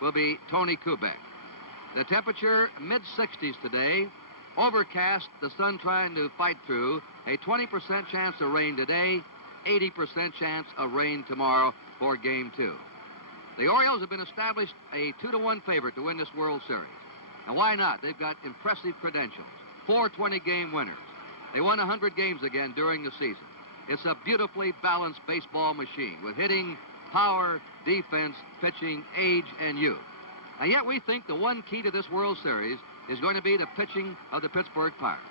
will be Tony Kubek. The temperature, mid-60s today. Overcast, the sun trying to fight through. A 20% chance of rain today, 80% chance of rain tomorrow for Game 2. The Orioles have been established a 2-1 favorite to win this World Series. And why not? They've got impressive credentials. 4 20-game winners. They won 100 games again during the season. It's a beautifully balanced baseball machine with hitting, power, defense, pitching, age, and youth. And yet we think the one key to this World Series is going to be the pitching of the Pittsburgh Pirates.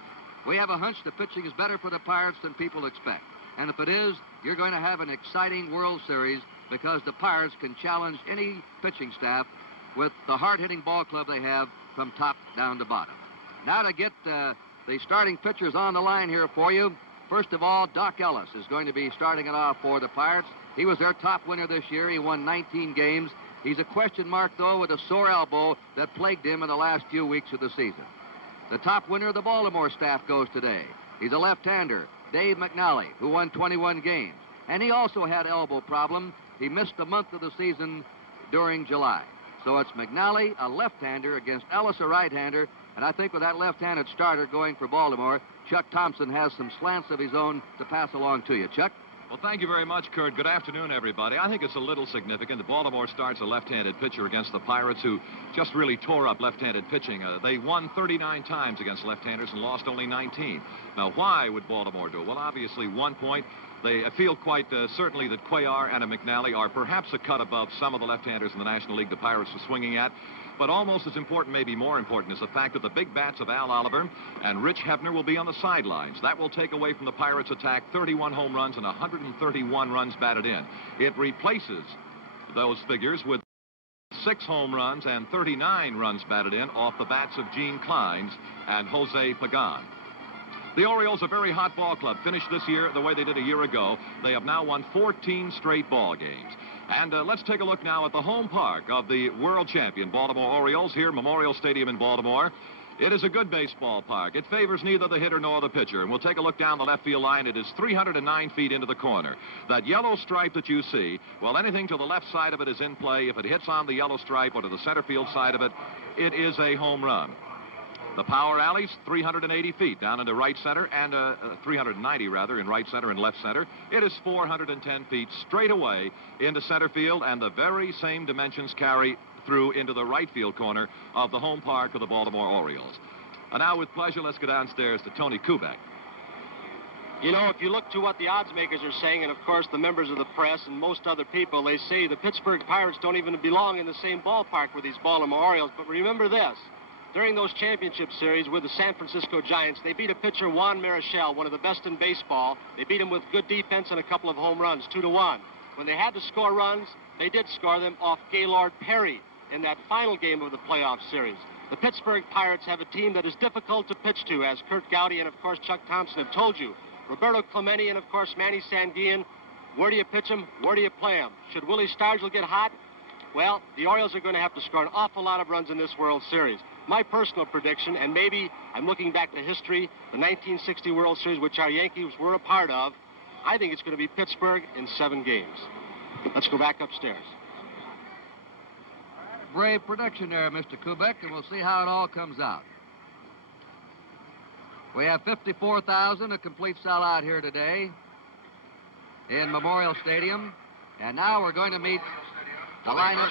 We have a hunch the pitching is better for the Pirates than people expect. And if it is, you're going to have an exciting World Series because the Pirates can challenge any pitching staff with the hard-hitting ball club they have from top down to bottom. Now to get the starting pitchers on the line here for you. First of all, Doc Ellis is going to be starting it off for the Pirates. He was their top winner this year. He won 19 games. He's a question mark, though, with a sore elbow that plagued him in the last few weeks of the season. The top winner of the Baltimore staff goes today. He's a left-hander, Dave McNally, who won 21 games. And he also had elbow problem. He missed a month of the season during July. So it's McNally, a left-hander, against Ellis, a right-hander. And I think with that left-handed starter going for Baltimore, Chuck Thompson has some slants of his own to pass along to you. Chuck? Well, thank you very much, Kurt. Good afternoon, everybody. I think it's a little significant that Baltimore starts a left-handed pitcher against the Pirates, who just really tore up left-handed pitching. They won 39 times against left-handers and lost only 19. Now, why would Baltimore do it? Well, obviously, 1 point. They feel quite certainly that Cuellar and McNally are perhaps a cut above some of the left-handers in the National League the Pirates are swinging at. But almost as important, maybe more important, is the fact that the big bats of Al Oliver and Rich Hebner will be on the sidelines. That will take away from the Pirates' attack 31 home runs and 131 runs batted in. It replaces those figures with 6 home runs and 39 runs batted in off the bats of Gene Kleins and Jose Pagan. The Orioles, a very hot ball club, finished this year the way they did a year ago. They have now won 14 straight ball games. And let's take a look now at the home park of the world champion Baltimore Orioles here, Memorial Stadium in Baltimore. It is a good baseball park. It favors neither the hitter nor the pitcher. And we'll take a look down the left field line. It is 309 feet into the corner. That yellow stripe that you see, well, anything to the left side of it is in play. If it hits on the yellow stripe or to the center field side of it, it is a home run. The power alleys, 380 feet down into right center, and 390 rather in right center and left center. It is 410 feet straight away into center field, and the very same dimensions carry through into the right field corner of the home park of the Baltimore Orioles. And now, with pleasure, let's go downstairs to Tony Kubek. You know, if you look to what the odds makers are saying, and of course the members of the press and most other people, they say the Pittsburgh Pirates don't even belong in the same ballpark with these Baltimore Orioles. But remember this. During those championship series with the San Francisco Giants, they beat a pitcher, Juan Marichal, one of the best in baseball. They beat him with good defense and a couple of home runs, 2-1. When they had to score runs, they did score them off Gaylord Perry in that final game of the playoff series. The Pittsburgh Pirates have a team that is difficult to pitch to, as Kurt Gowdy and, of course, Chuck Thompson have told you. Roberto Clemente and, of course, Manny Sanguillen. Where do you pitch them? Where do you play them? Should Willie Stargell get hot? Well, the Orioles are going to have to score an awful lot of runs in this World Series. My personal prediction, and maybe I'm looking back to history, the 1960 World Series, which our Yankees were a part of, I think it's going to be Pittsburgh in 7 games. Let's go back upstairs. Brave prediction there, Mr. Kubek, and we'll see how it all comes out. We have 54,000, a complete sellout here today in Memorial Stadium. And now we're going to meet the lineup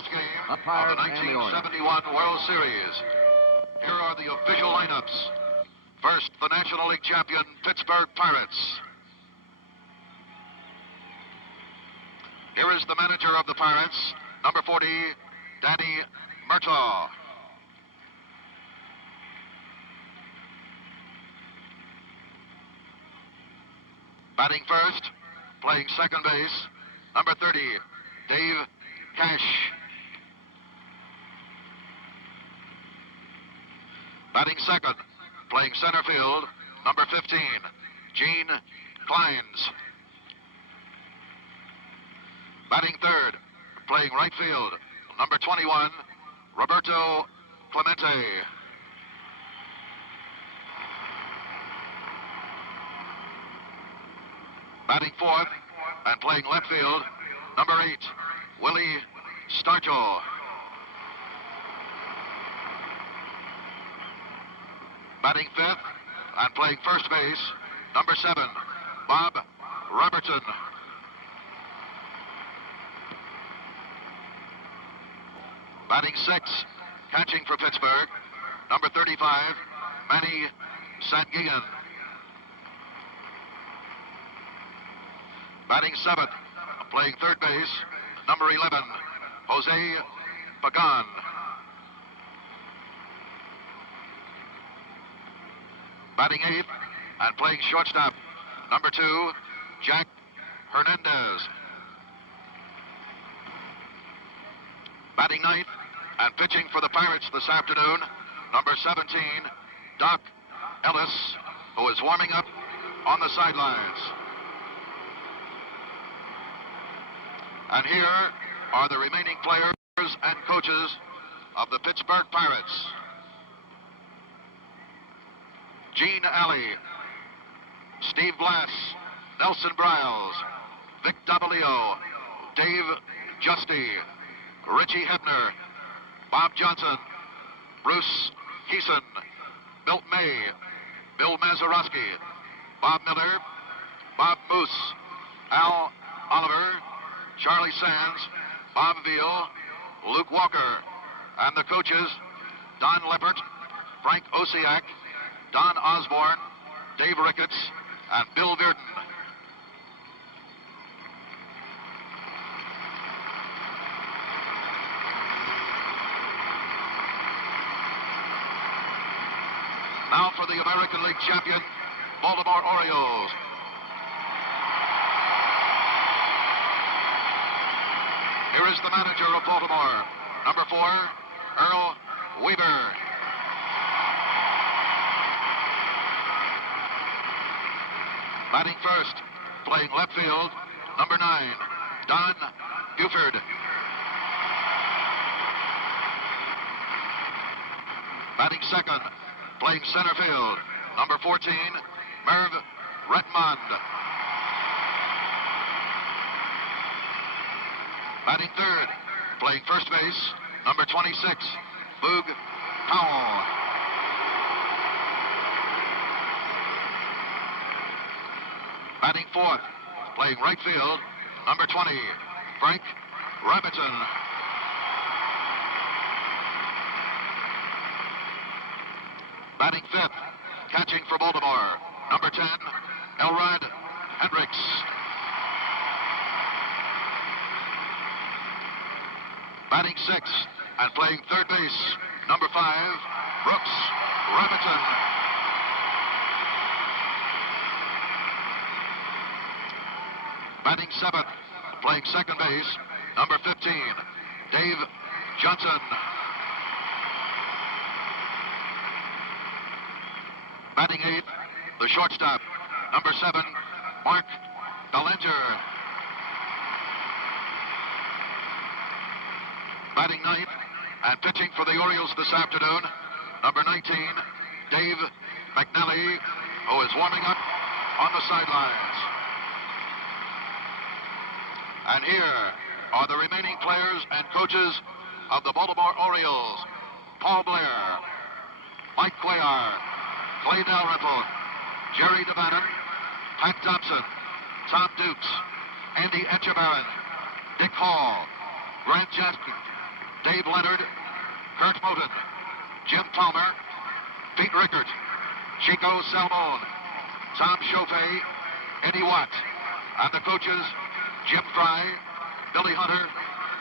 of Pirates and the Orioles. 1971 World Series. Here are the official lineups. First, the National League champion, Pittsburgh Pirates. Here is the manager of the Pirates, number 40, Danny Murtaugh. Batting first, playing second base, number 30, Dave Cash. Batting second, playing center field, number 15, Gene Kleins. Batting third, playing right field, number 21, Roberto Clemente. Batting fourth and playing left field, number 8, Willie Stargell. Batting fifth and playing first base, number 7, Bob Robertson. Batting sixth, catching for Pittsburgh, number 35, Manny Sanguillen. Batting seventh, playing third base, number 11, Jose Pagan. Batting eighth and playing shortstop, number 2, Jack Hernandez. Batting ninth and pitching for the Pirates this afternoon, number 17, Doc Ellis, who is warming up on the sidelines. And here are the remaining players and coaches of the Pittsburgh Pirates. Gene Alley, Steve Glass, Nelson Briles, Vic Davalio, Dave Justy, Richie Hebner, Bob Johnson, Bruce Keeson, Milt May, Bill Mazeroski, Bob Miller, Bob Moose, Al Oliver, Charlie Sands, Bob Veal, Luke Walker, and the coaches, Don Leppert, Frank Osiak, Don Osborne, Dave Ricketts, and Bill Virden. Now for the American League champion, Baltimore Orioles. Here is the manager of Baltimore, number 4, Earl Weaver. Batting first, playing left field, number 9, Don Buford. Batting second, playing center field, number 14, Merv Retmond. Batting third, playing first base, number 26, Boog Powell. Batting fourth, playing right field, number 20, Frank Robinson. Batting fifth, catching for Baltimore, number 10, Elrod Hendricks. Batting sixth and playing third base, number 5, Brooks Robinson. Batting seventh, playing second base, number 15, Dave Johnson. Batting eighth, the shortstop, number 7, Mark Bellinger. Batting ninth and pitching for the Orioles this afternoon, number 19, Dave McNally, who is warming up on the sidelines. And here are the remaining players and coaches of the Baltimore Orioles: Paul Blair, Mike Cuellar, Clay Dalrymple, Jerry DeVannon, Pat Thompson, Tom Dukes, Andy Etchebarren, Dick Hall, Grant Jackson, Dave Leonard, Kurt Moten, Jim Palmer, Pete Rickard, Chico Salmon, Tom Chauffet, Eddie Watt, and the coaches Jim Fry, Billy Hunter,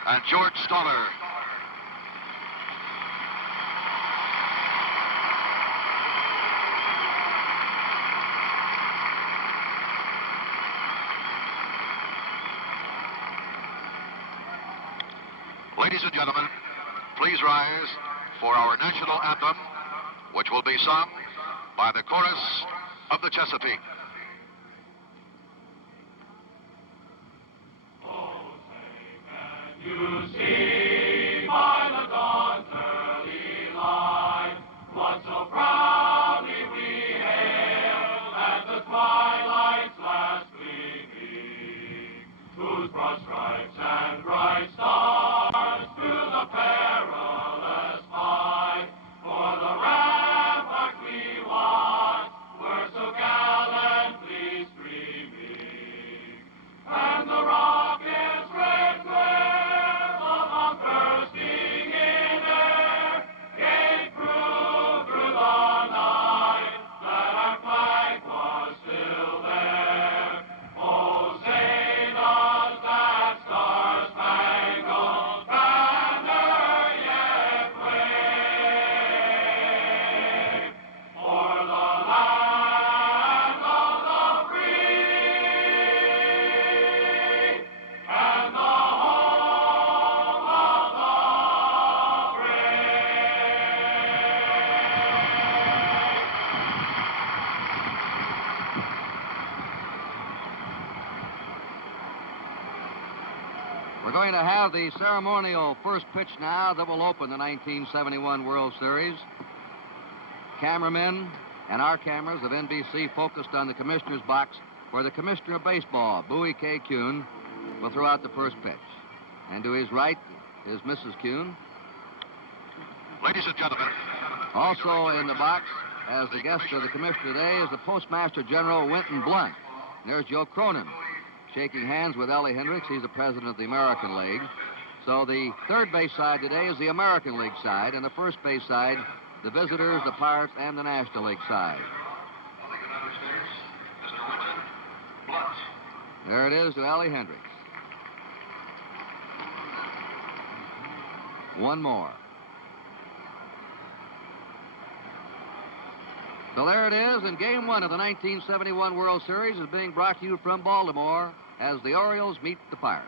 and George Stoller. Ladies and gentlemen, please rise for our national anthem, which will be sung by the chorus of the Chesapeake. You see by the dawn's early light what so proudly we hailed at the twilight's last gleaming, whose broad stripes and bright stars through the perilous fight for the rampart we the ceremonial first pitch now that will open the 1971 World Series. Cameramen and our cameras of NBC focused on the commissioner's box where the commissioner of baseball, Bowie K. Kuhn, will throw out the first pitch. And to his right is Mrs. Kuhn. Ladies and gentlemen. Also in the box, as the guest of the commissioner today, is the Postmaster General Winton Blunt. And there's Joe Cronin shaking hands with Ellie Hendricks. He's the president of the American League. So the third base side today is the American League side, and the first base side, the visitors, the Pirates, and the National League side. There it is to Ellie Hendricks. One more. So there it is, and Game 1 of the 1971 World Series is being brought to you from Baltimore as the Orioles meet the Pirates.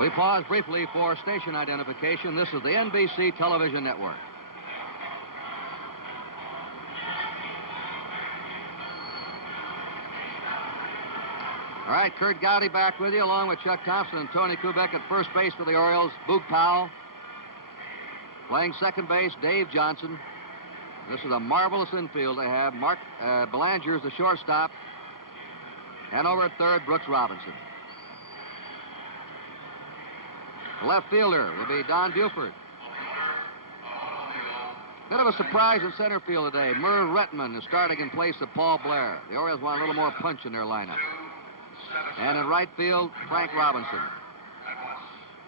We pause briefly for station identification. This is the NBC television network. All right, Kurt Gowdy back with you, along with Chuck Thompson and Tony Kubek at first base for the Orioles. Boog Powell playing second base, Dave Johnson. This is a marvelous infield they have. Mark Belanger is the shortstop. And over at third, Brooks Robinson. The left fielder will be Don Buford. Bit of a surprise in center field today. Merv Retman is starting in place of Paul Blair. The Orioles want a little more punch in their lineup. And in right field, Frank Robinson.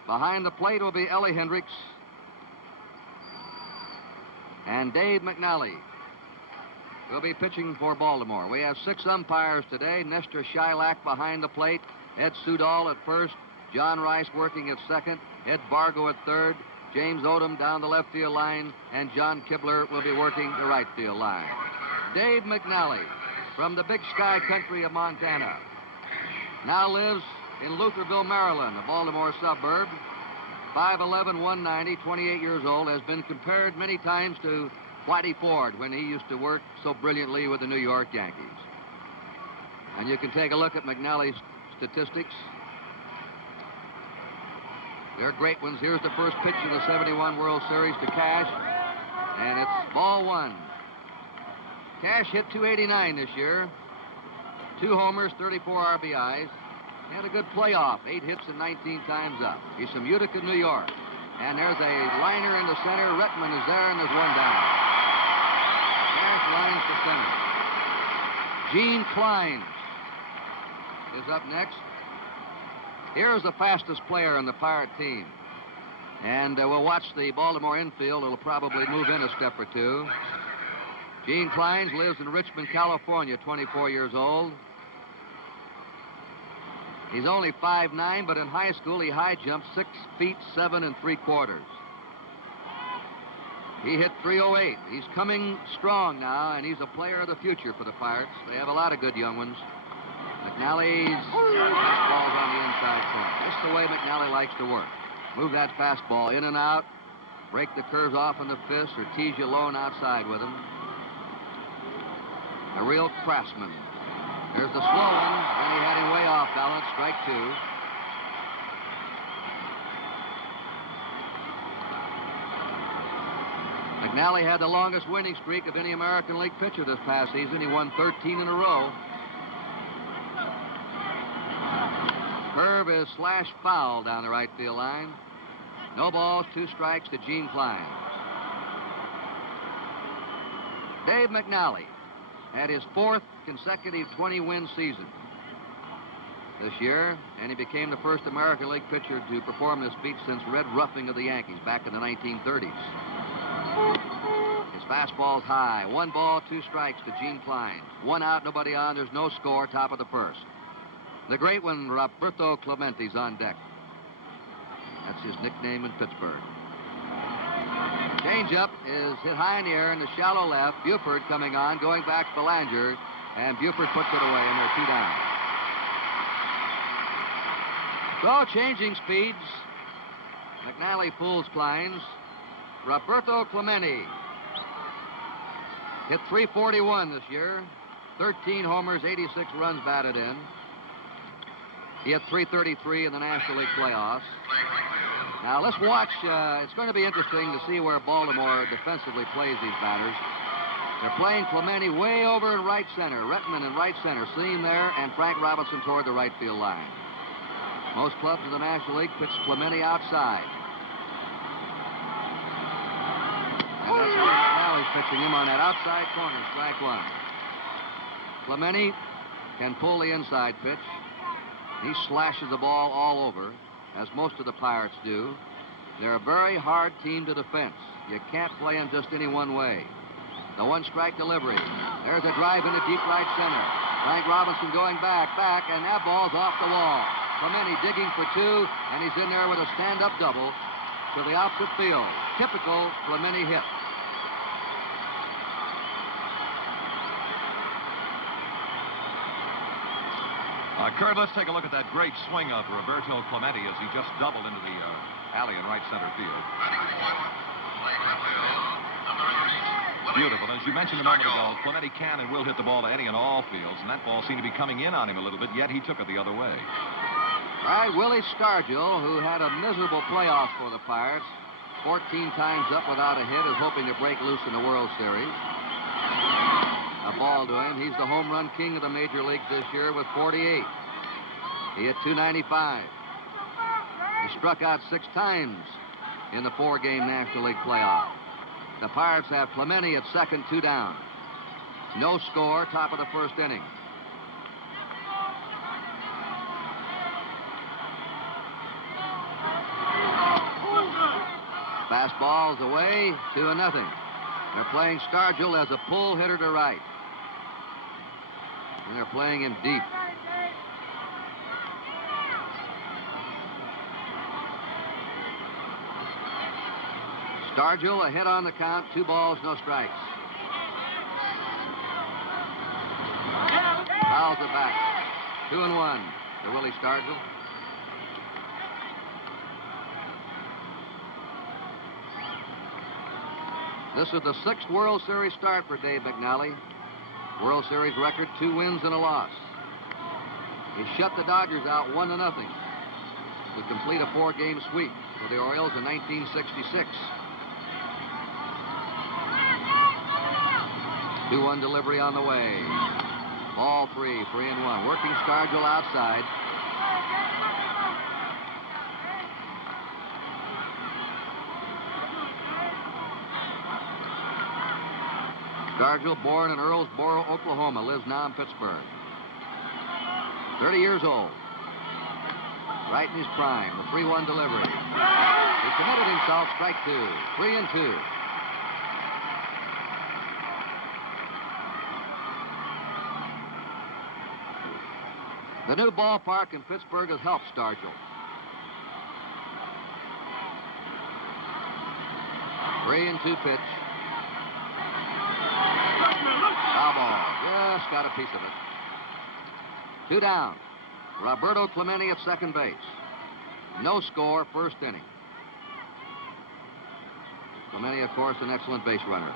Behind the plate will be Ellie Hendricks and Dave McNally. Will be pitching for Baltimore. We have 6 umpires today. Nestor Shylock behind the plate. Ed Sudol at first. John Rice working at second, Ed Bargo at third, James Odom down the left field line, and John Kibler will be working the right field line. Dave McNally from the Big Sky country of Montana now lives in Lutherville, Maryland, a Baltimore suburb. 5'11", 190, 28 years old, has been compared many times to Whitey Ford when he used to work so brilliantly with the New York Yankees. And you can take a look at McNally's statistics. They're great ones. Here's the first pitch of the 71 World Series to Cash, and it's ball 1. Cash hit .289 this year. 2 homers, 34 RBIs. He had a good playoff, 8 hits and 19 times up. He's from Utica, New York. And there's a liner in the center. Retman is there, and there's one down. Cash lines to center. Gene Klein is up next. Here's the fastest player on the Pirate team. And we'll watch the Baltimore infield. It'll probably move in a step or two. Gene Klein lives in Richmond, California, 24 years old. He's only 5'9", but in high school he high jumped 6 feet 7 3/4. He hit .308. He's coming strong now, and he's a player of the future for the Pirates. They have a lot of good young ones. McNally's fastball's on the inside corner. This is the way McNally likes to work. Move that fastball in and out, break the curves off in the fist, or tease you low and outside with him. A real craftsman. There's the slow one. Then he had him way off balance. Strike 2. McNally had the longest winning streak of any American League pitcher this past season. He won 13 in a row. Curve is slash foul down the right field line. No balls, 2 strikes to Gene Klein. Dave McNally had his 4th consecutive 20-win season this year, and he became the first American League pitcher to perform this feat since Red Ruffing of the Yankees back in the 1930s. His fastball's high. 1 ball, 2 strikes to Gene Klein. 1 out, nobody on. There's no score, top of the first. The great one, Roberto Clemente's on deck. That's his nickname in Pittsburgh. Changeup is hit high in the air in the shallow left. Buford coming on, going back to Belanger, and Buford puts it away, and they're 2 down. So, changing speeds. McNally fools Kleins. Roberto Clemente hit .341 this year. 13 homers, 86 runs batted in. He hit .333 in the National League playoffs. Now, let's watch. It's going to be interesting to see where Baltimore defensively plays these batters. They're playing Clemente way over in right center. Rettman in right center. See him there, and Frank Robinson toward the right field line. Most clubs in the National League pitch Clemente outside. And that's where McNally's pitching him on that outside corner, strike 1. Clemente can pull the inside pitch. He slashes the ball all over, as most of the Pirates do. They're a very hard team to defense. You can't play them just any one way. The 1-strike delivery. There's a drive into deep right center. Frank Robinson going back, and that ball's off the wall. Clemente digging for 2, and he's in there with a stand-up double to the opposite field. Typical Clemente hit. Kurt, let's take a look at that great swing of Roberto Clemente as he just doubled into the alley in right center field. Beautiful. As you mentioned a moment ago, Clemente can and will hit the ball to any and all fields, and that ball seemed to be coming in on him a little bit, yet he took it the other way. All right, Willie Stargell, who had a miserable playoffs for the Pirates, 14 times up without a hit, is hoping to break loose in the World Series. A ball to him. He's the home run king of the major leagues this year with 48. He hit .295. He struck out 6 times in the 4-game National League playoff. The Pirates have Clemente at second, 2 down. No score, top of the first inning. Fastball's away, 2-0. They're playing Stargell as a pull hitter to right. And they're playing him deep. Stargell, a hit on the count, 2 balls, no strikes. Fouls it back. 2-1 to Willie Stargell. This is the 6th World Series start for Dave McNally. World Series record, 2 wins and a loss. He shut the Dodgers out 1-0 to complete a 4-game sweep for the Orioles in 1966. 2-1 delivery on the way. Ball 3, 3-1. Working Stargell outside. Stargell, born in Earlsboro, Oklahoma, lives now in Pittsburgh. 30 years old. Right in his prime. The 3-1 delivery. He committed himself. Strike 2. 3-2. The new ballpark in Pittsburgh has helped Stargell. 3-2 pitch. Foul ball. Just got a piece of it. 2 down. Roberto Clemente at second base. No score, first inning. Clemente, of course, an excellent base runner.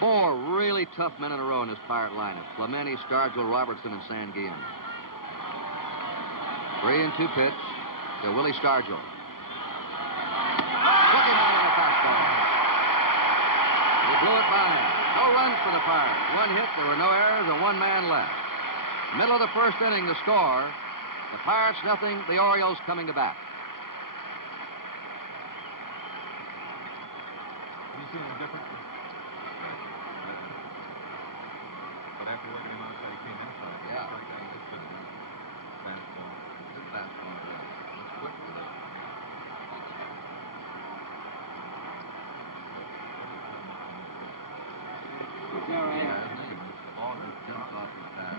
Four really tough men in a row in this Pirate lineup. Clemente, Stargell, Robertson, and Sanguillen. 3-2 pitch. to Willie Stargell. Took him out on a fastball. He blew it by him. No runs for the Pirates. One hit, there were no errors, and one man left. Middle of the first inning, the score. The Pirates nothing, the Orioles coming to bat. Have you seen him different? But after working him outside, he came inside. Yeah. Fastball. Good fastball. It's quick with it. The ball just jumped off his bat.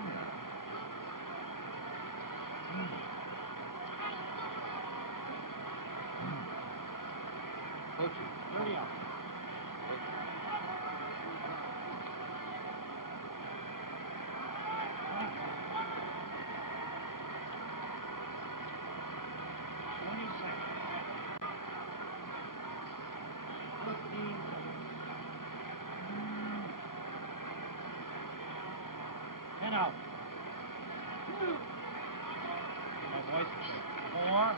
Coaching. Hurry up. Out. My voice is 4.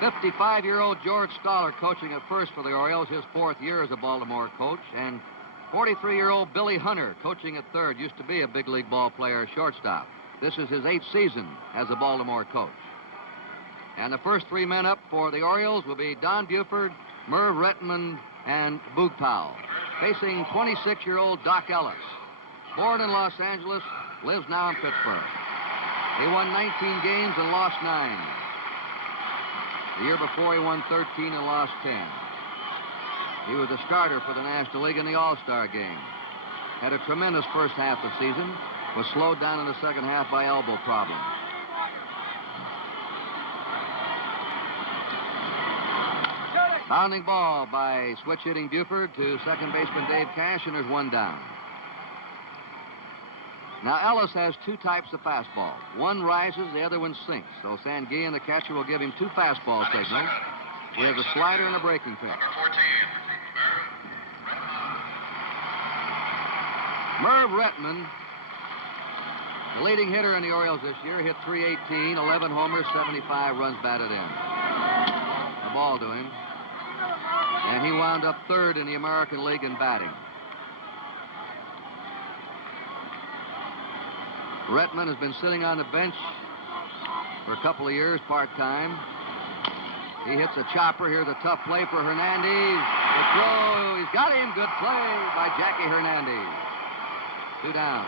55-year-old George Scholar coaching at first for the Orioles, his 4th year as a Baltimore coach, and 43-year-old Billy Hunter coaching at third, used to be a big league ball player, shortstop. This is his 8th season as a Baltimore coach. And the first 3 men up for the Orioles will be Don Buford, Merv Rettenmund, and Boog Powell, facing 26-year-old Doc Ellis. Born in Los Angeles, lives now in Pittsburgh. He won 19 games and lost 9. The year before, he won 13 and lost 10. He was a starter for the National League in the All-Star game. Had a tremendous first half of the season, was slowed down in the second half by elbow problems. Bounding ball by switch-hitting Buford to second baseman Dave Cash, and there's 1 down. Now, Ellis has 2 types of fastball. One rises, the other one sinks. So Sanguillen, the catcher, will give him 2 fastball signals. He has a slider and a breaking pitch. Merv Rettenmund, the leading hitter in the Orioles this year, hit .318, 11 homers, 75 runs batted in. The ball to him. And he wound up 3rd in the American League in batting. Rettenmund has been sitting on the bench for a couple of years, part-time. He hits a chopper. Here's a tough play for Hernandez. The throw, he's got him. Good play by Jackie Hernandez. 2 down.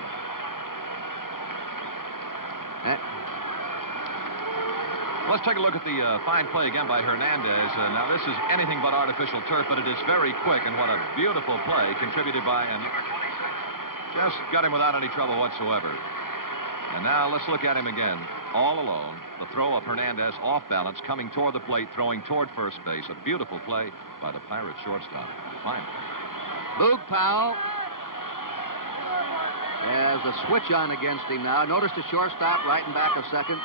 Let's take a look at the fine play again by Hernandez. Now, this is anything but artificial turf, but it is very quick, and what a beautiful play contributed by him. Just got him without any trouble whatsoever. And now let's look at him again. All alone, the throw of Hernandez off balance, coming toward the plate, throwing toward first base. A beautiful play by the Pirates shortstop. Fine. Boog Powell has a switch on against him now. Notice the shortstop right and back a second.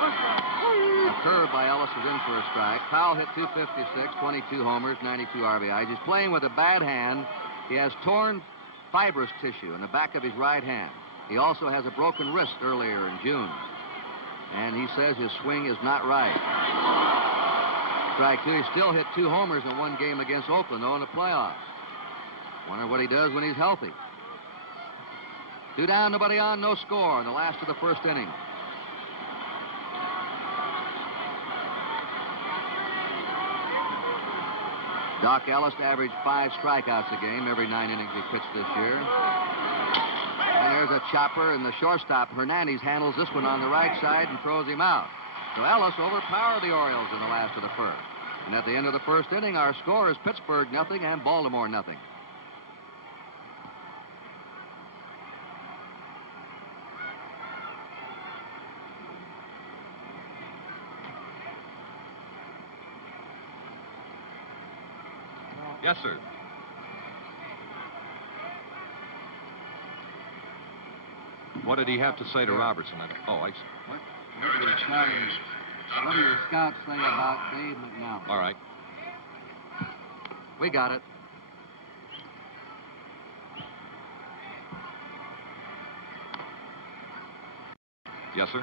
A curve by Ellis is in for a strike. Powell hit .256, 22 homers, 92 RBIs. He's playing with a bad hand. He has torn fibrous tissue in the back of his right hand. He also has a broken wrist earlier in June. And he says his swing is not right. Strike 2. He still hit 2 homers in 1 game against Oakland, though, in the playoffs. Wonder what he does when he's healthy. 2 down, nobody on, no score in the last of the first inning. Doc Ellis averaged 5 strikeouts a game every 9 innings he pitched this year. And there's a chopper, and the shortstop, Hernandez, handles this one on the right side and throws him out. So Ellis overpowered the Orioles in the last of the first. And at the end of the first inning, our score is Pittsburgh 0 and Baltimore 0. Yes, sir. What did he have to say to Robertson? Oh, I see. What do your scouts say about Dave McNally? All right. We got it. Yes, sir.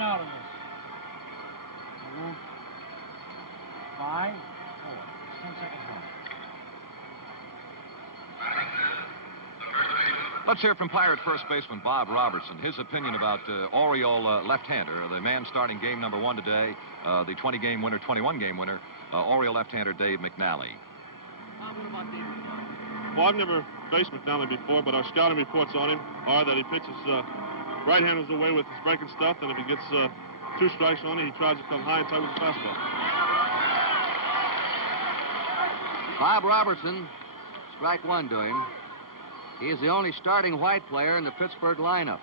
Out of this. 5, 4. 10 seconds left. Let's hear from Pirate first baseman Bob Robertson. His opinion about Oriole left-hander, the man starting game number 1 today, the 20-game winner, 21-game winner, Oriole left-hander Dave McNally. Well, I've never faced McNally before, but our scouting reports on him are that he pitches right-handers away with his breaking stuff, and if he gets 2 strikes on it, he tries to come high and tight with his fastball. Bob Robertson, strike 1 to him. He is the only starting white player in the Pittsburgh lineup.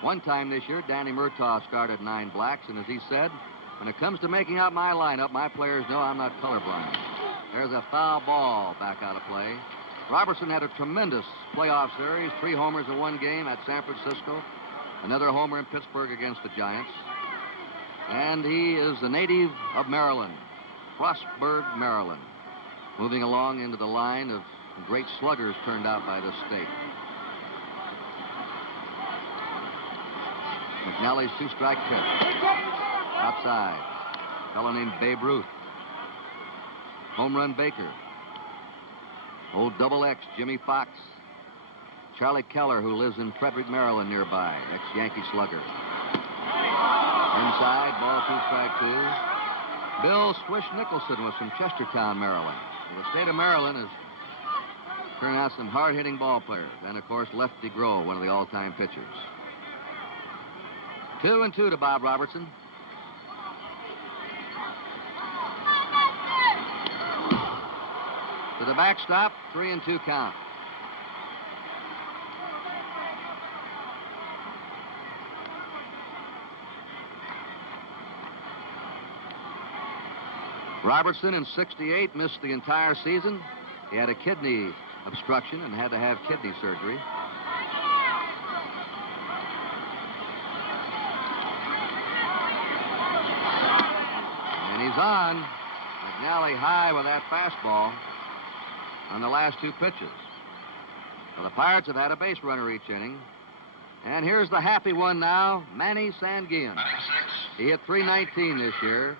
One time this year, Danny Murtaugh started 9 blacks, and as he said, when it comes to making out my lineup, my players know I'm not colorblind. There's a foul ball back out of play. Robertson had a tremendous playoff series, 3 homers in 1 game at San Francisco, another homer in Pittsburgh against the Giants. And he is a native of Maryland, Frostburg, Maryland, moving along into the line of great sluggers turned out by this state. McNally's 2-strike pitch. Outside. A fellow named Babe Ruth. Home run Baker. Old Double X, Jimmy Fox. Charlie Keller, who lives in Frederick, Maryland, nearby, ex-Yankee slugger. Inside, ball 2, strike 2. Bill Swish Nicholson was from Chestertown, Maryland. The state of Maryland is turning out some hard-hitting ball players. And, of course, Lefty Grove, one of the all-time pitchers. 2-2 to Bob Robertson. To the backstop, 3-2 count. Robertson in '68 missed the entire season. He had a kidney obstruction and had to have kidney surgery. And he's on. McNally high with that fastball on the last 2 pitches. Well, the Pirates have had a base runner each inning. And here's the happy one now, Manny Sanguillen. He hit .319 this year.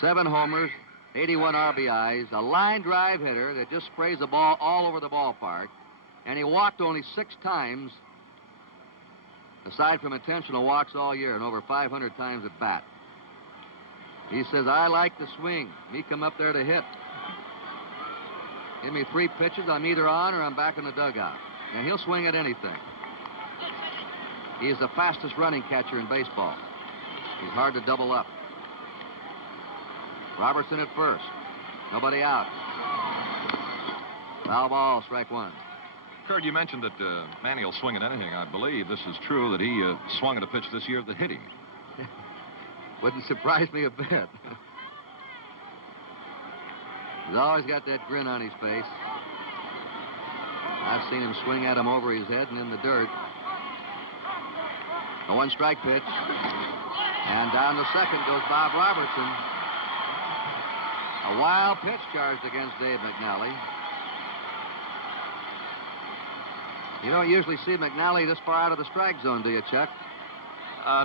7 homers, 81 RBIs, a line drive hitter that just sprays the ball all over the ballpark. And he walked only 6 times, aside from intentional walks all year, and over 500 times at bat. He says, I like the swing. Me come up there to hit. Give me 3 pitches, I'm either on or I'm back in the dugout. And he'll swing at anything. He is the fastest running catcher in baseball. He's hard to double up. Robertson at first. Nobody out. Foul ball, strike 1. Kurt, you mentioned that Manny will swing at anything. I believe this is true that he swung at a pitch this year that hit him. Wouldn't surprise me a bit. He's always got that grin on his face. I've seen him swing at him over his head and in the dirt. A 1-strike pitch. And down to second goes Bob Robertson. A wild pitch charged against Dave McNally. You don't usually see McNally this far out of the strike zone, do you, Chuck?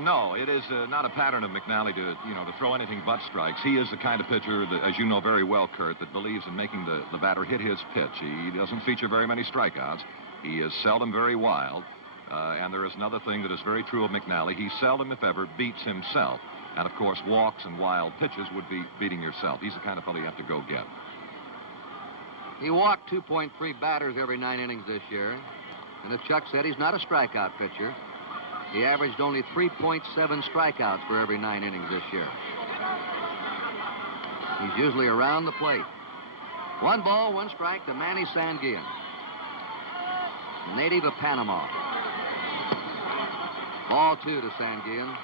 No, it is not a pattern of McNally to throw anything but strikes. He is the kind of pitcher that, as you know very well, Kurt, that believes in making the batter hit his pitch. He doesn't feature very many strikeouts. He is seldom very wild. And there is another thing that is very true of McNally. He seldom, if ever, beats himself. And, of course, walks and wild pitches would be beating yourself. He's the kind of fellow you have to go get. He walked 2.3 batters every 9 innings this year. And as Chuck said, he's not a strikeout pitcher. He averaged only 3.7 strikeouts for every 9 innings this year. He's usually around the plate. 1 ball, 1 strike to Manny Sanguillen, native of Panama. Ball 2 to Sanguillen.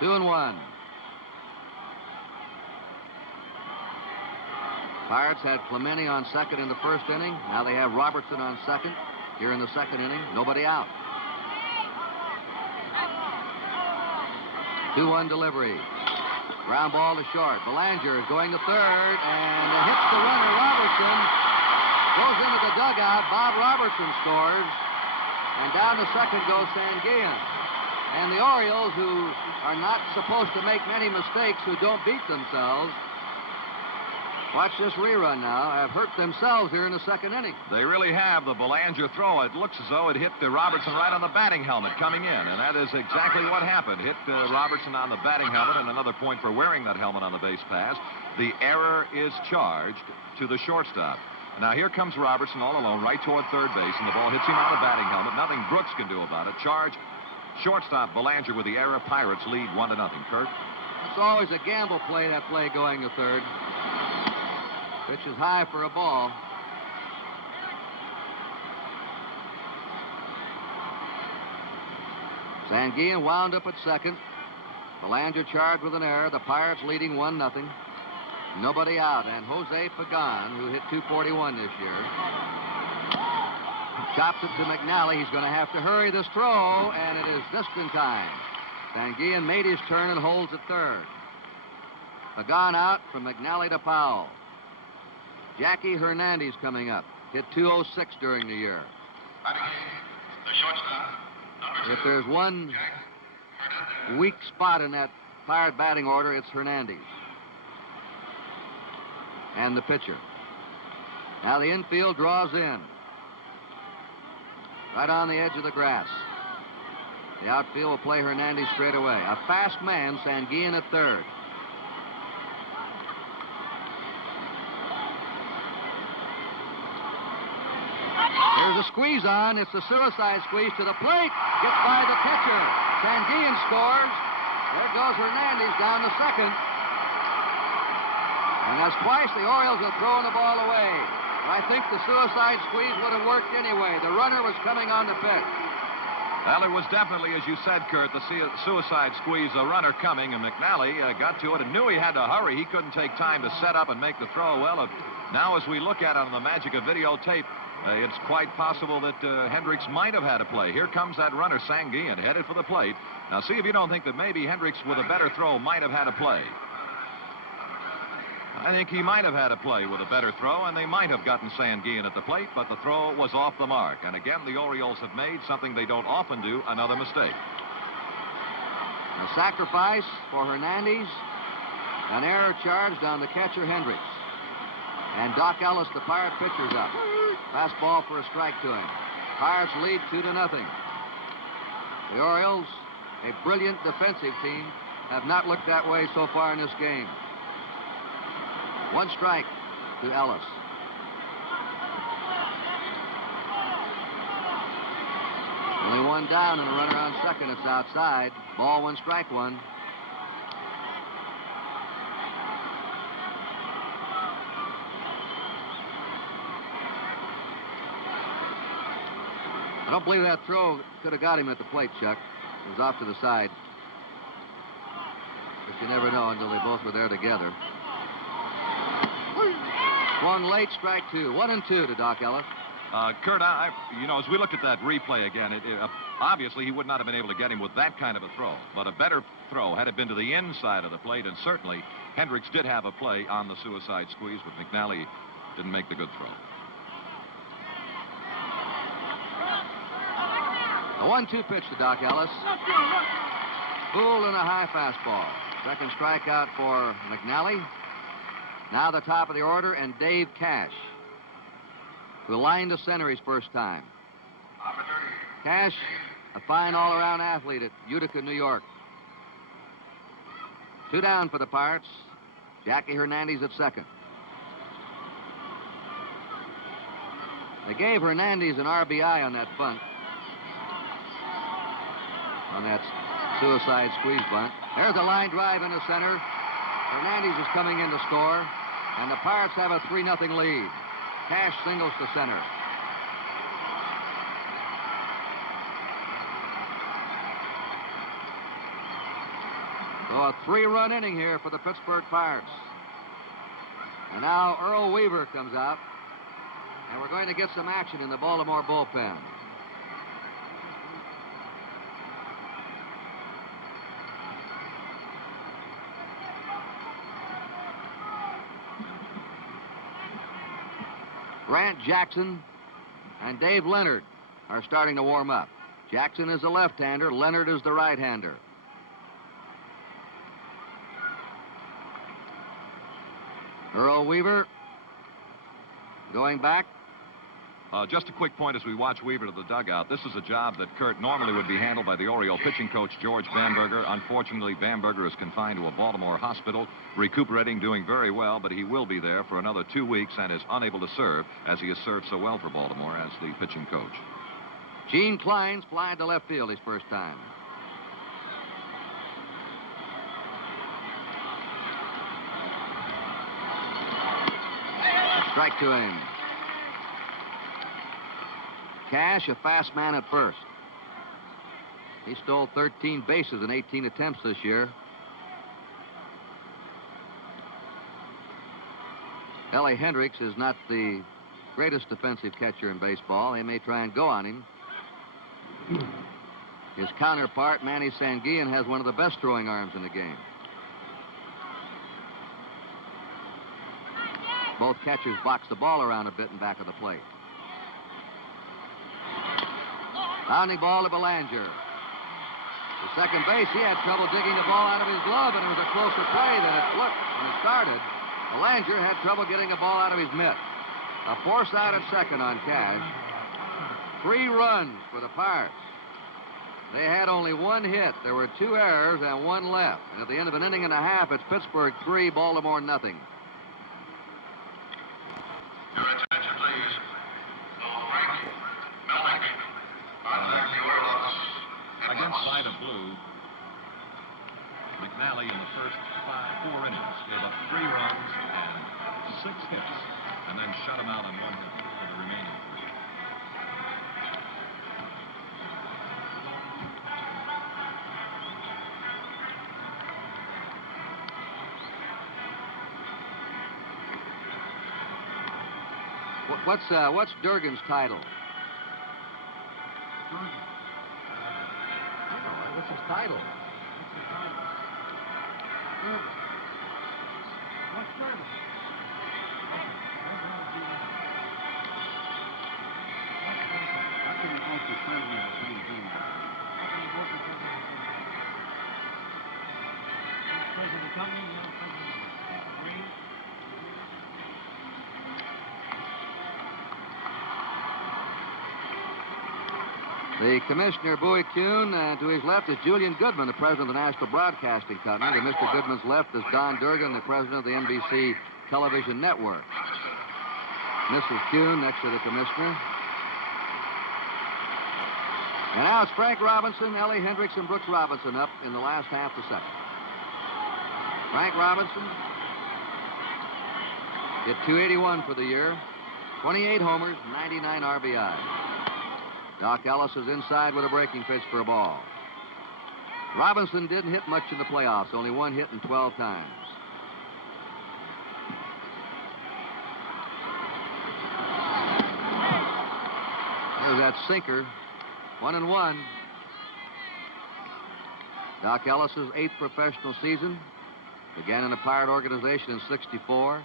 2-1. Pirates had Clemente on second in the first inning. Now they have Robertson on second here in the second inning. Nobody out. 2-1 delivery. Ground ball to short. Belanger is going to third and hits the runner. Robertson goes into the dugout. Bob Robertson scores. And down to second goes Sanguillen. And the Orioles, who are not supposed to make many mistakes, who don't beat themselves, watch this rerun now, have hurt themselves here in the second inning. They really have. The Belanger throw, it looks as though it hit Robertson right on the batting helmet coming in, and that is exactly what happened. Hit Robertson on the batting helmet, and another point for wearing that helmet on the base pass. The error is charged to the shortstop. Now here comes Robertson all alone right toward third base, and the ball hits him on the batting helmet. Nothing Brooks can do about it. Charge shortstop Belanger with the error. Pirates lead 1-0. Kurt? It's always a gamble play, that play going to third. Pitch is high for a ball. Sanguillen wound up at second. Belanger charged with an error. The Pirates leading 1-0. Nobody out. And Jose Pagan, who hit .241 this year, chops it to McNally. He's going to have to hurry this throw, and it is just in time. Sanguillen made his turn and holds at third. Pagan out from McNally to Powell. Jackie Hernandez coming up. Hit .206 during the year. If there's one weak spot in that Pirate batting order, it's Hernandez. And the pitcher. Now the infield draws in. Right on the edge of the grass. The outfield will play Hernandez straight away. A fast man, Sanguillen at third. There's a squeeze on. It's a suicide squeeze to the plate. Gets by the catcher. Sanguillen scores. There goes Hernandez down to second. And that's twice the Orioles have thrown the ball away. But I think the suicide squeeze would have worked anyway. The runner was coming on the pitch. Well, it was definitely, as you said, Kurt, the suicide squeeze, a runner coming, and McNally got to it and knew he had to hurry. He couldn't take time to set up and make the throw. Well, now as we look at it on the magic of videotape, it's quite possible that Hendricks might have had a play. Here comes that runner, Sanguillen, headed for the plate. Now, see if you don't think that maybe Hendricks, with a better throw, might have had a play. I think he might have had a play with a better throw, and they might have gotten Sanguillen at the plate, but the throw was off the mark. And again, the Orioles have made something they don't often do, another mistake. A sacrifice for Hernandez. An error charged on the catcher, Hendricks. And Doc Ellis, the Pirate pitcher's up. Fastball for a strike to him. Pirates lead 2-0. The Orioles, a brilliant defensive team, have not looked that way so far in this game. One strike to Ellis. Only one down and a runner on second. It's outside. Ball one, strike one. I don't believe that throw could have got him at the plate, Chuck. It was off to the side. But you never know until they both were there together. Swung late, strike two. 1-2 to Doc Ellis. Kurt, you know, as we look at that replay again, obviously he would not have been able to get him with that kind of a throw. But a better throw had it been to the inside of the plate, and certainly Hendricks did have a play on the suicide squeeze, but McNally didn't make the good throw. A 1-2 pitch to Doc Ellis. Full and a high fastball. Second strikeout for McNally. Now the top of the order, and Dave Cash, who lined to center his first time. Cash, a fine all-around athlete at Utica, New York. 2 down for the Pirates. Jackie Hernandez at second. They gave Hernandez an RBI on that bunt. On that suicide squeeze bunt. There's a line drive into center. Hernandez is coming in to score, and the Pirates have a 3-0 lead. Cash singles to center. So a 3-run inning here for the Pittsburgh Pirates. And now Earl Weaver comes out. And we're going to get some action in the Baltimore bullpen. Grant Jackson and Dave Leonard are starting to warm up. Jackson is the left-hander. Leonard is the right-hander. Earl Weaver going back. Just a quick point as we watch Weaver to the dugout. This is a job that, Kurt, normally would be handled by the Oriole pitching coach, George Bamberger. Unfortunately, Bamberger is confined to a Baltimore hospital, recuperating, doing very well, but he will be there for another 2 weeks and is unable to serve, as he has served so well for Baltimore as the pitching coach. Gene Klein's flying to left field his first time. A strike to him. Cash, a fast man at first. He stole 13 bases in 18 attempts this year. Ellie Hendricks is not the greatest defensive catcher in baseball. They may try and go on him. His counterpart, Manny Sanguillen, has one of the best throwing arms in the game. Both catchers box the ball around a bit in back of the plate. Pounding ball to Belanger. The second base, he had trouble digging the ball out of his glove, and it was a closer play than it looked when it started. Belanger had trouble getting the ball out of his mitt. A force out at second on Cash. 3 runs for the Pirates. They had only 1 hit. There were 2 errors and 1 left. And at the end of an inning and a half, it's Pittsburgh 3, Baltimore nothing. Your attention, please. Frank Melnick. Contact the Orioles. Against Vida Blue, McNally in the first 4 innings gave up 3 runs and 6 hits, and then shut him out on 1 hit for the remaining 3. What's Durgan's title? What's his title? What's Durgan? How can you go to president of the same thing? How can you go for president? President of the company, the other president of the ring. The commissioner, Bowie Kuhn, to his left is Julian Goodman, the president of the National Broadcasting Company. To Mr. Goodman's left is Don Durgan, the president of the NBC Television Network. Mrs. Kuhn next to the commissioner. And now it's Frank Robinson, Ellie Hendricks, and Brooks Robinson up in the last half of the second. Frank Robinson hit .281 for the year, 28 homers, 99 RBI. Doc Ellis is inside with a breaking pitch for a ball. Robinson didn't hit much in the playoffs, only 1 hit in 12 times. There's that sinker, 1-1. Doc Ellis's 8th professional season. Began in the Pirate organization in '64.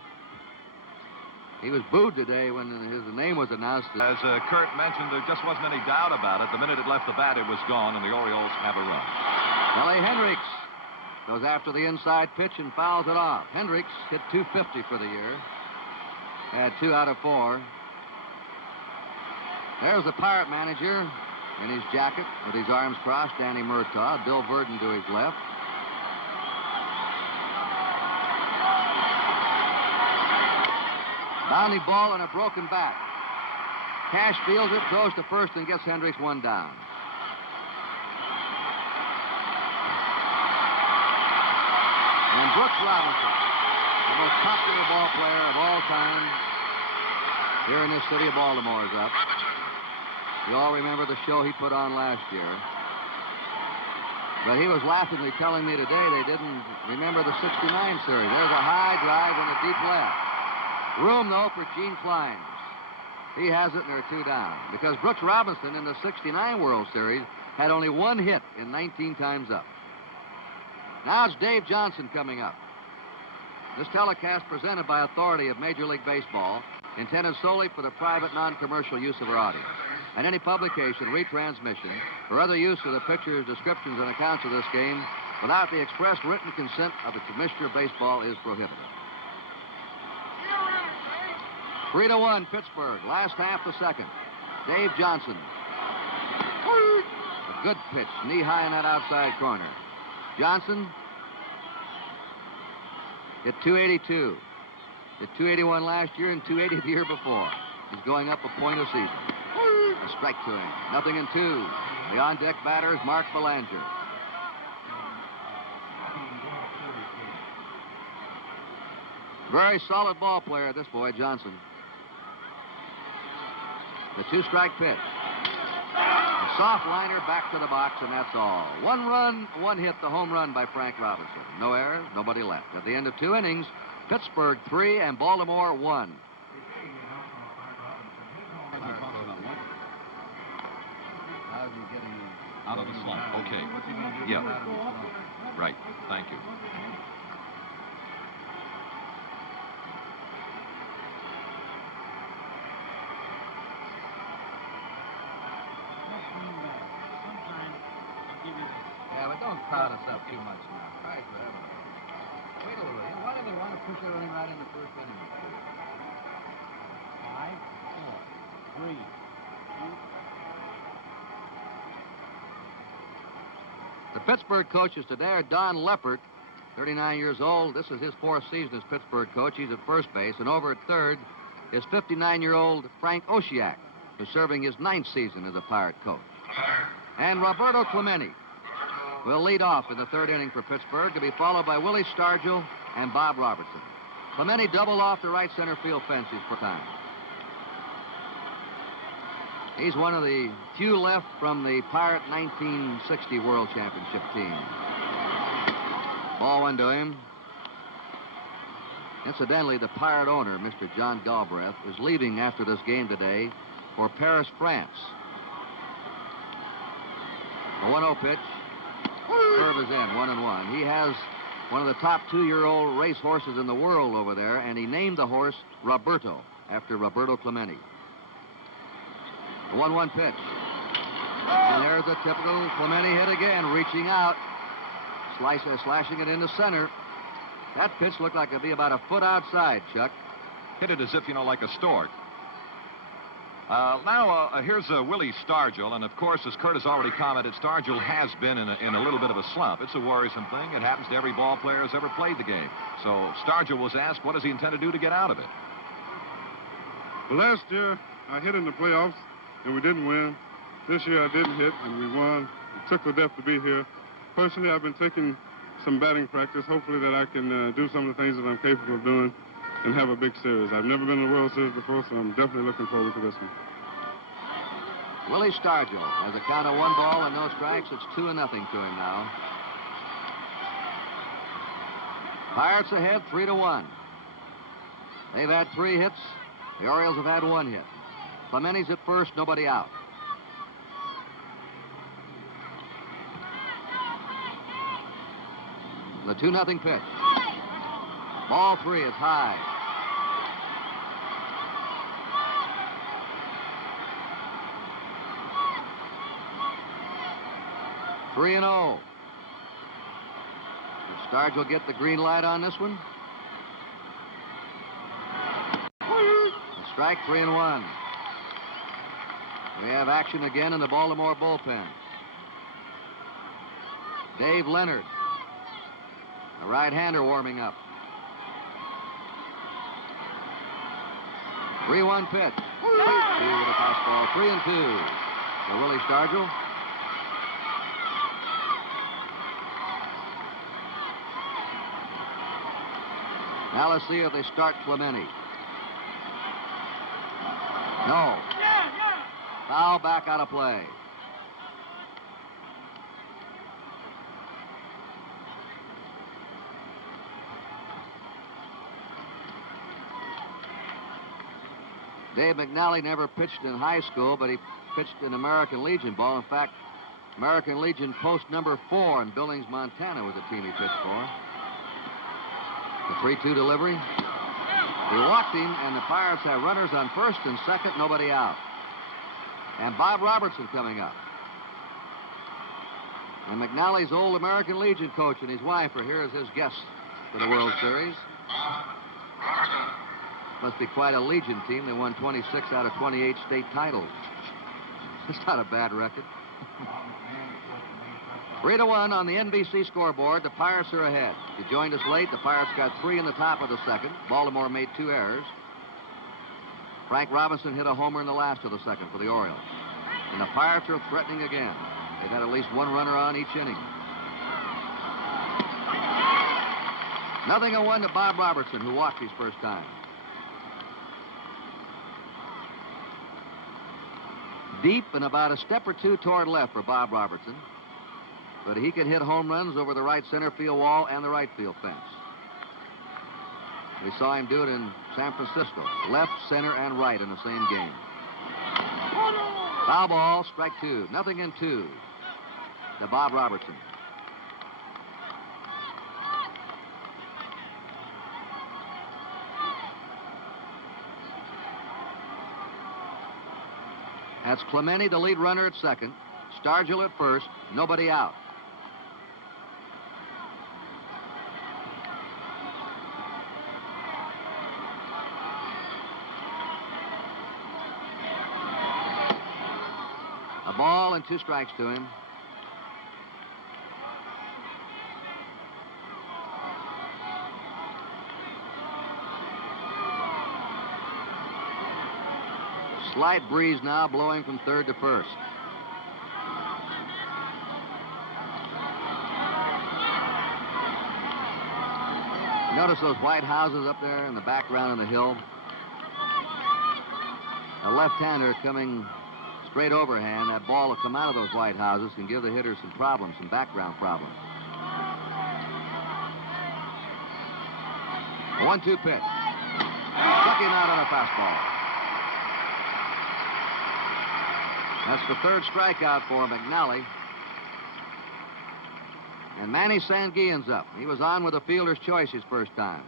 He was booed today when his name was announced. As Kurt mentioned, there just wasn't any doubt about it. The minute it left the bat, it was gone, and the Orioles have a run. Ellie Hendricks goes after the inside pitch and fouls it off. Hendricks hit .250 for the year. Had 2 out of 4. There's the Pirate manager in his jacket with his arms crossed, Danny Murtaugh. Bill Verdon to his left. Bounding ball and a broken bat. Cash fields it, throws to first, and gets Hendricks 1 down. And Brooks Robinson, the most popular ball player of all time here in this city of Baltimore, is up. You all remember the show he put on last year. But he was laughingly telling me today they didn't remember the '69 series. There's a high drive in the deep left. Room, though, for Gene Klein. He has it, and there are 2 down. Because Brooks Robinson in the '69 World Series had only 1 hit in 19 times up. Now it's Dave Johnson coming up. This telecast presented by authority of Major League Baseball, intended solely for the private, non-commercial use of our audience. And any publication, retransmission, or other use of the pictures, descriptions, and accounts of this game without the express written consent of the Commissioner of Baseball is prohibited. 3-1 Pittsburgh, last half the second. Dave Johnson. A good pitch, knee-high in that outside corner. Johnson hit .282. Hit .281 last year and .280 the year before. He's going up a point a season. A strike to him. 0-2. The on-deck batter is Mark Belanger. Very solid ball player, this boy, Johnson. The 2-strike pitch. A soft liner back to the box, and that's all. 1 run, 1 hit, the home run by Frank Robinson. No errors, nobody left. At the end of 2 innings, Pittsburgh 3 and Baltimore 1. How's he getting Out of the slump. Okay. What's he going to do? Yeah. Out of the slump? Right. Thank you. Yeah, but don't crowd us up too much now. Christ, forever. Wait a little. Why do they want to push everything right in the first inning? 5, 4, 3, 2. The Pittsburgh coaches today are Don Leppert, 39 years old. This is his 4th season as Pittsburgh coach. He's at first base. And over at third is 59-year-old Frank Oshiak, who's serving his 9th season as a Pirate coach. And Roberto Clemente will lead off in the 3rd inning for Pittsburgh, to be followed by Willie Stargell and Bob Robertson. Clemente doubled off the right center field fence his first time. He's one of the few left from the Pirate 1960 World Championship team. Ball 1 to him. Incidentally, the Pirate owner, Mr. John Galbraith, is leaving after this game today for Paris, France. A 1-0 pitch. Curve is in, 1-1. He has one of the top 2-year-old race horses in the world over there, and he named the horse Roberto, after Roberto Clemente. A 1-1 pitch. And there's a typical Clemente hit again, reaching out, slashing it into center. That pitch looked like it'd be about a foot outside, Chuck. Hit it as if, like a stork. Now, here's Willie Stargell, and of course, as Kurt has already commented, Stargell has been in a little bit of a slump. It's a worrisome thing. It happens to every ball player who's ever played the game. So Stargell was asked, what does he intend to do to get out of it? Well, last year, I hit in the playoffs, and we didn't win. This year, I didn't hit, and we won. It took the death to be here. Personally, I've been taking some batting practice, hopefully that I can do some of the things that I'm capable of doing and have a big series. I've never been in the World Series before, so I'm definitely looking forward to this one. Willie Stargell has a count of 1 ball and no strikes. It's 2-0 to him now. Pirates ahead 3-1. They've had 3 hits. The Orioles have had 1 hit. Clemente's at first, nobody out. The 2-0 pitch. Ball 3 is high. Three and 0. The Stars will get the green light on this one. A strike, 3-1. We have action again in the Baltimore bullpen. Dave Leonard, a right-hander, warming up. 3-1 pitch. With a fastball, 3-2 for Willie Stargell. Now let's see if they start Clemente. No. Foul, back out of play. Dave McNally never pitched in high school, but he pitched in American Legion ball. In fact, American Legion post number 4 in Billings, Montana was the team he pitched for. The 3-2 delivery. He walked him, and the Pirates have runners on first and second, nobody out. And Bob Robertson coming up. And McNally's old American Legion coach and his wife are here as his guests for the World Series. Must be quite a Legion team. They won 26 out of 28 state titles. It's not a bad record. 3-1 on the NBC scoreboard. The Pirates are ahead. If you joined us late, the Pirates got 3 in the top of the second. Baltimore made 2 errors. Frank Robinson hit a homer in the last of the second for the Orioles. And the Pirates are threatening again. They've had at least 1 runner on each inning. 0-1 to Bob Robertson, who walked his first time. Deep and about a step or 2 toward left for Bob Robertson. But he can hit home runs over the right center field wall and the right field fence. We saw him do it in San Francisco. Left, center, and right in the same game. Foul ball, strike 2. 0-2 to Bob Robertson. That's Clemente, the lead runner at second. Stargell at first. Nobody out. A ball and 2 strikes to him. Slight breeze now blowing from third to first. Notice those white houses up there in the background on the hill. A left-hander coming straight overhand. That ball will come out of those white houses and give the hitters some problems, some background problems. A 1-2 pitch. Struck him out on a fastball. That's the 3rd strikeout for McNally. And Manny Sanguillen's up. He was on with a fielder's choice his first time.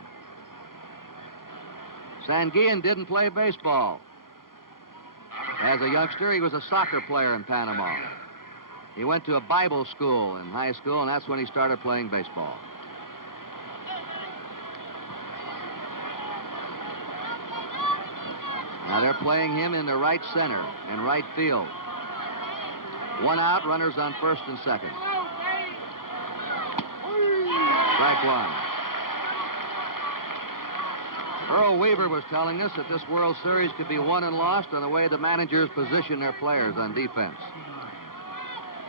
Sanguillen didn't play baseball. As a youngster, he was a soccer player in Panama. He went to a Bible school in high school, and that's when he started playing baseball. Now they're playing him in the right center and right field. 1 out, runners on first and second. Strike 1. Earl Weaver was telling us that this World Series could be won and lost on the way the managers position their players on defense.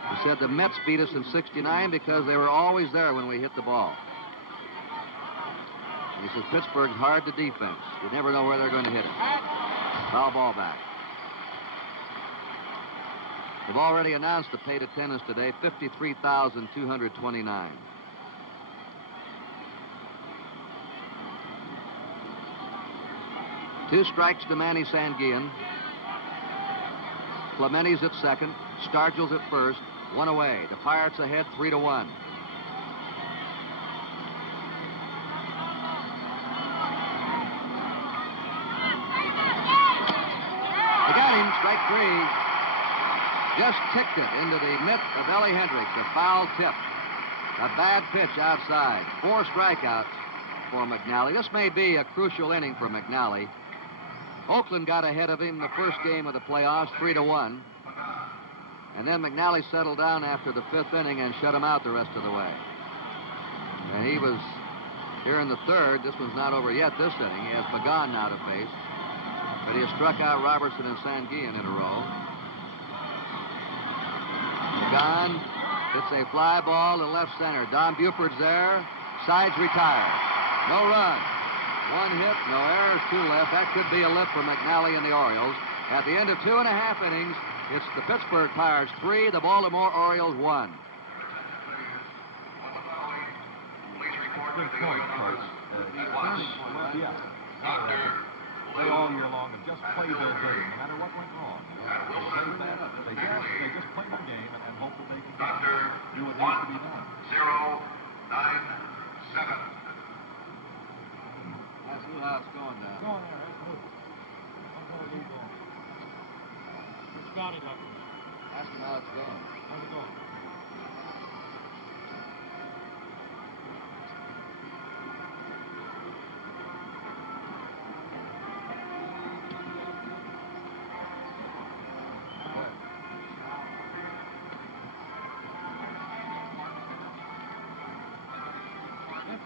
He said the Mets beat us in '69 because they were always there when we hit the ball. And he says Pittsburgh's hard to defense. You never know where they're going to hit it. Foul ball back. They've already announced the paid attendance today, 53,229. Two strikes to Manny Sanguillen. Clemente's at second. Stargell's at first. 1 away. The Pirates ahead 3-1. They got him. Strike 3. Just ticked it into the mitt of Ellie Hendricks. A foul tip. A bad pitch outside. 4 strikeouts for McNally. This may be a crucial inning for McNally. Oakland got ahead of him the first game of the playoffs, 3-1. And then McNally settled down after the 5th inning and shut him out the rest of the way. And he was here in the 3rd. This one's not over yet this inning. He has Pagan now to face. But he has struck out Robertson and Sanguillen in a row. Pagan hits a fly ball to left center. Don Buford's there. Sides retired. No run. 1 hit, no errors, 2 left. That could be a lift for McNally and the Orioles. At the end of 2.5 innings, it's the Pittsburgh Pirates 3, the Baltimore Orioles 1. Good point, Coach. they all year long have just played their game, no matter what went wrong. They just played the game and hope that they can do what needs to be done. 097. Ask Lou how it's going now. Go on there. That's Lou. I'm going to Lou going. What's Scotty like? Ask him how it's going. How's it going?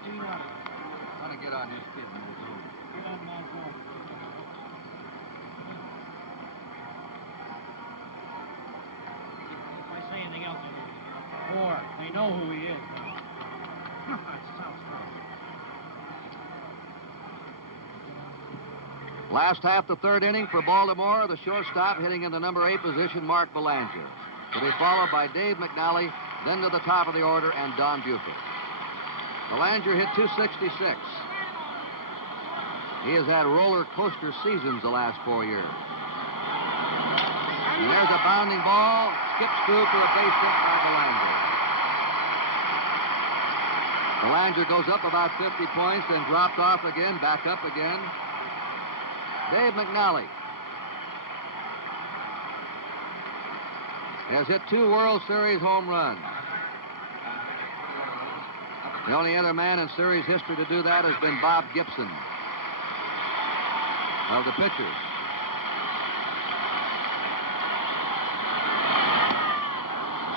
I'm going to get on this kid in his own. Get on my phone. If I say anything else, or they know who he is now. That's South Last half, the third inning for Baltimore. The shortstop hitting in the number 8 position, Mark Belanger. To be followed by Dave McNally, then to the top of the order, and Don Buford. Belanger hit .266. He has had roller coaster seasons the last 4 years. And there's a bounding ball. Skips through for a base hit by Belanger. Belanger goes up about 50 points, then dropped off again, back up again. Dave McNally has hit 2 World Series home runs. The only other man in series history to do that has been Bob Gibson of the pitchers.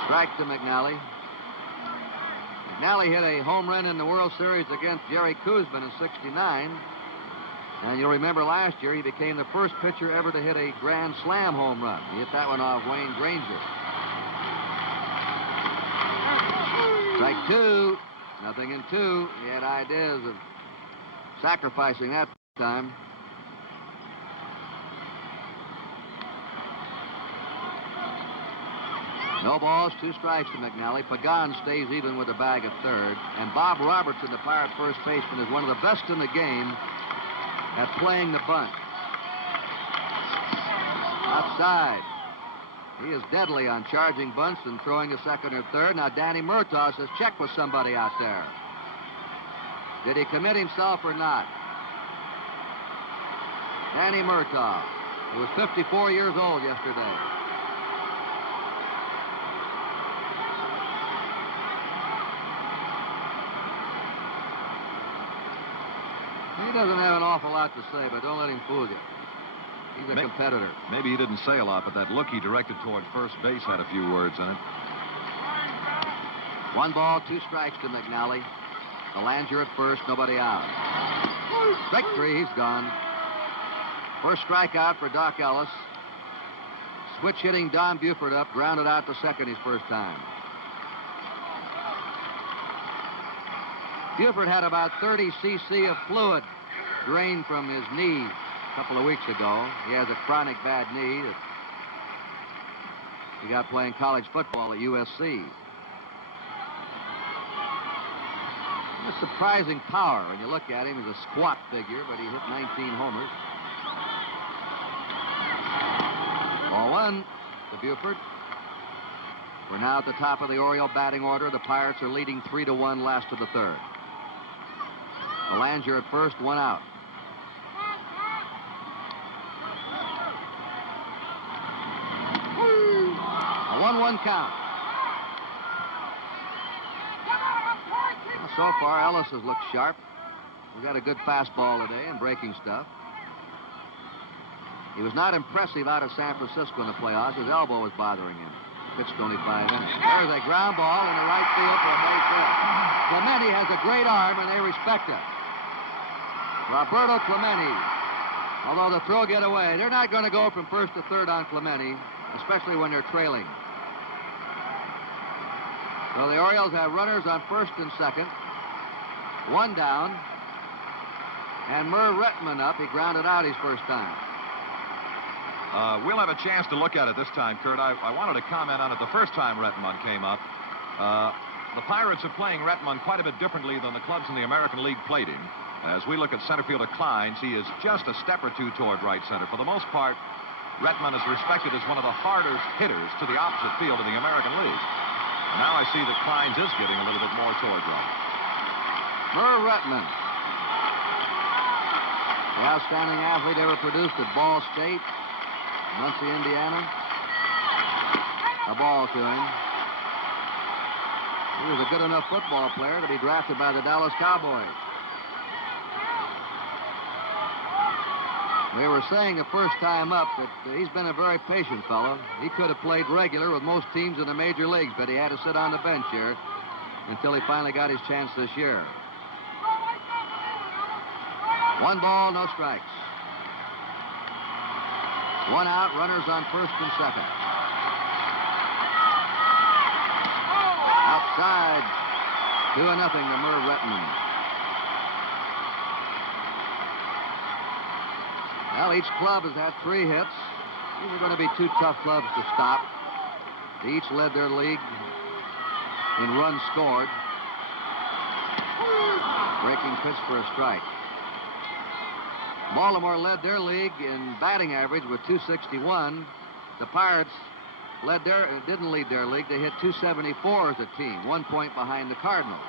Strike to McNally. McNally hit a home run in the World Series against Jerry Koosman in '69. And you'll remember last year he became the first pitcher ever to hit a Grand Slam home run. He hit that one off Wayne Granger. Strike 2. Nothing in 2. He had ideas of sacrificing that time. No balls, 2 strikes to McNally. Pagan stays even with the bag at third. And Bob Robertson, the Pirate first baseman, is one of the best in the game at playing the bunt. Outside. He is deadly on charging bunts and throwing to second or third. Now Danny Murtaugh says check with somebody out there. Did he commit himself or not? Danny Murtaugh, who was 54 years old yesterday. He doesn't have an awful lot to say, but don't let him fool you. He's a competitor. Maybe he didn't say a lot, but that look he directed toward first base had a few words in it. 1 ball, 2 strikes to McNally. Belanger at first, nobody out. Strike 3, he's gone. First strikeout for Doc Ellis. Switch hitting Don Buford up, grounded out to second his first time. Buford had about 30 cc of fluid drained from his knee a couple of weeks ago. He has a chronic bad knee that he got playing college football at USC. A surprising power when you look at him. He's a squat figure, but he hit 19 homers. Ball 1 to Buford. We're now at the top of the Oriole batting order. The Pirates are leading 3-1 last of the third. Belanger at first, 1 out. A 1-1 count. So far, Ellis has looked sharp. He's got a good fastball today and breaking stuff. He was not impressive out of San Francisco in the playoffs. His elbow was bothering him. Pitched only 5 innings. There's a ground ball in the right field for a base hit. Clemente has a great arm, and they respect it. Roberto Clemente. Although the throw get away, they're not going to go from first to third on Clemente, especially when they're trailing. So the Orioles have runners on first and second. 1 down. And Merv Retman up. He grounded out his first time. We'll have a chance to look at it this time, Kurt. I wanted to comment on it the first time Retman came up. the Pirates are playing Retman quite a bit differently than the clubs in the American League played him. As we look at center fielder Kleins, he is just a step or two toward right center. For the most part, Retman is respected as one of the harder hitters to the opposite field of the American League. And now I see that Kleins is getting a little bit more toward right. Merv Retman, the outstanding athlete ever produced at Ball State, Muncie, Indiana. A ball to him. He was a good enough football player to be drafted by the Dallas Cowboys. They were saying the first time up that he's been a very patient fellow. He could have played regular with most teams in the major leagues, but he had to sit on the bench here until he finally got his chance this year. 1 ball, no strikes. 1 out, runners on first and second. Outside, 2-0 to Merv Retman. Well, each club has had 3 hits. These are going to be 2 tough clubs to stop. They each led their league in runs scored. Breaking pitch for a strike. Baltimore led their league in batting average with .261. The Pirates didn't lead their league. They hit .274 as a team, 1 point behind the Cardinals.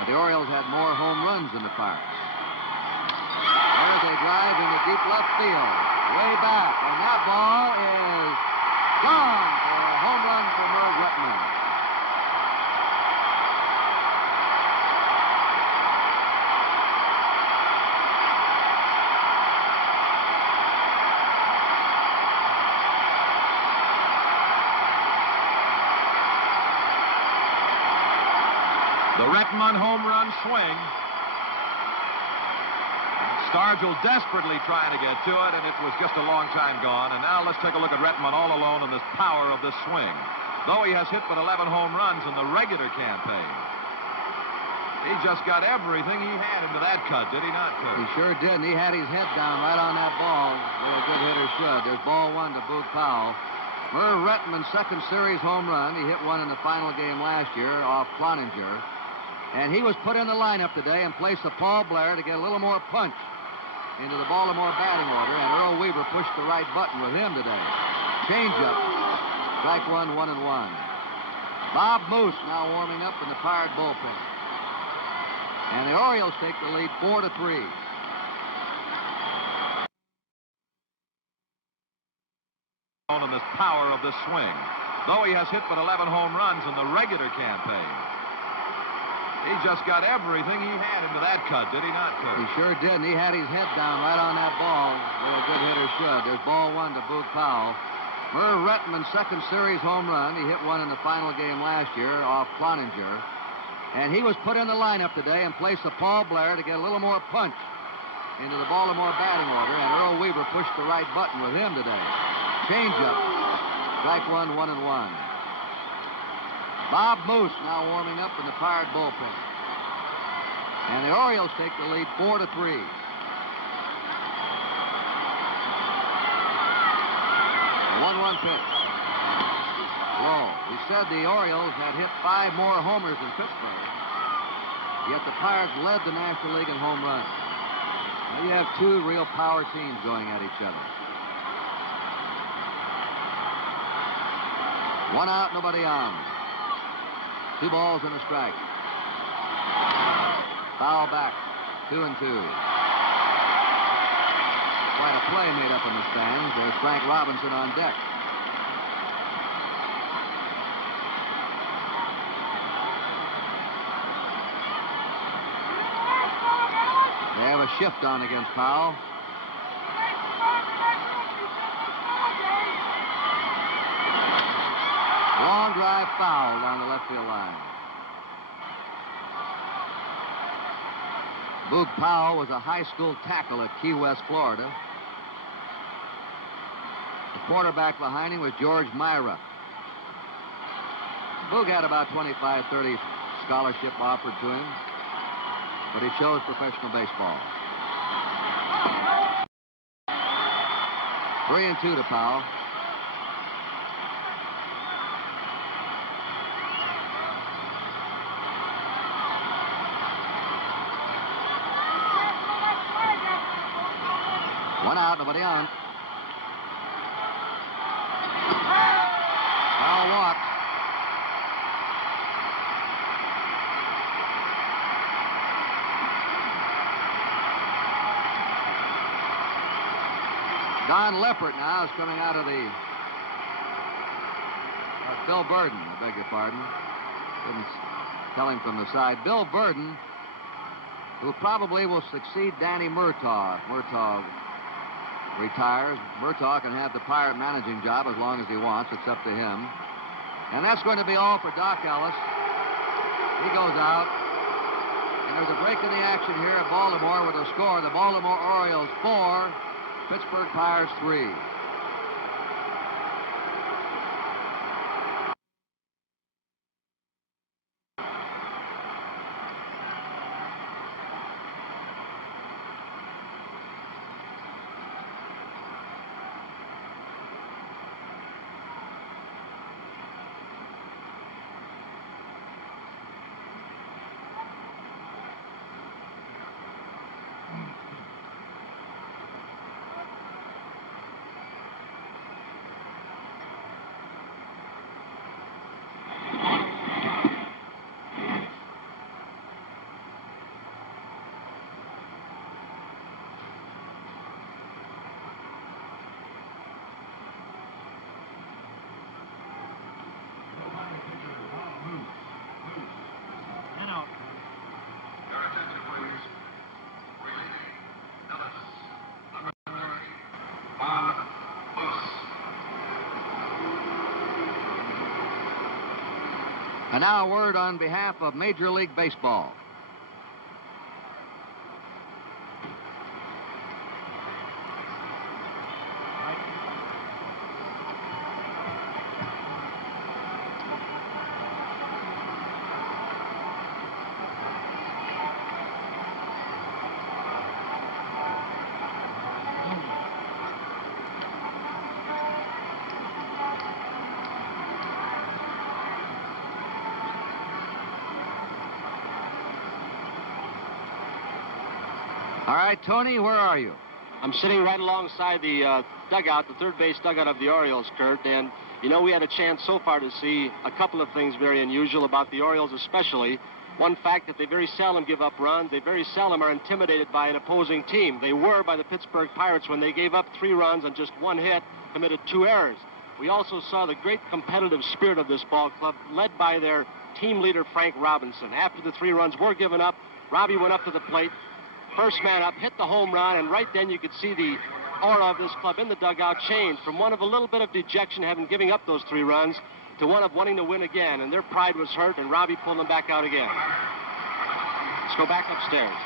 But the Orioles had more home runs than the Pirates. There's a drive into deep left field, way back, and that ball is gone for a home run for Merv Retman. The Retman home run swing. Stargell desperately trying to get to it, and it was just a long time gone. And now let's take a look at Retman all alone in this power of this swing. Though he has hit but 11 home runs in the regular campaign, he just got everything he had into that cut, did he not, Kurt? He sure did, and he had his head down right on that ball, the way a good hitter should. There's ball 1 to Boog Powell. Merv Retman's second series home run. He hit 1 in the final game last year off Cloninger. And he was put in the lineup today in place of Paul Blair to get a little more punch into the Baltimore batting order, and Earl Weaver pushed the right button with him today. Changeup, strike 1, 1-1. Bob Moose now warming up in the Pirate bullpen. And the Orioles take the lead 4-3. In this power of this swing. Though he has hit but 11 home runs in the regular campaign, he just got everything he had into that cut, did he not, Kurt? He sure did, and he had his head down right on that ball, the way a good hitter should. There's ball 1 to Boog Powell. Merv Retman's second series home run. He hit 1 in the final game last year off Cloninger. And he was put in the lineup today in place of Paul Blair to get a little more punch into the Baltimore batting order, and Earl Weaver pushed the right button with him today. Changeup, strike 1, 1-1. Bob Moose now warming up in the Pirate bullpen. And the Orioles take the lead 4-3. 1-1 pitch. Low. We said the Orioles had hit 5 more homers than Pittsburgh, yet the Pirates led the National League in home runs. Now you have 2 real power teams going at each other. 1 out, nobody on. 2 balls and a strike. Foul back, 2-2. Quite a play made up in the stands. There's Frank Robinson on deck. They have a shift on against Powell. Long drive foul down the left field line. Boog Powell was a high school tackle at Key West, Florida. The quarterback behind him was George Myra. Boog had about 25-30 scholarship offered to him, but he chose professional baseball. 3-2 to Powell. One out, nobody on. Foul walk. Don Leppert now is coming out of the... Bill Burden, I beg your pardon. Didn't tell him from the side. Bill Burden, who probably will succeed Danny Murtaugh. If Murtaugh retires, Murtaugh can have the Pirate managing job as long as he wants. It's up to him. And that's going to be all for Doc Ellis. He goes out. And there's a break in the action here at Baltimore with a score. The Baltimore Orioles 4, Pittsburgh Pirates 3. And now a word on behalf of Major League Baseball. All right, Tony, where are you? I'm sitting right alongside the dugout, the third base dugout of the Orioles, Kurt. And, you know, we had a chance so far to see a couple of things very unusual about the Orioles especially. One fact that they very seldom give up runs. They very seldom are intimidated by an opposing team. They were by the Pittsburgh Pirates when they gave up 3 runs on just 1 hit, committed 2 errors. We also saw the great competitive spirit of this ball club, led by their team leader, Frank Robinson. After the 3 runs were given up, Robbie went up to the plate, first man up, hit the home run, and right then you could see the aura of this club in the dugout change from one of a little bit of dejection having giving up those 3 runs to one of wanting to win again, and their pride was hurt, and Robbie pulled them back out again. Let's go back upstairs.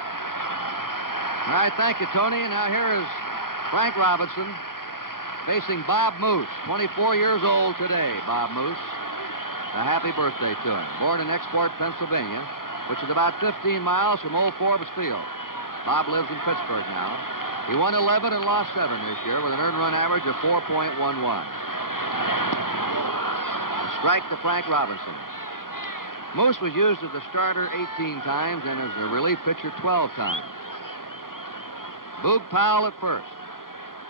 All right, thank you, Tony. Now here is Frank Robinson facing Bob Moose, 24 years old today, Bob Moose. A happy birthday to him. Born in Export, Pennsylvania, which is about 15 miles from Old Forbes Field. Bob lives in Pittsburgh now. He won 11 and lost 7 this year with an earned run average of 4.11. Strike to Frank Robinson. Moose was used as a starter 18 times and as a relief pitcher 12 times. Boog Powell at first.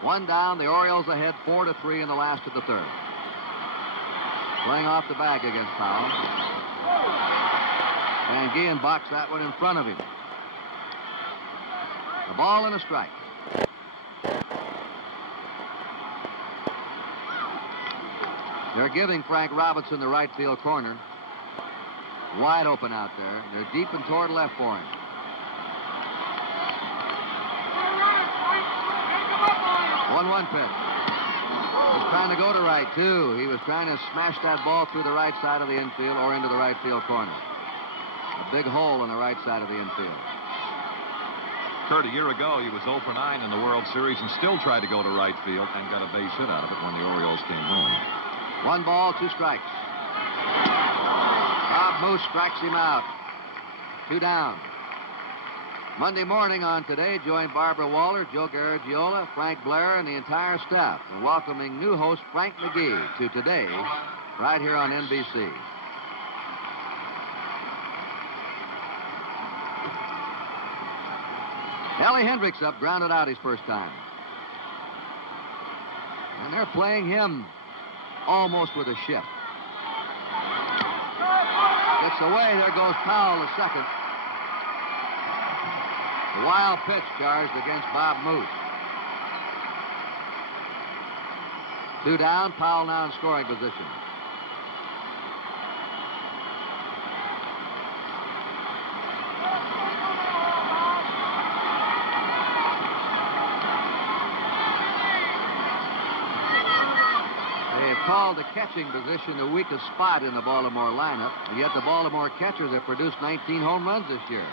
1 down, the Orioles ahead 4-3 in the last of the 3rd. Playing off the bag against Powell. Van Gien boxed that one in front of him. A ball and a strike. They're giving Frank Robinson the right field corner. Wide open out there. They're deep and toward left for him. 1-1 pitch. He was trying to go to right, too. He was trying to smash that ball through the right side of the infield or into the right field corner. A big hole on the right side of the infield. Kurt, a year ago, he was 0 for 9 in the World Series and still tried to go to right field and got a base hit out of it when the Orioles came home. 1 ball, 2 strikes. Bob Moose strikes him out. 2 down. Monday morning on Today, join Barbara Waller, Joe Garagiola, Frank Blair, and the entire staff in welcoming new host Frank McGee to Today, right here on NBC. Ellie Hendricks up, grounded out his first time. And they're playing him almost with a shift. Gets away. There goes Powell, the second. A wild pitch charged against Bob Moose. 2 down. Powell now in scoring position. Called the catching position the weakest spot in the Baltimore lineup, and yet the Baltimore catchers have produced 19 home runs this year.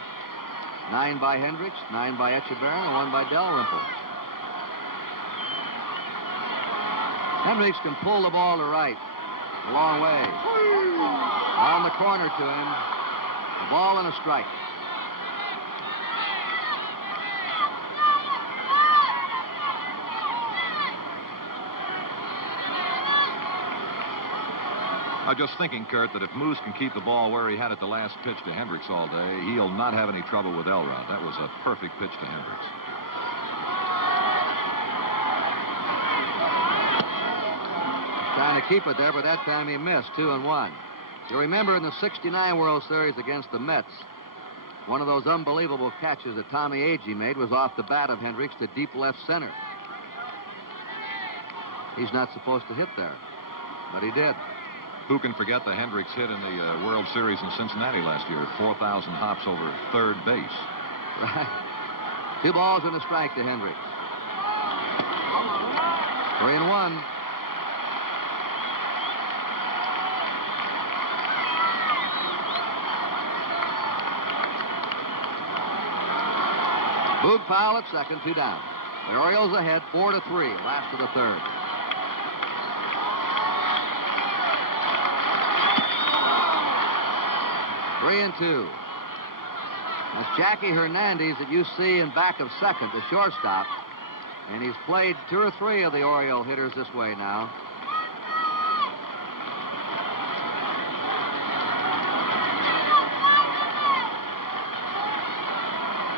9 by Hendricks, 9 by Echeverria, and 1 by Dalrymple. Hendricks can pull the ball to right a long way. On the corner to him. A ball and a strike. I'm just thinking, Kurt, that if Moose can keep the ball where he had it the last pitch to Hendricks all day, he'll not have any trouble with Elrod. That was a perfect pitch to Hendricks. Trying to keep it there, but that time he missed. 2-1. You remember in the '69 World Series against the Mets, one of those unbelievable catches that Tommy Agee made was off the bat of Hendricks to deep left center. He's not supposed to hit there, but he did. Who can forget the Hendricks hit in the World Series in Cincinnati last year? 4,000 hops over third base. Right. 2 balls and a strike to Hendricks. 3-1. Boog Powell at second, 2 down. The Orioles ahead 4-3, last of the third. Three and 2. That's Jackie Hernandez that you see in back of second, the shortstop. And he's played 2 or 3 of the Oriole hitters this way now.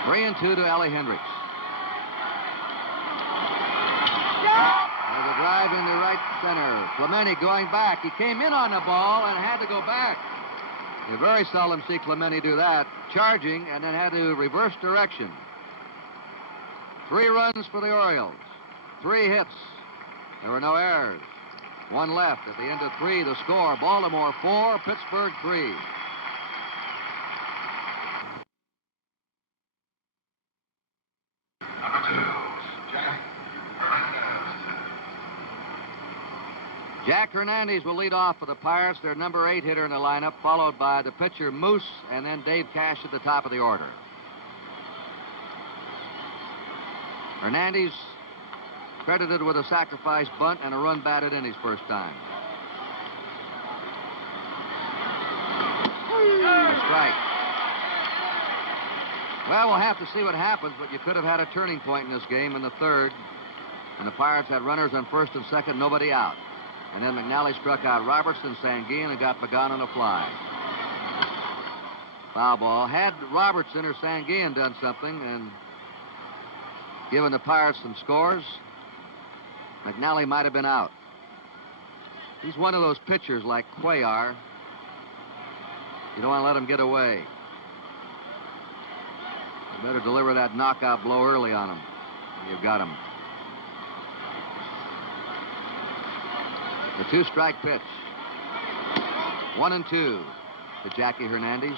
Three and 2 to Ellie Hendricks. There's a drive into right center. Clemente going back. He came in on the ball and had to go back. You very seldom see Clemente do that. Charging and then had to reverse direction. 3 runs for the Orioles. 3 hits. There were no errors. 1 left. At the end of 3, the score, Baltimore 4, Pittsburgh 3. Jack Hernandez will lead off for the Pirates, their number 8 hitter in the lineup, followed by the pitcher Moose and then Dave Cash at the top of the order. Hernandez credited with a sacrifice bunt and a run batted in his first time. A strike. Well, we'll have to see what happens, but you could have had a turning point in this game in the third, and the Pirates had runners on first and second, nobody out. And then McNally struck out Robertson, Sanguin, and got Pagan on a fly. Foul ball. Had Robertson or Sanguin done something and given the Pirates some scores, McNally might have been out. He's one of those pitchers like Cuellar. You don't want to let him get away. You better deliver that knockout blow early on him. You've got him. The 2-strike pitch. 1 and 2 to Jackie Hernandez.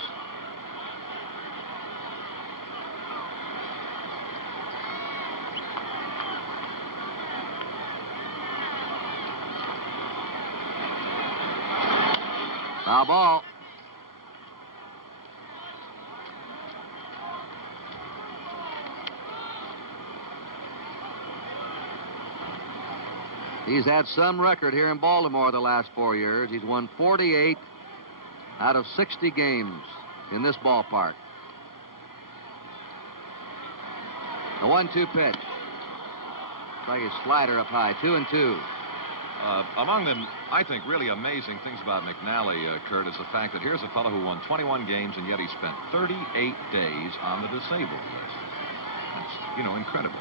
Foul ball. He's had some record here in Baltimore the last 4 years. He's won 48 out of 60 games in this ballpark. The 1-2 pitch. It's like a slider up high. 2 and 2. Among them, I think, really amazing things about McNally, Kurt, is the fact that here's a fellow who won 21 games, and yet he spent 38 days on the disabled list. That's, incredible.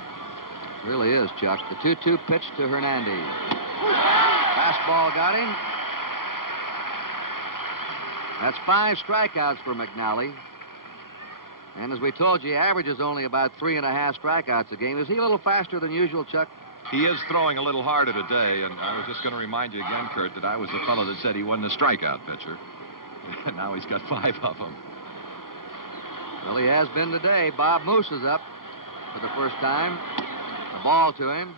Really is, Chuck. The 2-2 pitch to Hernandez. Fastball got him. That's 5 strikeouts for McNally. And as we told you, he averages only about 3.5 strikeouts a game. Is he a little faster than usual, Chuck? He is throwing a little harder today, and I was just going to remind you again, Kurt, that I was the fellow that said he wasn't a strikeout pitcher. And now he's got 5 of them. Well, he has been today. Bob Moose is up for the first time. The ball to him.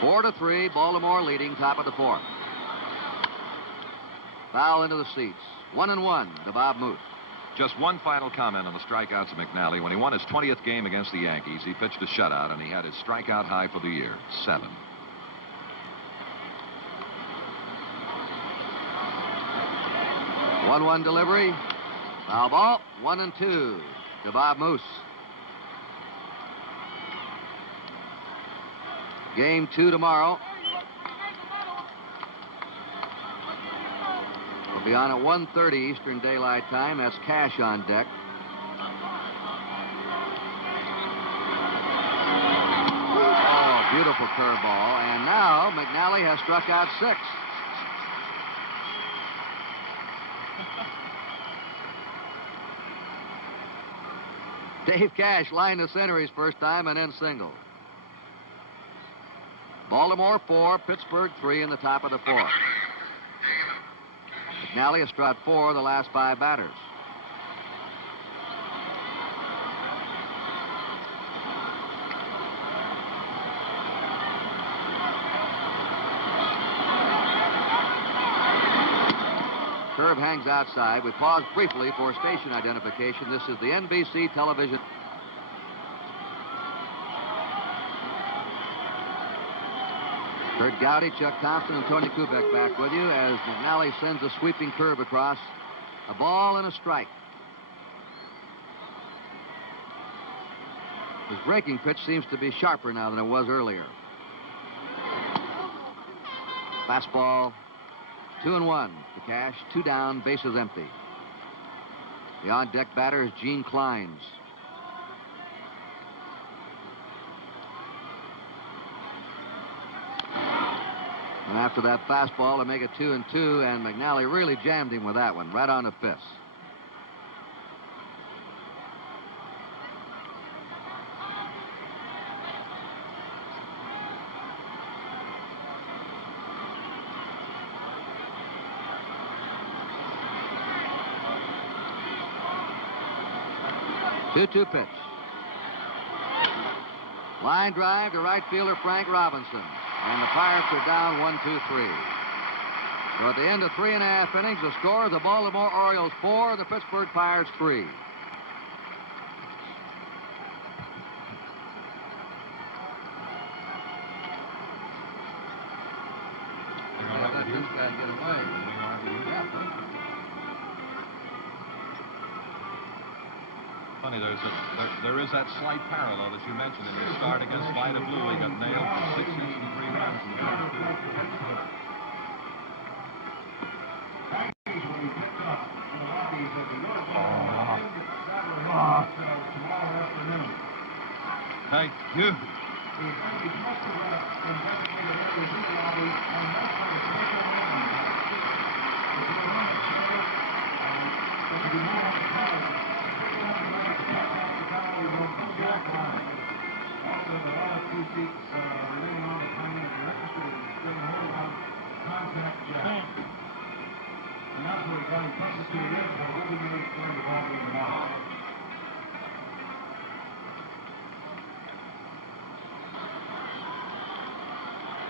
Four to 3, Baltimore leading, top of the 4th. Foul into the seats. 1-1 to Bob Moose. Just one final comment on the strikeouts of McNally. When he won his 20th game against the Yankees, he pitched a shutout, and he had his strikeout high for the year, 7. One delivery. Foul ball. 1-2 to Bob Moose. Game 2 tomorrow. We'll be on at 1:30 Eastern Daylight Time. That's Cash on deck. Oh, beautiful curveball. And now McNally has struck out 6. Dave Cash lined to center his first time and then singled. Baltimore 4, Pittsburgh 3 in the top of the 4th. McNally has struck 4 of the last 5 batters. Curve hangs outside. We pause briefly for station identification. This is the NBC television. Kurt Gowdy, Chuck Thompson, and Tony Kubek back with you as McNally sends a sweeping curve across. A ball and a strike. His breaking pitch seems to be sharper now than it was earlier. Fastball. 2-1 to Cash. 2 down, bases empty. The on-deck batter is Gene Clines. And after that fastball to make it 2-2, and McNally really jammed him with that one, right on the fist. Two pitch. Line drive to right fielder Frank Robinson. And the Pirates are down 1-2-3. So at the end of 3.5 innings, the score is the Baltimore Orioles 4, the Pittsburgh Pirates 3. Let this guy get away. Funny, there is that slight parallel, as you mentioned, in his start against Vida Blue. He got nailed for 6 hits and 3 runs in the first 2. Thank you.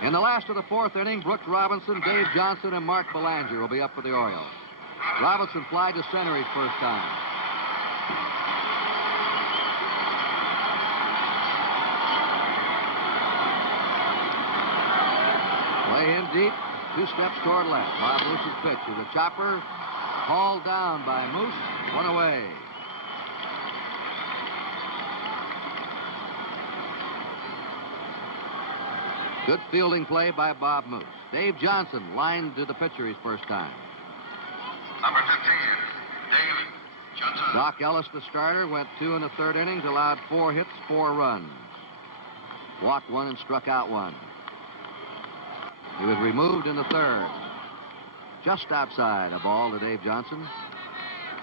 In the last of the 4th inning, Brooks Robinson, Dave Johnson, and Mark Belanger will be up for the Orioles. Robinson flied to center his first time. Play in deep, 2 steps toward left. Bob Moose's pitch is a chopper, hauled down by Moose, 1 away. Good fielding play by Bob Moose. Dave Johnson lined to the pitcher his first time. Number 15, Dave Johnson. Doc Ellis, the starter, went 2 in the 3rd innings, allowed 4 hits, 4 runs. Walked 1 and struck out 1. He was removed in the 3rd. Just outside a ball to Dave Johnson,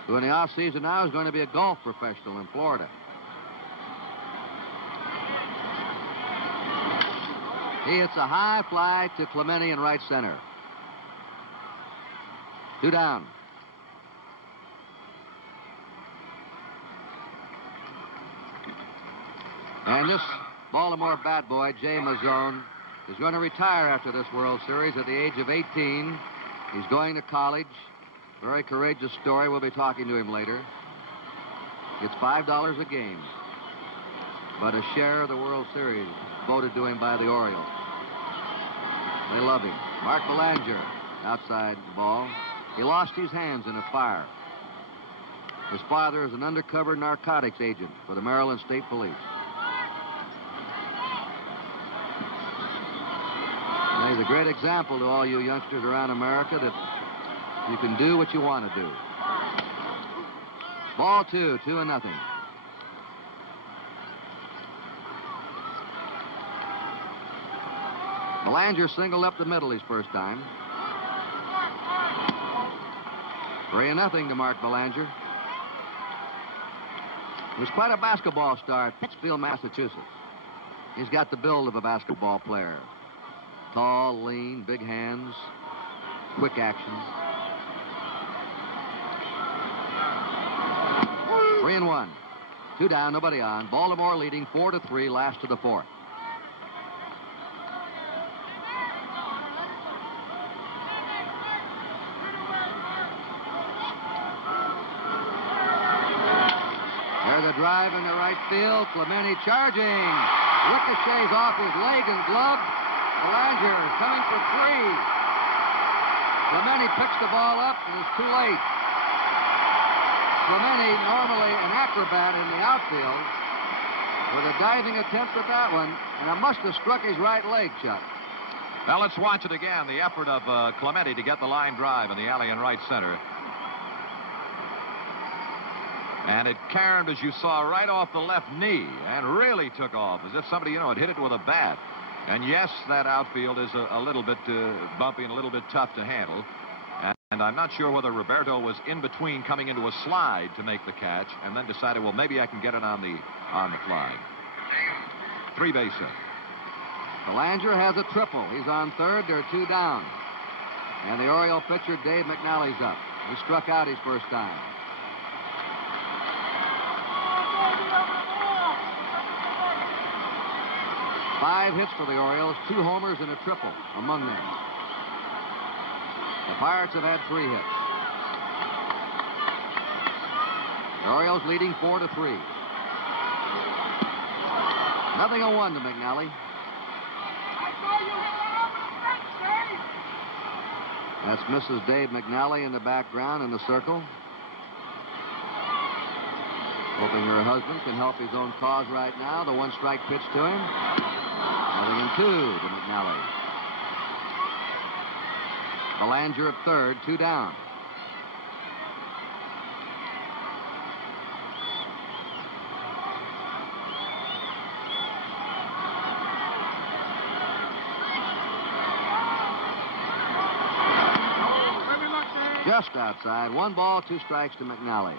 who in the offseason now is going to be a golf professional in Florida. He hits a high fly to Clemente in right center. 2 down. And this Baltimore bat boy, Jay Mazzone, is going to retire after this World Series at the age of 18. He's going to college. Very courageous story. We'll be talking to him later. Gets $5 a game. But a share of the World Series voted to him by the Orioles. They love him. Mark Belanger, outside the ball. He lost his hands in a fire. His father is an undercover narcotics agent for the Maryland State Police. And he's a great example to all you youngsters around America that you can do what you want to do. Ball 2, 2-0. Belanger singled up the middle his first time. 3-0 to Mark Belanger. It was quite a basketball star at Pittsfield, Massachusetts. He's got the build of a basketball player. Tall, lean, big hands, quick action. 3-1. 2 down, nobody on. Baltimore leading 4-3, last to the 4th. There's a drive in the right field. Clemente charging. Ricochets off his leg and glove. Belanger coming for 3. Clemente picks the ball up and is too late. Clemente, normally an acrobat in the outfield, with a diving attempt at that one, and it must have struck his right leg, Chuck. Now let's watch it again. The effort of Clemente to get the line drive in the alley in right center. And it caromed, as you saw, right off the left knee and really took off as if somebody, had hit it with a bat. And yes, that outfield is a little bit bumpy and a little bit tough to handle. And I'm not sure whether Roberto was in between coming into a slide to make the catch and then decided, well, maybe I can get it on the fly. 3-base hit. Belanger has a triple. He's on 3rd. There are 2 down. And the Oriole pitcher, Dave McNally's up. He struck out his first time. Five hits for the Orioles, 2 homers and a triple among them. The Pirates have had 3 hits. The Orioles leading 4-3. 0-1 to McNally. That's Mrs. Dave McNally in the background in the circle, hoping her husband can help his own cause right now. The 1-strike pitch to him. 0-2 to McNally. Belanger at 3rd, 2 down. Just outside. 1 ball, 2 strikes to McNally.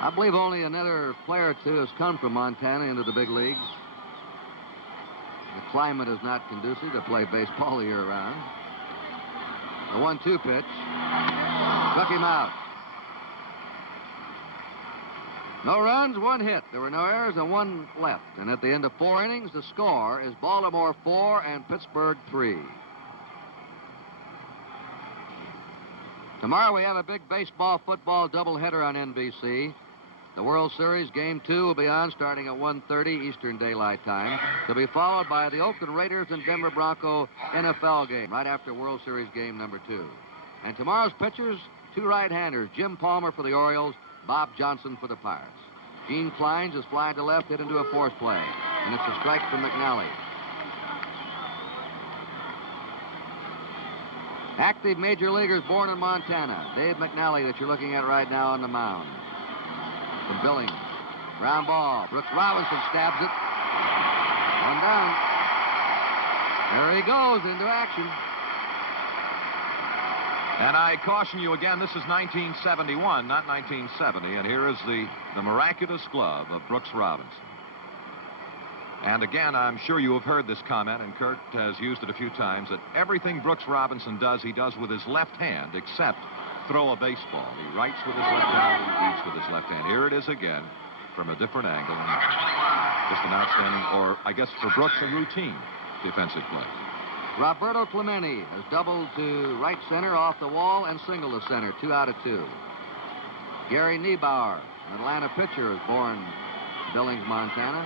I believe only another player or 2 has come from Montana into the big leagues. The climate is not conducive to play baseball the year round. The 1-2 pitch struck him out. No runs, 1 hit. There were no errors and 1 left. And at the end of 4 innings, the score is Baltimore 4 and Pittsburgh 3. Tomorrow we have a big baseball-football doubleheader on NBC. The World Series Game 2 will be on starting at 1:30 Eastern Daylight Time. To be followed by the Oakland Raiders and Denver Bronco NFL game right after World Series Game number 2. And tomorrow's pitchers, 2 right-handers, Jim Palmer for the Orioles, Bob Johnson for the Pirates. Gene Kleins is flying to left, hit into a force play. And it's a strike from McNally. Active major leaguers born in Montana. Dave McNally that you're looking at right now on the mound. From Billings. Ground ball. Brooks Robinson stabs it. One down. There he goes into action. And I caution you again, this is 1971, not 1970. And here is the miraculous glove of Brooks Robinson. And again, I'm sure you have heard this comment, and Kurt has used it a few times, that everything Brooks Robinson does, he does with his left hand, except throw a baseball. He writes with his left hand, he eats with his left hand. Here it is again, from a different angle. Just an outstanding, or I guess for Brooks, a routine defensive play. Roberto Clemente has doubled to right center off the wall and single to center, 2 out of 2. Gary Niebauer, an Atlanta pitcher, is born in Billings, Montana.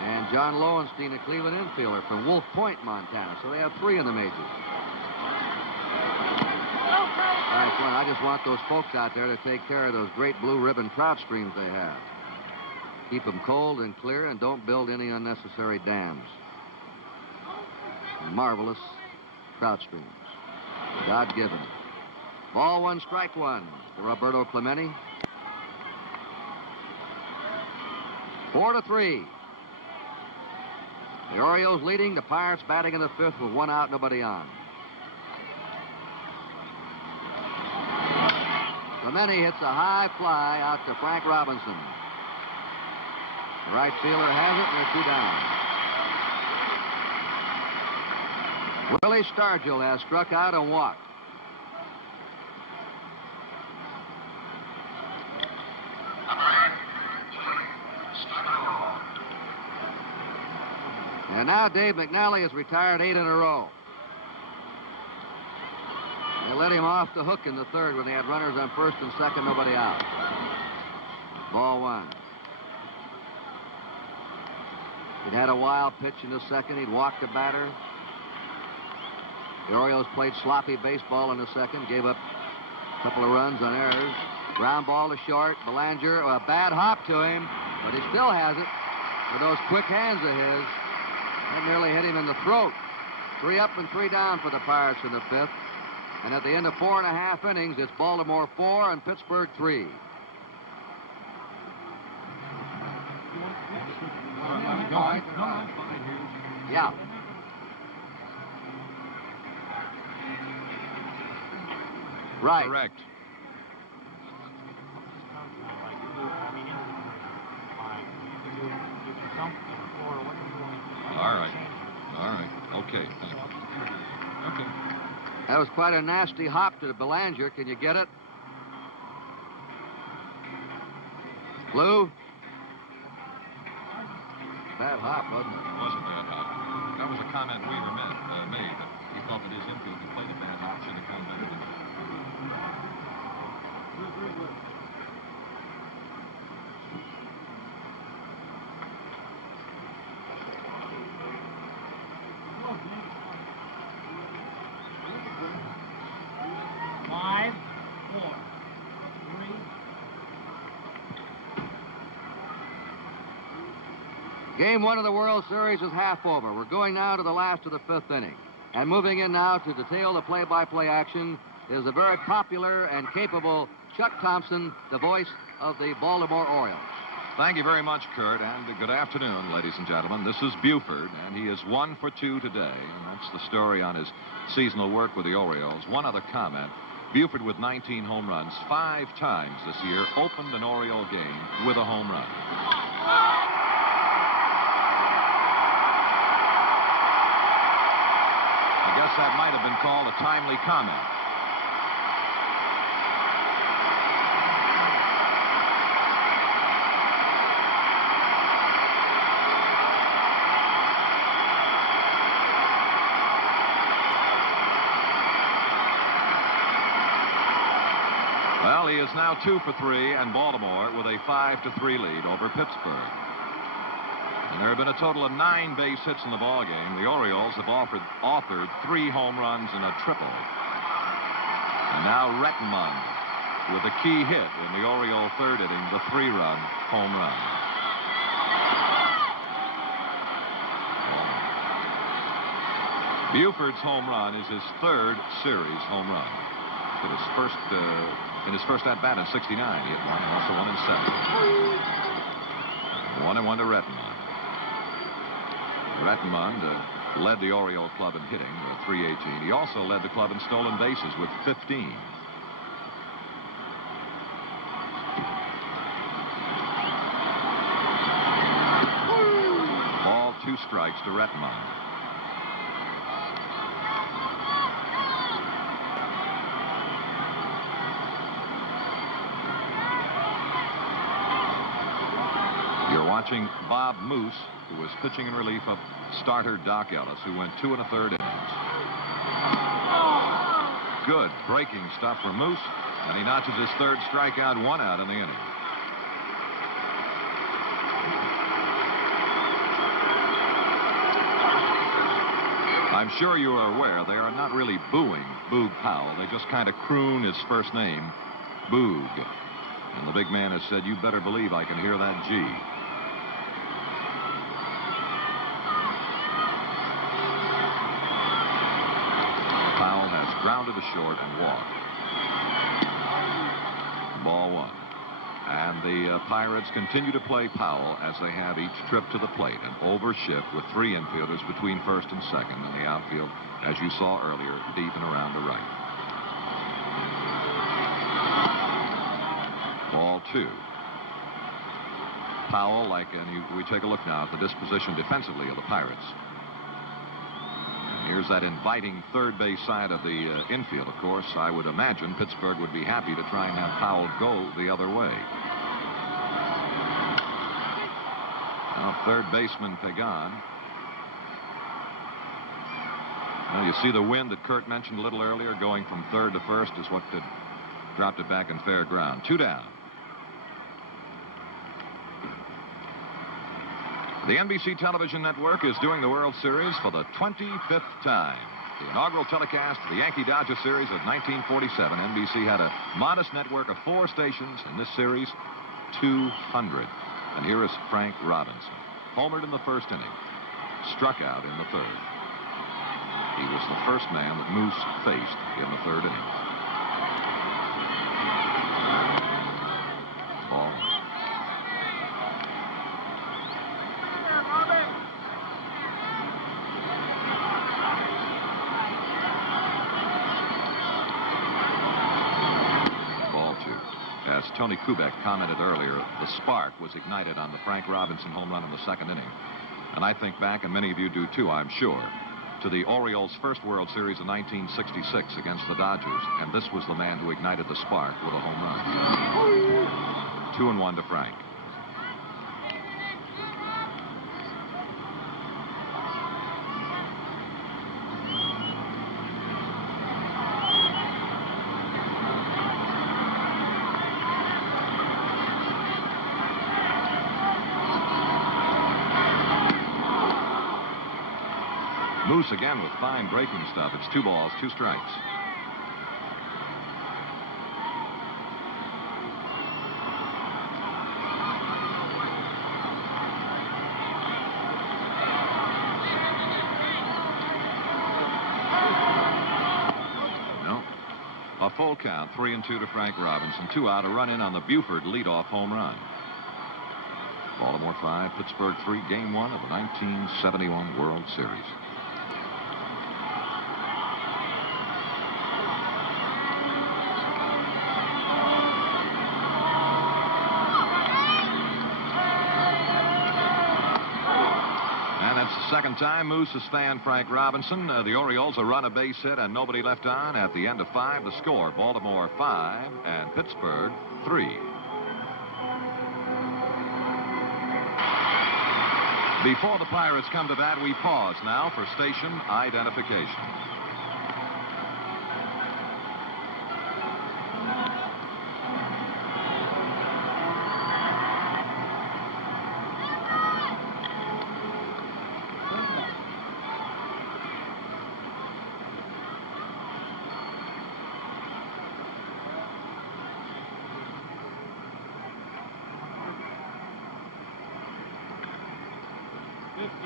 And John Lowenstein, a Cleveland infielder from Wolf Point, Montana. So they have 3 in the majors. Nice one. I just want those folks out there to take care of those great blue ribbon trout streams they have. Keep them cold and clear and don't build any unnecessary dams. Marvelous trout streams. God-given. Ball 1, strike 1 to Roberto Clemente. 4-3. The Orioles leading, the Pirates batting in the 5th with 1 out, nobody on. Clemente hits a high fly out to Frank Robinson. The right fielder has it, and they're 2 down. Willie Stargell has struck out and walked. And now Dave McNally has retired 8 in a row. They let him off the hook in the 3rd when they had runners on 1st and 2nd, nobody out. Ball 1. He'd had a wild pitch in the 2nd. He'd walked the batter. The Orioles played sloppy baseball in the 2nd, gave up a couple of runs on errors. Ground ball to short. Belanger, a bad hop to him, but he still has it with those quick hands of his. That nearly hit him in the throat. 3 up and 3 down for the Pirates in the 5th. And at the end of 4.5 innings, it's Baltimore 4 and Pittsburgh 3. Yeah. Right. Correct. All right. All right. Okay. Thank you. Okay. That was quite a nasty hop to Belanger. Can you get it? Blue? Bad hop, wasn't it? It was a bad hop. That was a comment Weaver made, but he thought that his infield had played a bad hop, should have come better than that. Game 1 of the World Series is half over. We're going now to the last of the 5th inning. And moving in now to detail the play-by-play action is the very popular and capable Chuck Thompson, the voice of the Baltimore Orioles. Thank you very much, Kurt, and good afternoon, ladies and gentlemen. This is Buford, and he is 1 for 2 today, and that's the story on his seasonal work with the Orioles. One other comment. Buford, with 19 home runs, 5 times this year, opened an Oriole game with a home run. I guess that might have been called a timely comment. Well, he is now 2 for 3, and Baltimore with a 5-3 lead over Pittsburgh. And there have been a total of 9 base hits in the ballgame. The Orioles have authored 3 home runs and a triple. And now Rettenmund with a key hit in the Oriole 3rd inning, the 3-run home run. Buford's home run is his third series home run. In his first at bat in '69, he hit one, and also one in '70. 1-1 to Rettenmund. Rettenmund led the Oriole club in hitting with 318. He also led the club in stolen bases with 15. Ball, 2 strikes to Rettenmund. You're watching Bob Moose, who was pitching in relief of starter Doc Ellis, who went 2 1/3 innings. Good breaking stuff from Moose, and he notches his third strikeout, 1 out in the inning. I'm sure you are aware they are not really booing Boog Powell. They just kind of croon his first name, Boog. And the big man has said, "You better believe I can hear that G." Powell has grounded to short and walked. Ball 1. And the Pirates continue to play Powell as they have each trip to the plate. An overshift with 3 infielders between first and second, and the outfield, as you saw earlier, deep and around the right. Ball 2. Powell, we take a look now at the disposition defensively of the Pirates. And here's that inviting third base side of the infield. Of course, I would imagine Pittsburgh would be happy to try and have Powell go the other way. Now, third baseman Pagan. Now, you see the wind that Kurt mentioned a little earlier, going from third to first, is what dropped it back in fair ground. 2 down. The NBC television network is doing the World Series for the 25th time. The inaugural telecast of the Yankee-Dodger series of 1947. NBC had a modest network of 4 stations. In this series, 200. And here is Frank Robinson. Homered in the first inning. Struck out in the third. He was the first man that Moose faced in the third inning. Ball 1. As Tony Kubek commented earlier, the spark was ignited on the Frank Robinson home run in the second inning. And I think back, and many of you do too, I'm sure, to the Orioles' first World Series in 1966 against the Dodgers. And this was the man who ignited the spark with a home run. 2-1 to Frank. Moose again with fine breaking stuff. It's 2 balls, 2 strikes. No. A full count, 3-2 to Frank Robinson. 2 out, a run in on the Buford leadoff home run. Baltimore 5, Pittsburgh 3, Game 1 of the 1971 World Series. Second time Moose has fanned Frank Robinson. The Orioles a run, a base hit, and nobody left on at the end of 5. The score, Baltimore 5 and Pittsburgh 3. Before the Pirates come to bat, we pause now for station identification.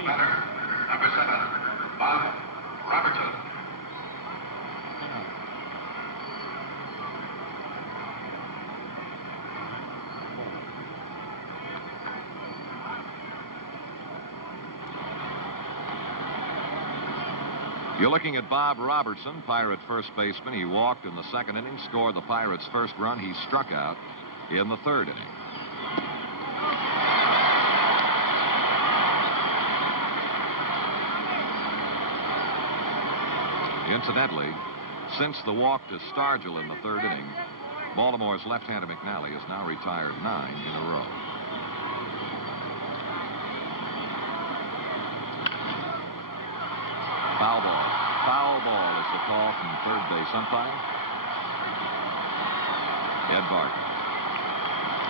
Batter, number 7, Bob Robertson. You're looking at Bob Robertson, Pirate first baseman. He walked in the second inning, scored the Pirates' first run. He struck out in the third inning. Incidentally, since the walk to Stargell in the third inning, Baltimore's left-hander McNally has now retired 9 in a row. Foul ball. Foul ball is the call from third base umpire Ed Barton.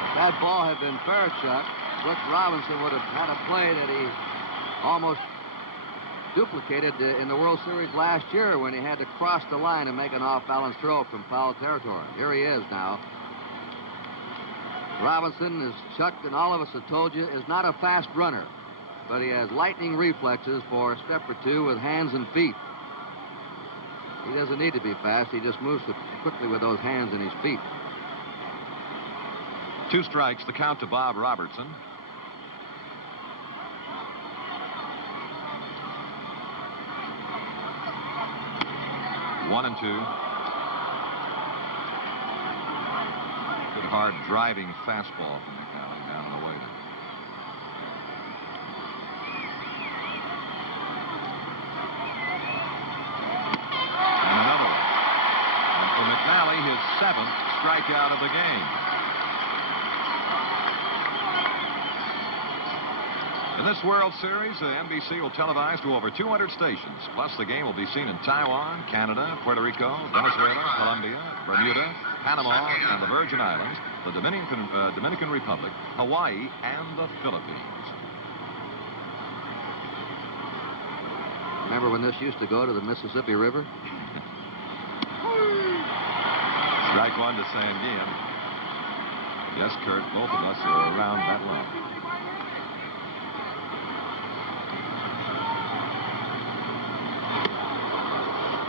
If that ball had been fair, Chuck, Brooks Robinson would have had a play that he almost duplicated in the World Series last year when he had to cross the line and make an off-balance throw from foul territory. Here he is now. Robinson, as Chuck and all of us have told you, is not a fast runner, but he has lightning reflexes for a step or two with hands and feet. He doesn't need to be fast. He just moves quickly with those hands and his feet. 2 strikes, the count to Bob Robertson. One and 2. Good hard driving fastball from McNally down and away. And another one. And for McNally, his 7th strikeout of the game. In this World Series, NBC will televise to over 200 stations. Plus, the game will be seen in Taiwan, Canada, Puerto Rico, Venezuela, Colombia, Bermuda, Panama, and the Virgin Islands, the Dominican Republic, Hawaii, and the Philippines. Remember when this used to go to the Mississippi River? Strike one to Sanguillen. Yes, Kurt, both of us are around that long.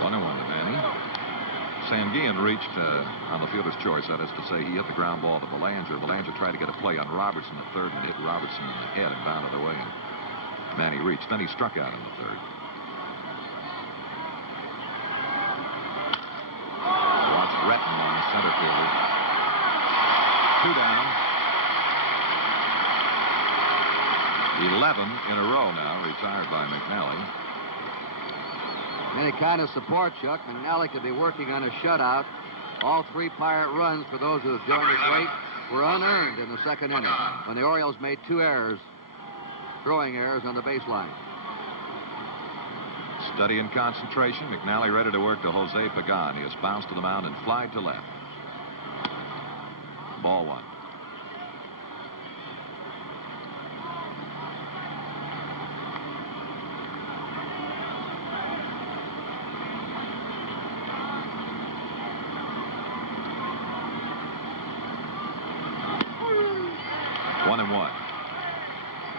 1-1 to Manny. Sanguillen reached on the fielder's choice. That is to say, he hit the ground ball to Belanger. Belanger tried to get a play on Robertson at third and hit Robertson in the head and bounded away. And Manny reached. Then he struck out in the third. Watch Retton on the center fielder. 2 down. 11 in a row now, retired by McNally. Any kind of support, Chuck, McNally could be working on a shutout. All 3 Pirate runs, for those who have joined us late, were unearned in the second inning when the Orioles made 2 errors, throwing errors on the baseline. Steady and concentration. McNally ready to work to Jose Pagan. He has bounced to the mound and flied to left. Ball 1.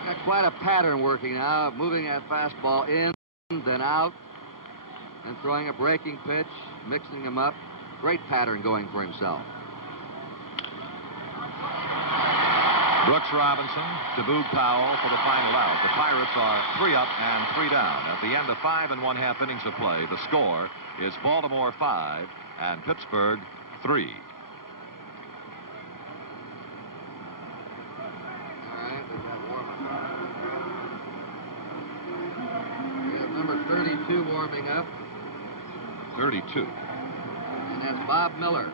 Got quite a pattern working now, moving that fastball in, then out, and throwing a breaking pitch, mixing them up. Great pattern going for himself. Brooks Robinson to Boog Powell for the final out. The Pirates are 3 up and 3 down. At the end of 5 1/2 innings of play, the score is Baltimore 5 and Pittsburgh 3. Number 32 warming up. 32. And that's Bob Miller.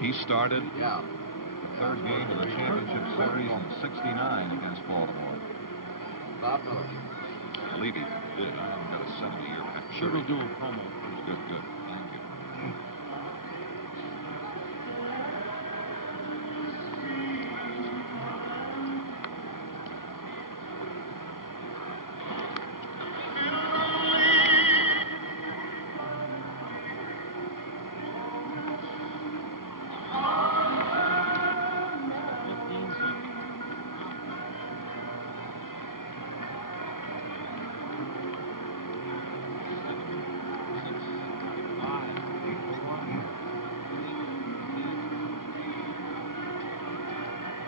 He started the third game of the championship series in '69 against Baltimore. Bob Miller. I believe he did. I haven't got a 70-year. Sure, we'll do a promo. Good, good. Thank you.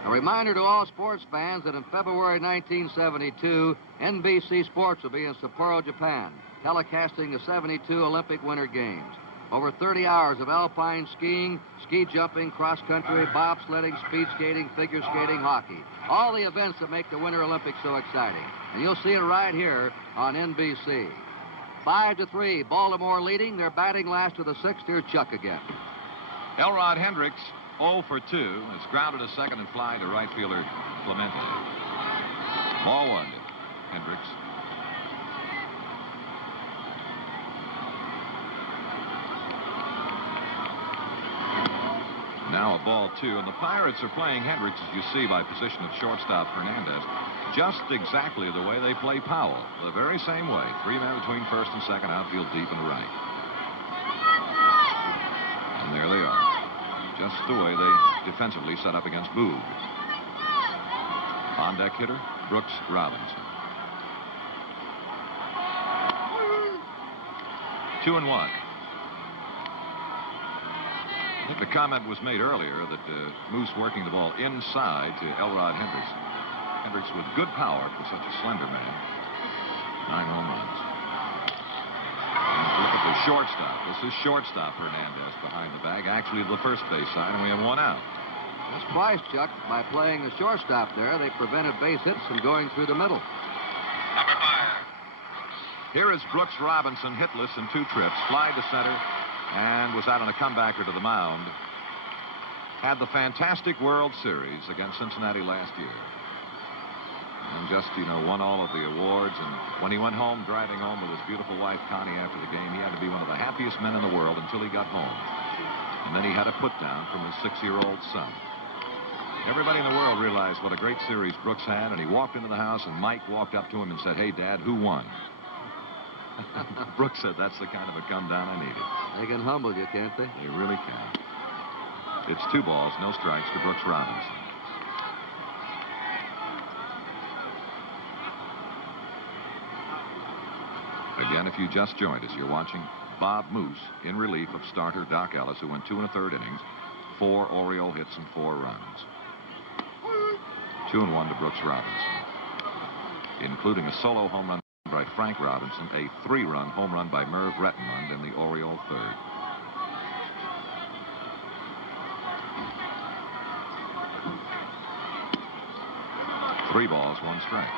A reminder to all sports fans that in February 1972, NBC Sports will be in Sapporo, Japan. telecasting the 72 Olympic Winter Games. Over 30 hours of alpine skiing, ski jumping, cross country, bobsledding, speed skating, figure skating, hockey. All the events that make the Winter Olympics so exciting. And you'll see it right here on NBC. 5-3, Baltimore leading. They're batting last of the sixth. Here's Chuck again. Elrod Hendricks, 0 for 2, is grounded to second and fly to right fielder Clemente. Ball one to Hendricks. Now a ball two, and the Pirates are playing Hendricks, as you see, by position of shortstop Hernandez, just exactly the way they play Powell. The very same way. 3 men between first and second, outfield deep and right. And there they are. Just the way they defensively set up against Boog. On deck hitter, Brooks Robinson. 2-1. I think the comment was made earlier that Moose working the ball inside to Elrod Hendricks. Hendricks with good power for such a slender man. 9 home runs. And look at the shortstop. This is shortstop Hernandez behind the bag. Actually the first base side, and we have 1 out. That's twice, Chuck. By playing the shortstop there, they prevented base hits from going through the middle. Number 5. Here is Brooks Robinson, hitless in 2 trips, fly to center, and was out on a comebacker to the mound. Had the fantastic World Series against Cincinnati last year. And just, won all of the awards. And when he went home, driving home with his beautiful wife, Connie, after the game, he had to be one of the happiest men in the world until he got home. And then he had a put down from his 6-year-old son. Everybody in the world realized what a great series Brooks had, and he walked into the house, and Mike walked up to him and said, "Hey, Dad, who won?" Brooks said, "That's the kind of a come-down I needed." They can humble you, can't they? They really can. It's 2 balls, no strikes to Brooks Robinson. Again, if you just joined us, you're watching Bob Moose in relief of starter Doc Ellis, who went 2 1/3 innings, 4 Oriole hits and 4 runs. 2-1 to Brooks Robinson, including a solo home run by Frank Robinson, a 3-run home run by Merv Rettenmund in the Oriole third. Three balls, 1 strike.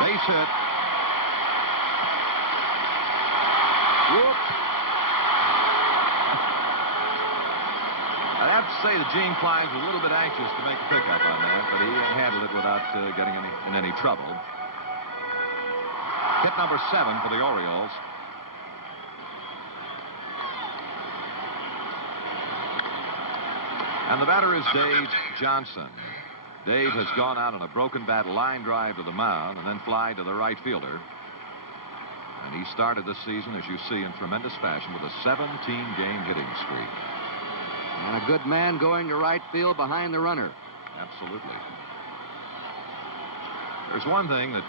Base hit. Whoops. I'd have to say that Gene Klein was a little bit anxious to make a pickup on that, but he handled it without getting in any trouble. Hit number 7 for the Orioles. And the batter is Dave Johnson. Dave has gone out on a broken bat line drive to the mound and then fly to the right fielder. And he started this season, as you see, in tremendous fashion with a 17-game hitting streak. And a good man going to right field behind the runner. Absolutely. There's one thing that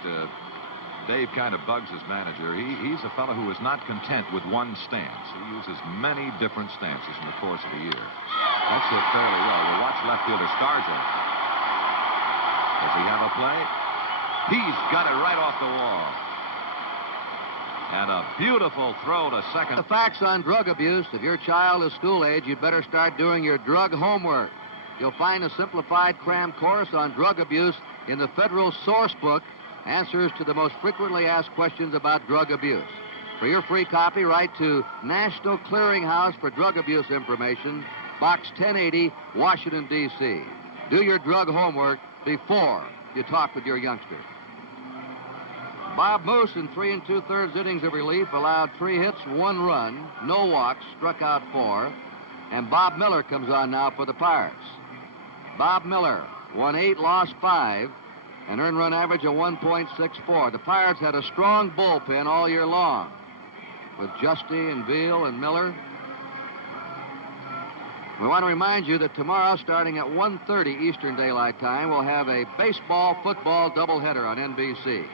Dave kind of bugs his manager. He's a fellow who is not content with one stance. He uses many different stances in the course of a year. That's hit fairly well. We'll watch left fielder Stargell. Does he have a play? He's got it right off the wall. And a beautiful throw to second. The facts on drug abuse. If your child is school age, you'd better start doing your drug homework. You'll find a simplified cram course on drug abuse in the Federal Source Book, answers to the most frequently asked questions about drug abuse. For your free copy, write to National Clearinghouse for Drug Abuse Information, Box 1080, Washington, D.C. Do your drug homework before you talk with your youngster. Bob Moose, in 3 2/3 innings of relief, allowed 3 hits, 1 run, no walks, struck out 4. And Bob Miller comes on now for the Pirates. Bob Miller won 8, lost 5, an earned run average of 1.64. The Pirates had a strong bullpen all year long with Justy and Veal and Miller. We want to remind you that tomorrow, starting at 1:30 Eastern Daylight Time, we'll have a baseball-football doubleheader on NBC.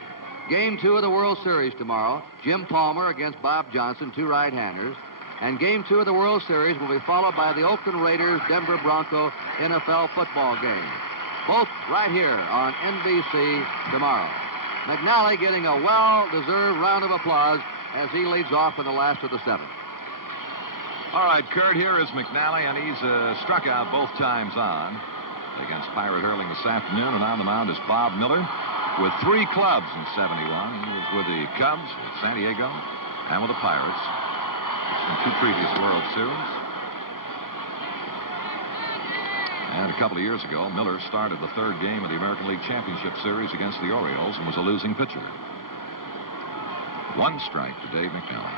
Game 2 of the World Series tomorrow. Jim Palmer against Bob Johnson, 2 right-handers. And Game 2 of the World Series will be followed by the Oakland Raiders Denver Bronco NFL football game. Both right here on NBC tomorrow. McNally getting a well-deserved round of applause as he leads off in the last of the 7th. All right, Kurt, here is McNally, and he's struck out both times on against Pirate hurling this afternoon. And on the mound is Bob Miller with 3 clubs in 71. He was with the Cubs, with San Diego, and with the Pirates in 2 previous World Series. And a couple of years ago, Miller started the 3rd game of the American League Championship Series against the Orioles and was a losing pitcher. 1 strike to Dave McNally.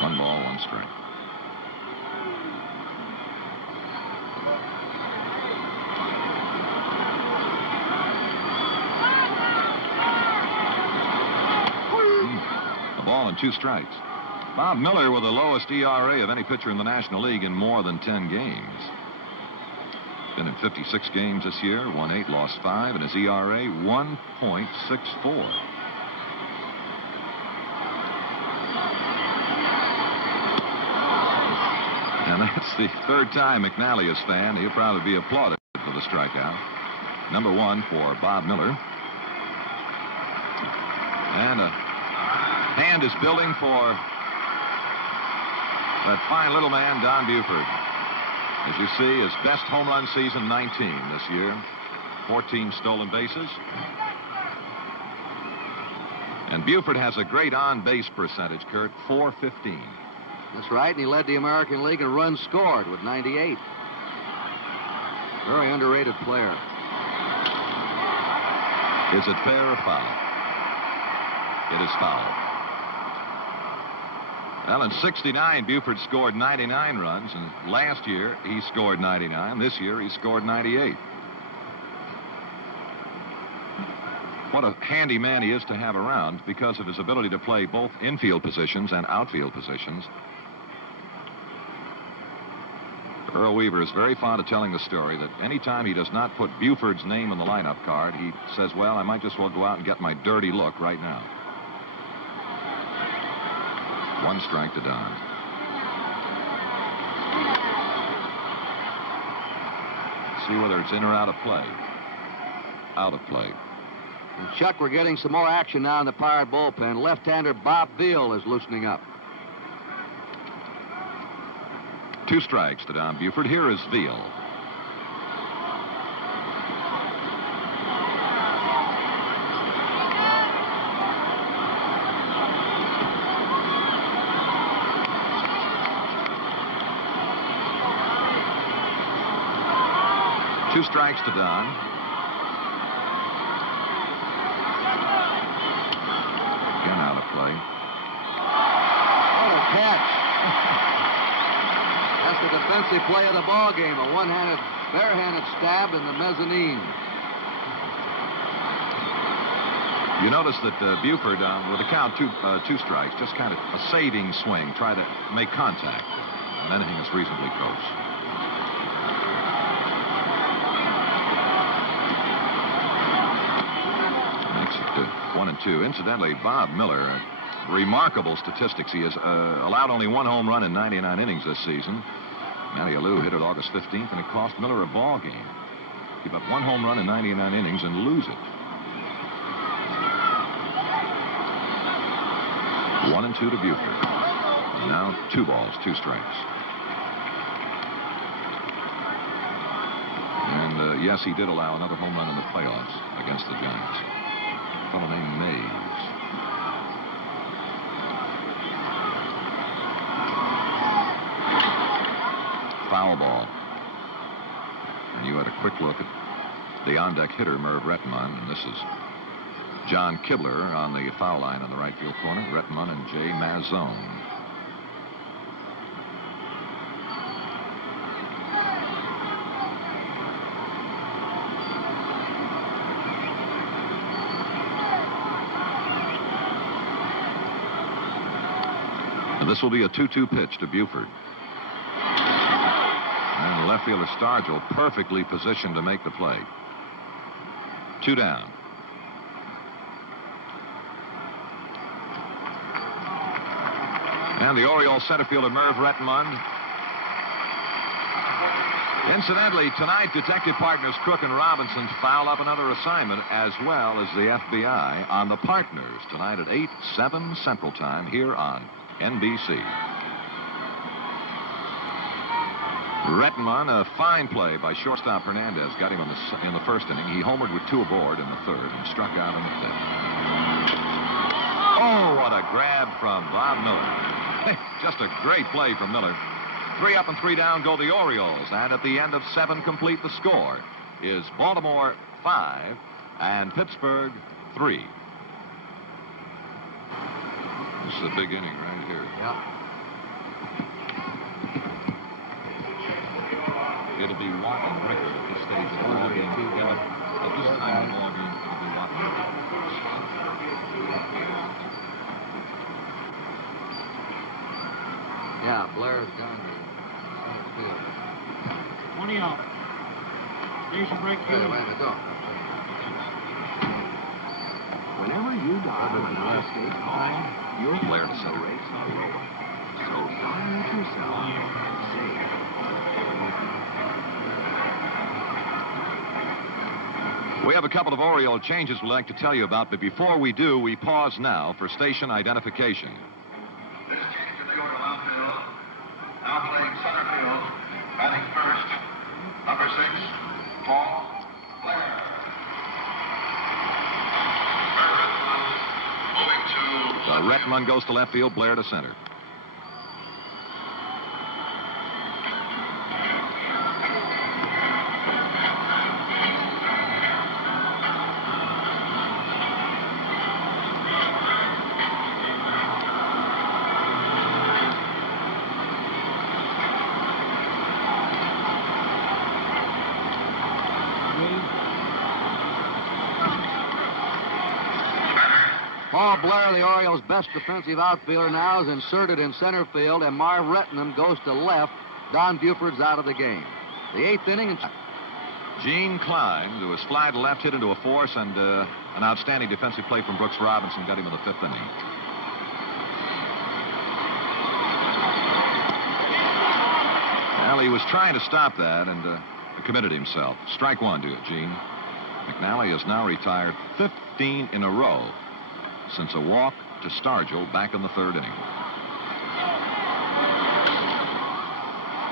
1 ball, 1 strike. A ball and 2 strikes. Bob Miller with the lowest ERA of any pitcher in the National League in more than 10 games. Been in 56 games this year, won 8, lost 5, and his ERA 1.64. And that's the 3rd time McNally is fanned. He'll probably be applauded for the strikeout. Number 1 for Bob Miller. And a hand is building for that fine little man, Don Buford. As you see, his best home run season, 19 this year. 14 stolen bases. And Buford has a great on-base percentage, Kurt, .415. That's right, and he led the American League in runs scored with 98. Very underrated player. Is it fair or foul? It is foul. Well, in 69, Buford scored 99 runs, and last year he scored 99. This year he scored 98. What a handy man he is to have around because of his ability to play both infield positions and outfield positions. Earl Weaver is very fond of telling the story that anytime he does not put Buford's name on the lineup card, he says, well, I might just well go out and get my dirty look right now. 1 strike to Don. See whether it's in or out of play. Out of play. And Chuck, we're getting some more action now in the Pirate bullpen. Left-hander Bob Veal is loosening up. 2 strikes to Don Buford. Here is Veal. Two strikes to Don. Again out of play. What a catch. That's the defensive play of the ball game. A one-handed, bare-handed stab in the mezzanine. You notice that Buford, with the count two strikes, just kind of a saving swing, try to make contact on anything that's reasonably close. Makes it 1-2. Incidentally, Bob Miller, remarkable statistics. He has allowed only 1 home run in 99 innings this season. Matty Alou hit it August 15th, and it cost Miller a ball game. Give up 1 home run in 99 innings and lose it. 1-2 to Buford. Now 2 balls, 2 strikes. And yes, he did allow another home run in the playoffs against the Giants. A fellow named Mays. Foul ball. And you had a quick look at the on-deck hitter, Merv Rettenmund, and this is John Kibler on the foul line on the right field corner. Rettenmund and Jay Mazzone. And this will be a 2-2 pitch to Buford. And left fielder Stargell perfectly positioned to make the play. 2 down. And the Orioles center fielder Merv Rettenmund. Incidentally, tonight, detective partners Crook and Robinson foul up another assignment, as well as the FBI, on the partners tonight at 8/7 Central Time here on NBC. Rettenmund, a fine play by shortstop Hernandez, got him in the first inning. He homered with 2 aboard in the third and struck out in the 5th. Oh, what a grab from Bob Miller. Just a great play from Miller. 3 up and 3 down go the Orioles, and at the end of 7 complete, the score is Baltimore 5 and Pittsburgh 3. This is a big inning right here. Yeah. It'll be Watt and Rickle at this stage of the ball game. At this time of the ball game, it'll be Watt and Rickle. Yeah, Blair's gone to center field. 20 out. Station break. Hey, wait a minute, go. Whenever you dial an out-of-state call, your Blair to the center. rates are lower. So fire it yourself and save. We have a couple of Oriole changes we'd like to tell you about, but before we do, we pause now for station identification. This change in the order of outfield. Now playing center field. Batting first. Number 6, Paul Blair. Moving to... Rettenmund goes to left field, Blair to center. Paul Blair, the Orioles' best defensive outfielder, now is inserted in center field, and Marv Rettenmund goes to left. Don Buford's out of the game. The 8th inning. Gene Klein, who was fly to left, hit into a force, and an outstanding defensive play from Brooks Robinson got him in the 5th inning. Well, he was trying to stop that and committed himself. Strike 1 to it, Gene. McNally has now retired 15 in a row since a walk to Stargell back in the 3rd inning.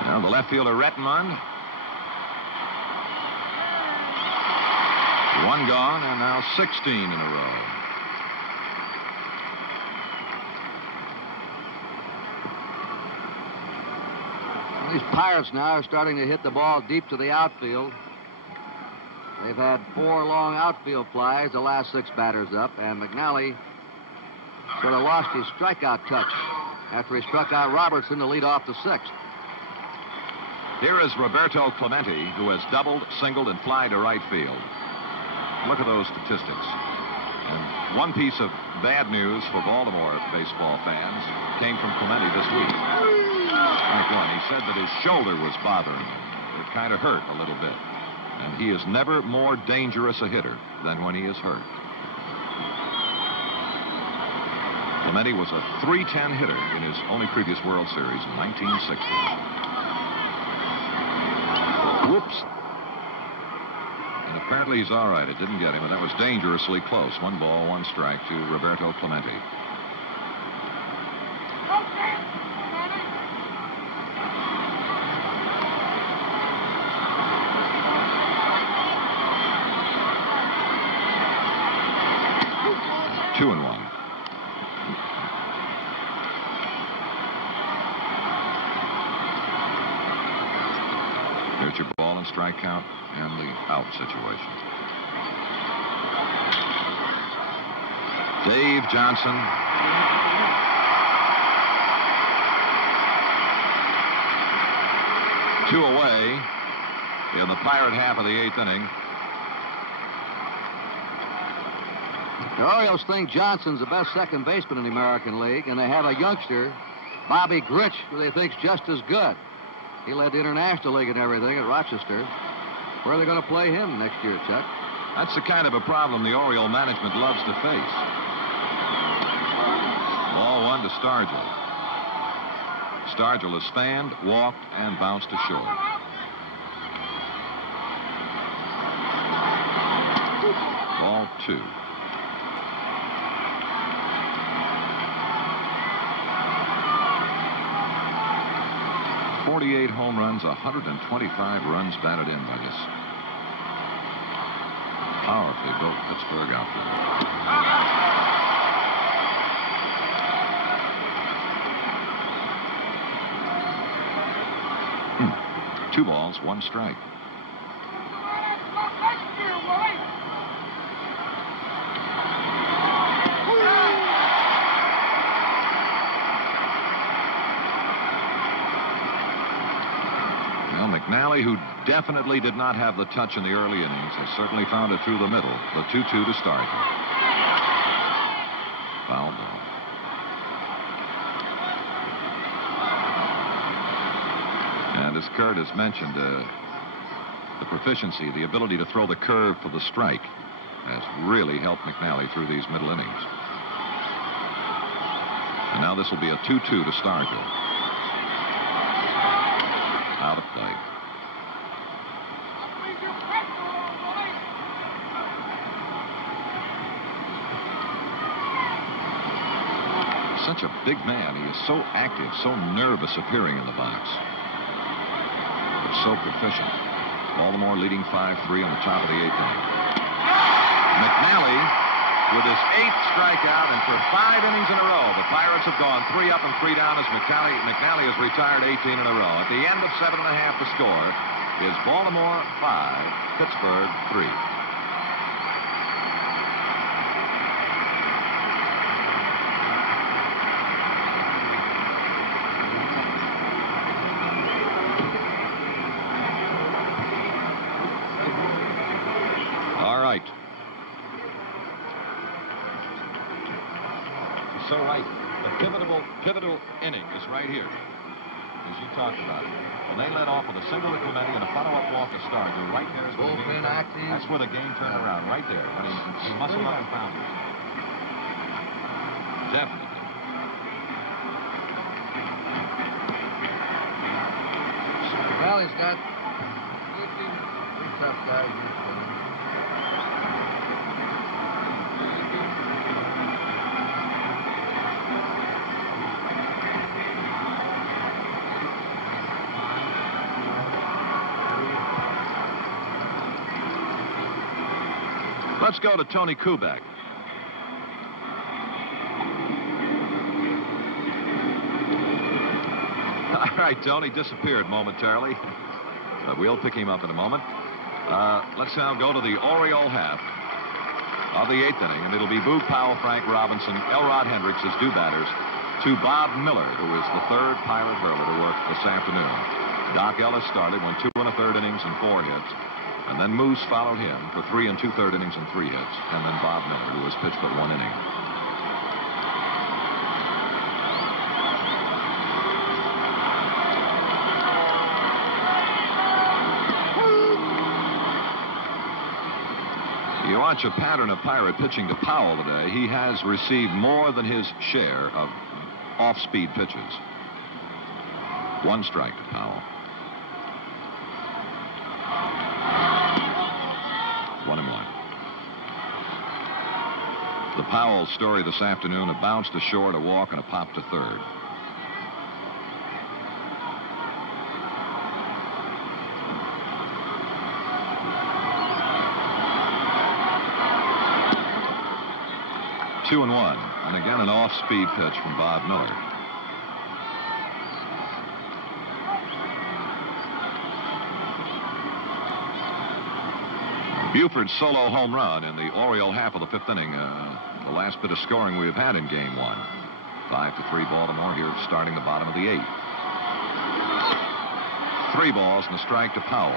Now the left fielder Rettenmund. 1 gone, and now 16 in a row. Well, these Pirates now are starting to hit the ball deep to the outfield. They've had 4 long outfield flies, the last 6 batters up, and McNally sort of lost his strikeout touch after he struck out Robertson to lead off the 6th. Here is Roberto Clemente, who has doubled, singled, and fly to right field. Look at those statistics. And one piece of bad news for Baltimore baseball fans came from Clemente this week. Strike 1. He said that his shoulder was bothering him. It kind of hurt a little bit. And he is never more dangerous a hitter than when he is hurt. Clemente was a .310 hitter in his only previous World Series in 1960. Whoops. And apparently he's all right. It didn't get him, and that was dangerously close. 1 ball, 1 strike to Roberto Clemente. Two and 1. There's your ball and strike count and the out situation. Dave Johnson. Two away in the Pirate half of the 8th inning. The Orioles think Johnson's the best second baseman in the American League, and they have a youngster, Bobby Grich, who they think's just as good. He led the International League and everything at Rochester. Where are they going to play him next year, Chuck? That's the kind of a problem the Oriole management loves to face. Ball 1 to Stargell. Stargell is fanned, walked, and bounced to short. Ball 2. .48 home runs, 125 runs batted in by this powerfully built Pittsburgh outfield. 2 balls, 1 strike. Well, McNally, who definitely did not have the touch in the early innings, has certainly found it through the middle. The 2-2 to Stargell. Foul ball. And as Kurt has mentioned, the proficiency, the ability to throw the curve for the strike has really helped McNally through these middle innings. And now this will be a 2-2 to Stargell. Out of play. Such a big man. He is so active, so nervous appearing in the box. But so proficient. Baltimore leading 5-3 on the top of the 8th inning. McNally with his 8th strikeout, and for 5 innings in a row, the Pirates have gone 3 up and 3 down as McNally has retired 18 in a row. At the end of 7 1/2, the score is Baltimore 5, Pittsburgh 3. All right. So right, the pivotal inning is right here, as you talked about it. When they led off with a single to Clemente and a follow-up walk to Stargell, right there is where the game turned. That's where the game turned around, right there, when he muscled up and found it. Definitely. Well, he's got 3 tough guys in this inning. Let's go to Tony Kubek. All right, Tony disappeared momentarily. We'll pick him up in a moment. Let's now go to the Oriole half of the 8th inning, and it'll be Boog Powell, Frank Robinson, Elrod Hendricks as due batters to Bob Miller, who is the 3rd Pirate hurler to work this afternoon. Doc Ellis started, went 2 1/3 innings and 4 hits. And then Moose followed him for 3 2/3 innings and 3 hits. And then Bob Miller, who has pitched but 1 inning. You watch a pattern of Pirate pitching to Powell today. He has received more than his share of off-speed pitches. 1 strike to Powell. 1-1. The Powell story this afternoon: a bounce to short, a walk, and a pop to third. Two and 1, and again an off-speed pitch from Bob Miller. Buford's solo home run in the Oriole half of the 5th inning, the last bit of scoring we've had in Game 1. 5-3 Baltimore here, starting the bottom of the 8th. 3 balls and a strike to Powell.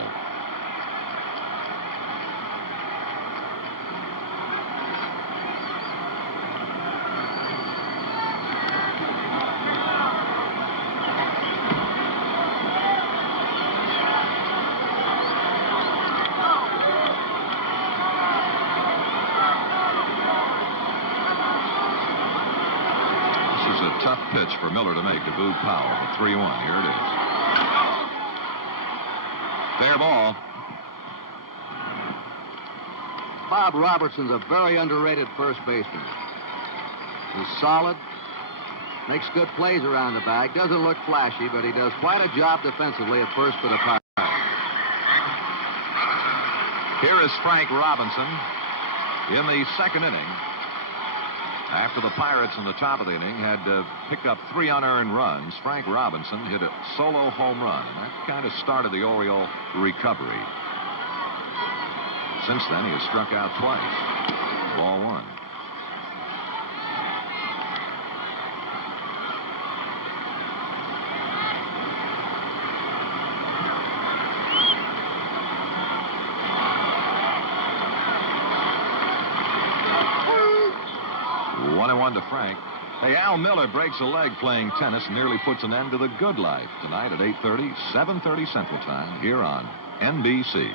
tough pitch for Miller to make to Boog Powell. The 3-1. Here it is. Fair ball. Bob Robertson's a very underrated first baseman. He's solid, makes good plays around the bag, doesn't look flashy, but he does quite a job defensively at first for the Pirates. Here is Frank Robinson in the second inning. After the Pirates in the top of the inning had picked up 3 unearned runs, Frank Robinson hit a solo home run, and that kind of started the Oriole recovery. Since then, he has struck out twice. Ball 1. To Frank. Hey, Al Miller breaks a leg playing tennis and nearly puts an end to the good life tonight at 8:30, 7:30 Central Time here on NBC.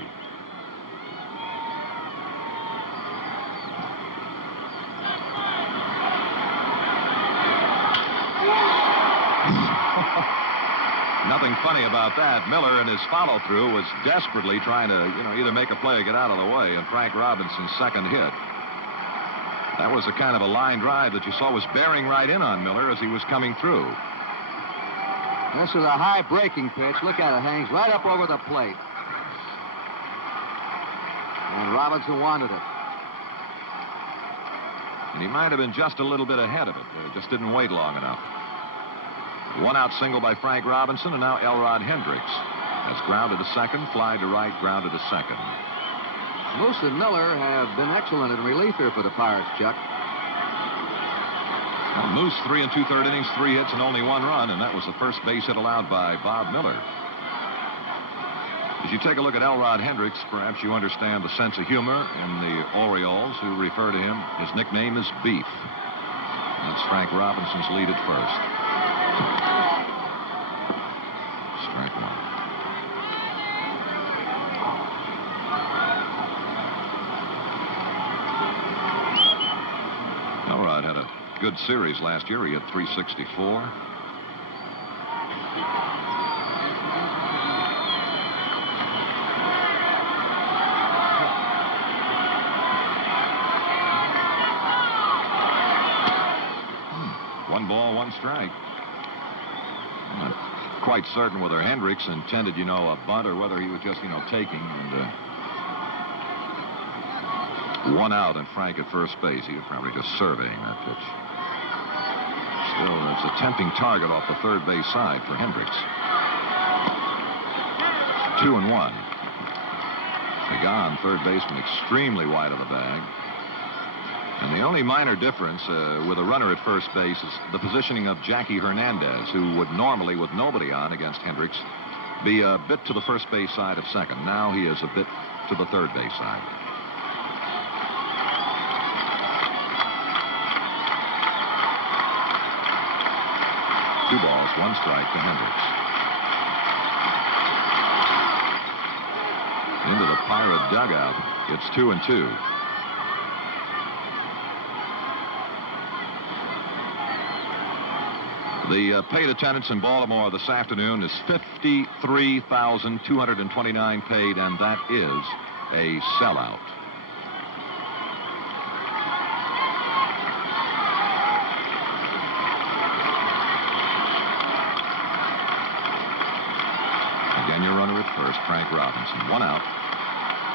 Nothing funny about that. Miller in his follow-through was desperately trying to, either make a play or get out of the way, and Frank Robinson's second hit. That was a kind of a line drive that you saw was bearing right in on Miller as he was coming through. This is a high breaking pitch. Look at it. Hangs right up over the plate. And Robinson wanted it. And he might have been just a little bit ahead of it. Just didn't wait long enough. 1-out single by Frank Robinson, and now Elrod Hendricks has grounded to second, fly to right, grounded to second. Moose and Miller have been excellent in relief here for the Pirates, Chuck. Well, Moose, 3 2/3 innings, 3 hits, and only 1 run, and that was the first base hit allowed by Bob Miller. As you take a look at Elrod Hendricks, perhaps you understand the sense of humor in the Orioles, who refer to him. His nickname is Beef. That's Frank Robinson's lead at first. Strike 1. Elrod had a good series last year. He had 364. One ball, 1 strike. I'm not quite certain whether Hendricks intended, a bunt or whether he was just, taking. And 1 out and Frank at first base. He was probably just surveying that pitch. Still, it's a tempting target off the third base side for Hendricks. 2-1. Pagan, third baseman, extremely wide of the bag. And the only minor difference with a runner at first base is the positioning of Jackie Hernandez, who would normally, with nobody on against Hendricks, be a bit to the first base side of second. Now he is a bit to the third base side. Two balls, 1 strike to Hendricks. Into the Pirate dugout. It's 2-2. The paid attendance in Baltimore this afternoon is 53,229 paid, and that is a sellout. Again, your runner at first, Frank Robinson. 1 out.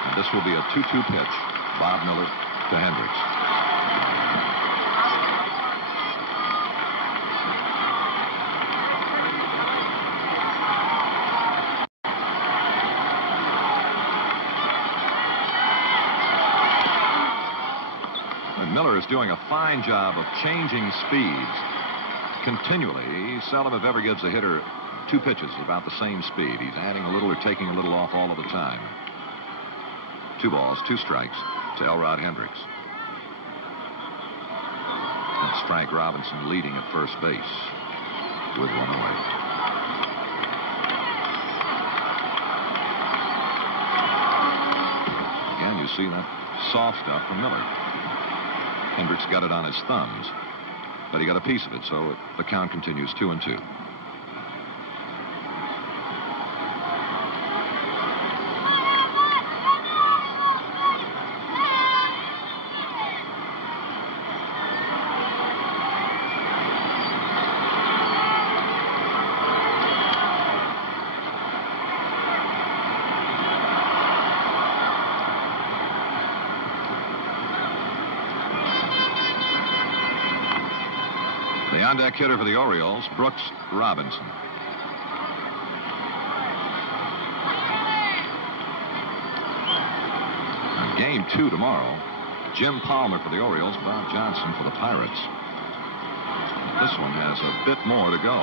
And this will be a 2-2 pitch. Bob Miller to Hendricks. Miller is doing a fine job of changing speeds continually. He seldom, if ever, gives a hitter 2 pitches about the same speed. He's adding a little or taking a little off all of the time. 2 balls, 2 strikes to Elrod Hendricks. That's Frank Robinson leading at first base with 1 away. Again, you see that soft stuff from Miller. Hendricks got it on his thumbs. but he got a piece of it, so the count continues 2-2. The on-deck hitter for the Orioles, Brooks Robinson. Game 2 tomorrow. Jim Palmer for the Orioles, Bob Johnson for the Pirates. This one has a bit more to go.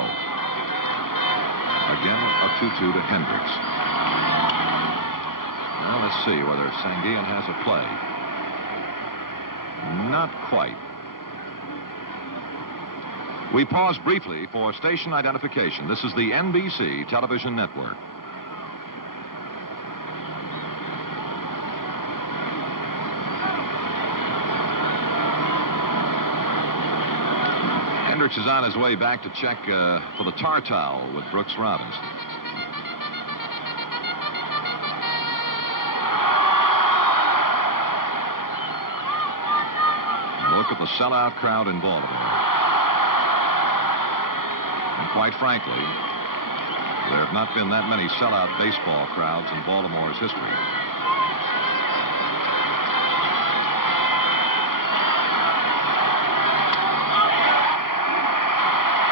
Again, a 2-2 to Hendricks. Now let's see whether Sanguillen has a play. Not quite. We pause briefly for station identification. This is the NBC television network. Hendricks is on his way back to check for the tar towel with Brooks Robinson. Look at the sellout crowd in Baltimore. And quite frankly, there have not been that many sellout baseball crowds in Baltimore's history.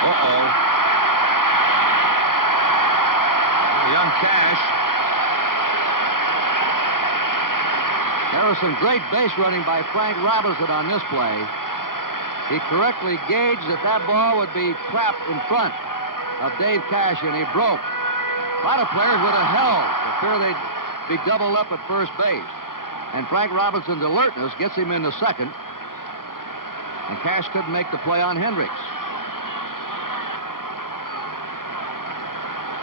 Uh-oh. Young Cash. There was some great base running by Frank Robinson on this play. He correctly gauged that that ball would be trapped in front of Dave Cash, and he broke. A lot of players would have held for fear they'd be doubled up at first base. And Frank Robinson's alertness gets him into second, and Cash couldn't make the play on Hendricks.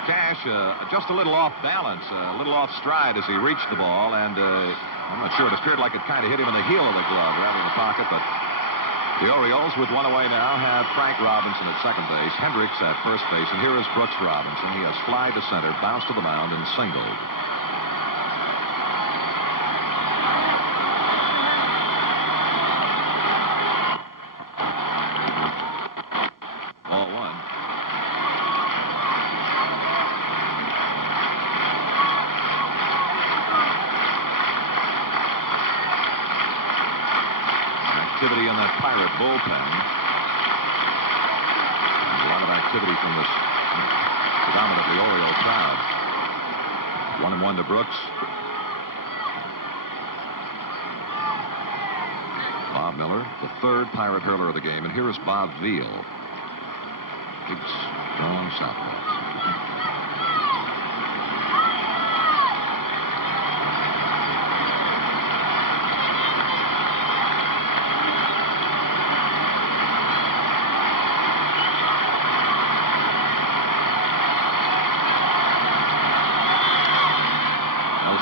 Cash just a little off balance, a little off stride as he reached the ball, and I'm not sure, it appeared like it kind of hit him in the heel of the glove rather than the pocket, but the Orioles, with one away now, have Frank Robinson at second base, Hendricks at first base, and here is Brooks Robinson. He has fly to center, bounced to the mound, and singled. Ball one. Activity in that Pirate bullpen. A lot of activity from this predominantly Oriole crowd. 1-1 to Brooks. Bob Miller, the third Pirate hurler of the game, and here is Bob Veal. Big, strong southpaw.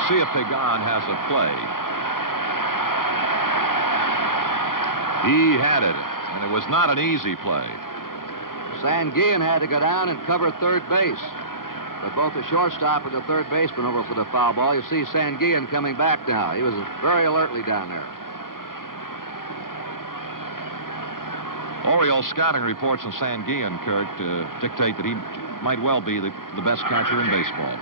See if Pagan has a play. He had it, and it was not an easy play. Sanguillen had to go down and cover third base. But both the shortstop and the third baseman over for the foul ball. You see Sanguillen coming back now. He was very alertly down there. Oriole scouting reports on Sanguillen, Kurt, dictate that he might well be the best catcher in baseball.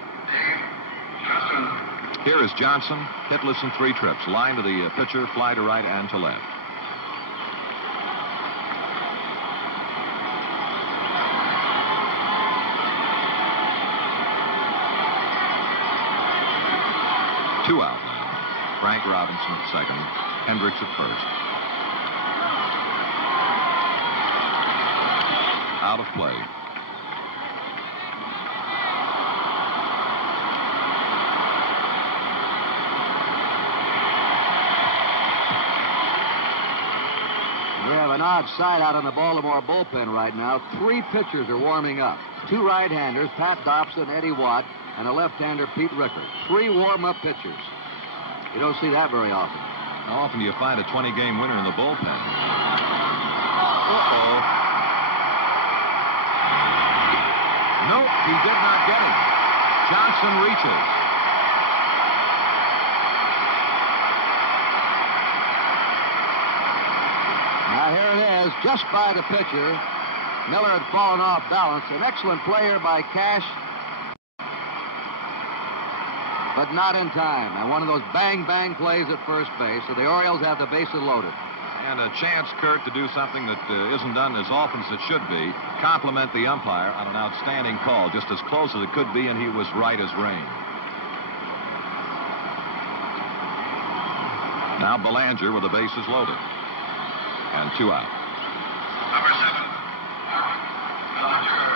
Here is Johnson, hitless in 3 trips. Line to the pitcher, fly to right and to left. Two out now. Frank Robinson at second, Hendricks at first. Out of play. We have an odd sight out in the Baltimore bullpen right now. 3 pitchers are warming up. 2 right-handers, Pat Dobson, Eddie Watt, and a left-hander, Pete Rickard. 3 warm-up pitchers. You don't see that very often. How often do you find a 20-game winner in the bullpen? Uh-oh. He did not get him. Johnson reaches. Now here it is, just by the pitcher. Miller had fallen off balance. An excellent player by Cash, but not in time. And one of those bang-bang plays at first base, so the Orioles have the bases loaded. And a chance, Kurt, to do something that isn't done as often as it should be. Compliment the umpire on an outstanding call, just as close as it could be, and he was right as rain. Now Belanger with the bases loaded. And 2 out. Number 7, Belanger.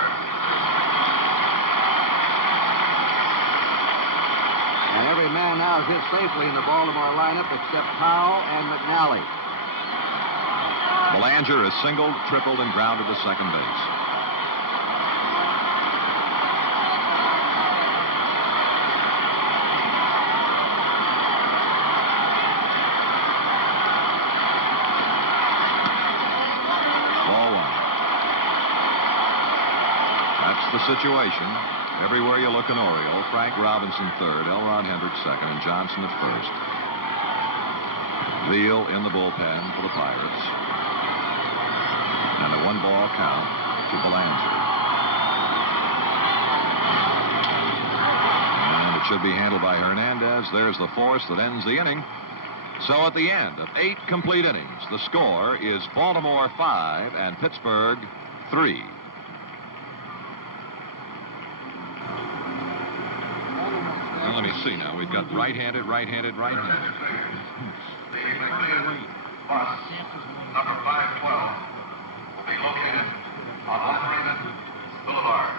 And every man now is hit safely in the Baltimore lineup except Powell and McNally. Belanger has singled, tripled, and grounded to second base. Ball 1. That's the situation. Everywhere you look, an Oriole. Frank Robinson third, Elrod Hendricks second, and Johnson at first. Veal in the bullpen for the Pirates. And a 1-ball count to Belanger. And it should be handled by Hernandez. There's the force that ends the inning. So at the end of 8 complete innings, the score is Baltimore 5 and Pittsburgh 3. Well, let me see now. We've got right-handed, right-handed, right-handed. Bus number 512 will be located on Lafayette Boulevard.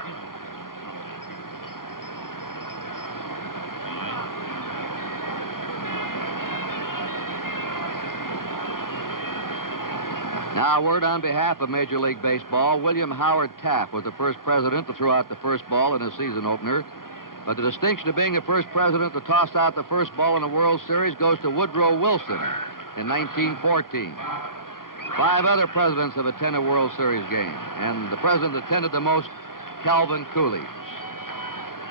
Now, a word on behalf of Major League Baseball. William Howard Taft was the first president to throw out the first ball in a season opener. But the distinction of being the first president to toss out the first ball in a World Series goes to Woodrow Wilson in 1914. 5 other presidents have attended a World Series game, and the president attended the most, Calvin Coolidge.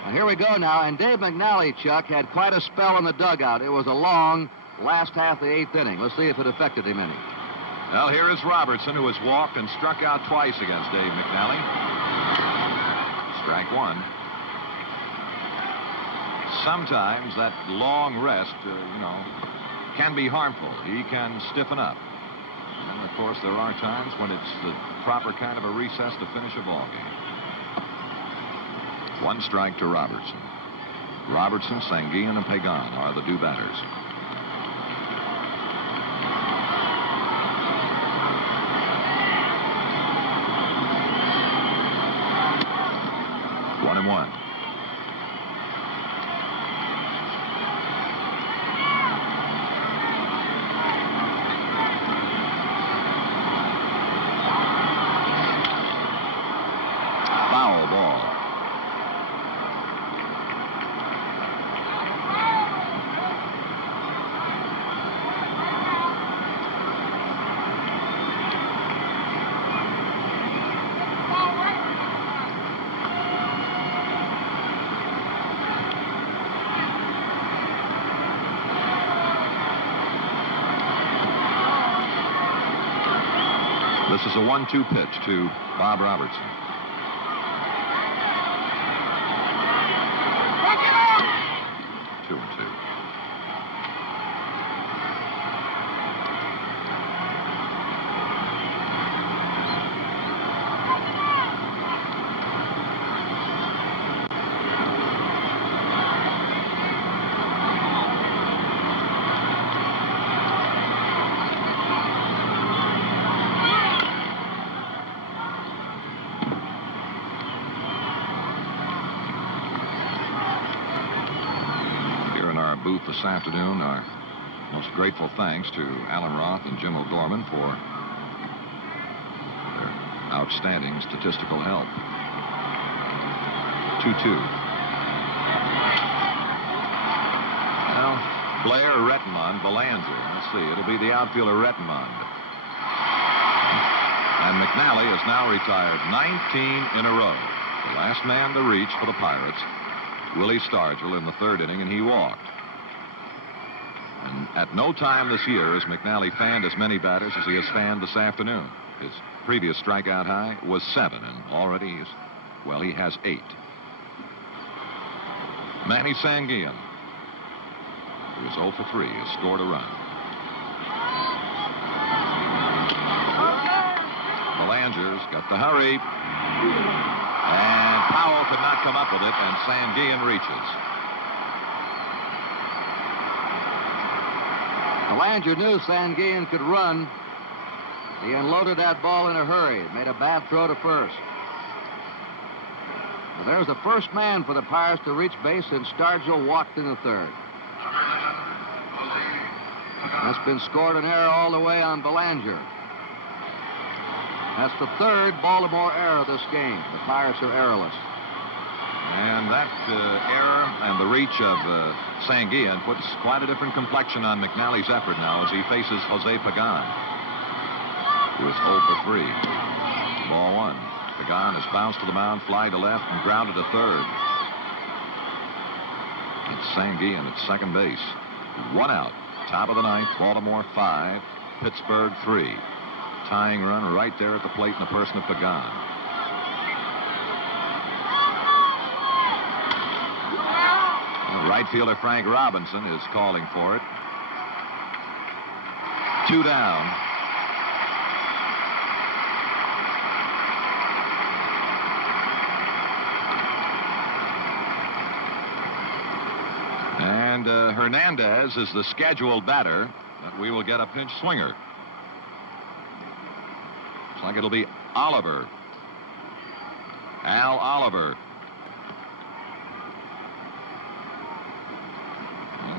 Now, here we go now, and Dave McNally, Chuck, had quite a spell in the dugout. It was a long last half of the 8th inning. Let's see if it affected him any. Well, here is Robertson, who has walked and struck out twice against Dave McNally. Strike 1. Sometimes that long rest, can be harmful. He can stiffen up. And, of course, there are times when it's the proper kind of a recess to finish a ball game. 1 strike to Robertson. Robertson, Sanguin, and Pagan are the 2 batters. One and 1. Foul ball. This is a 1-2 pitch to Bob Robertson. Two and 2. Booth this afternoon. Our most grateful thanks to Alan Roth and Jim O'Gorman for their outstanding statistical help. 2-2. Well, Blair, Rettenmond, Belanger. Let's see. It'll be the outfielder Rettenmond. And McNally is now retired 19 in a row. The last man to reach for the Pirates, Willie Stargell, in the third inning, and he walked. And at no time this year has McNally fanned as many batters as he has fanned this afternoon. His previous strikeout high was 7, and already he has 8. Manny Sanguillen, who is 0 for 3, has scored a run. Belanger's got the hurry. And Powell could not come up with it, and Sanguillen reaches. Belanger knew Sanguillen could run. He unloaded that ball in a hurry. Made a bad throw to first. Well, there's the first man for the Pirates to reach base, and Stargell walked in the third. That's been scored an error all the way on Belanger. That's the third Baltimore error of this game. The Pirates are errorless. And that error and the reach of Sanguillen puts quite a different complexion on McNally's effort now as he faces Jose Pagan, who is 0 for 3. Ball 1. Pagan has bounced to the mound, fly to left, and grounded to third. It's Sanguillen at second base. 1 out. Top of the 9th. Baltimore 5. Pittsburgh 3. Tying run right there at the plate in the person of Pagan. Right fielder Frank Robinson is calling for it. 2 down. And Hernandez is the scheduled batter, but we will get a pinch swinger. Looks like it'll be Oliver. Al Oliver.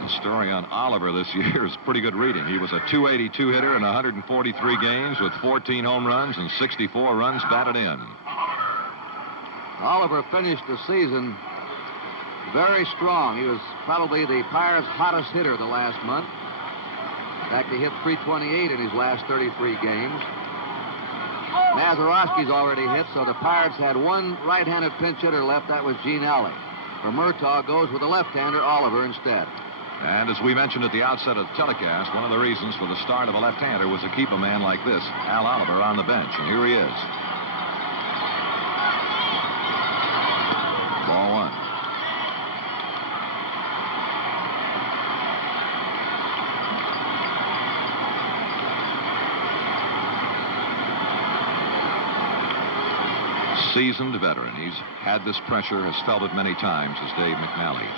The story on Oliver this year is pretty good reading. He was a .282 hitter in 143 games with 14 home runs and 64 runs batted in. Oliver finished the season very strong. He was probably the Pirates' hottest hitter the last month. In fact, he hit .328 in his last 33 games. Mazeroski's already hit, so the Pirates had one right-handed pinch hitter left. That was Gene Alley. For Murtaugh goes with a left-hander, Oliver, instead. And as we mentioned at the outset of the telecast, one of the reasons for the start of a left-hander was to keep a man like this, Al Oliver, on the bench. And here he is. Ball 1. Seasoned veteran. He's had this pressure, has felt it many times, as Dave McNally.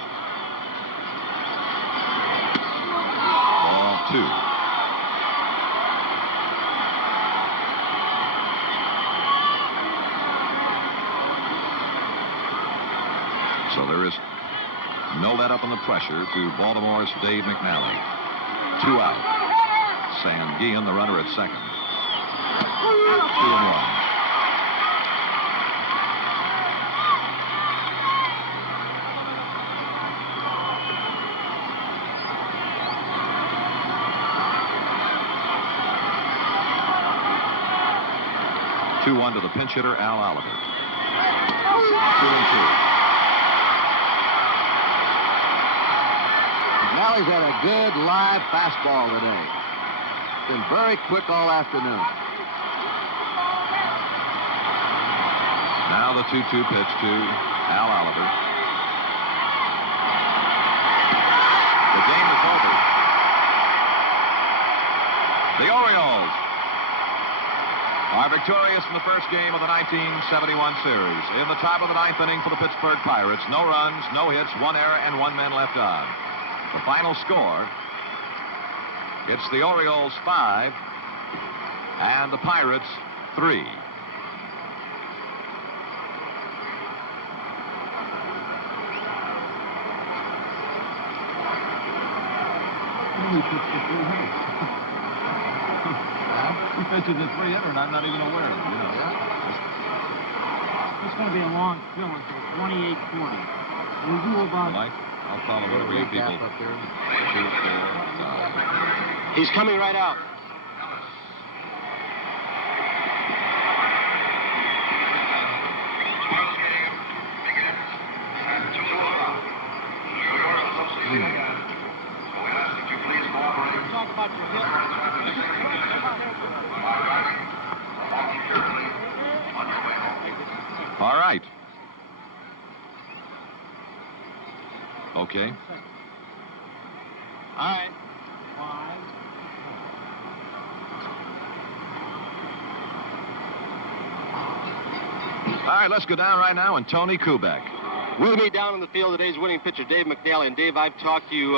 Ball 2. So there is no let up on the pressure to Baltimore's Dave McNally. 2 out. Sanguillen, the runner at second. 2-1. To the pinch hitter, Al Oliver. 2-2. McNally's had a good live fastball today. Been very quick all afternoon. Now the 2-2 pitch to Al Oliver. The game is over. The Orioles are victorious in the first game of the 1971 series. In the top of the 9th inning for the Pittsburgh Pirates, no runs, no hits, 1 error, and 1 man left on. The final score, it's the Orioles 5 and the Pirates 3. He pitches a 3-hitter, and I'm not even aware of it. You know. It's going to be a long fill until 28:40. We do about. I'll follow whatever you people. Up there. 2, 4, 5. He's coming right out. Okay. All right. 5. All right, let's go down right now and Tony Kubek. With me down in the field today's winning pitcher, Dave McNally. And Dave, I've talked to you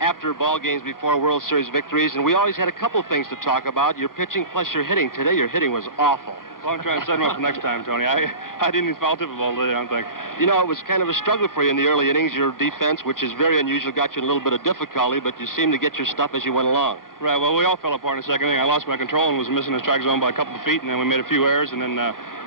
after ball games before World Series victories, and we always had a couple things to talk about, your pitching plus your hitting. Today, your hitting was awful. Well, I'm trying to set him up for next time, Tony. I didn't even foul tip a ball today, I don't think. You know, it was kind of a struggle for you in the early innings. Your defense, which is very unusual, got you in a little bit of difficulty, but you seemed to get your stuff as you went along. Right, well, we all fell apart in the second inning. I lost my control and was missing the strike zone by a couple of feet, and then we made a few errors, and then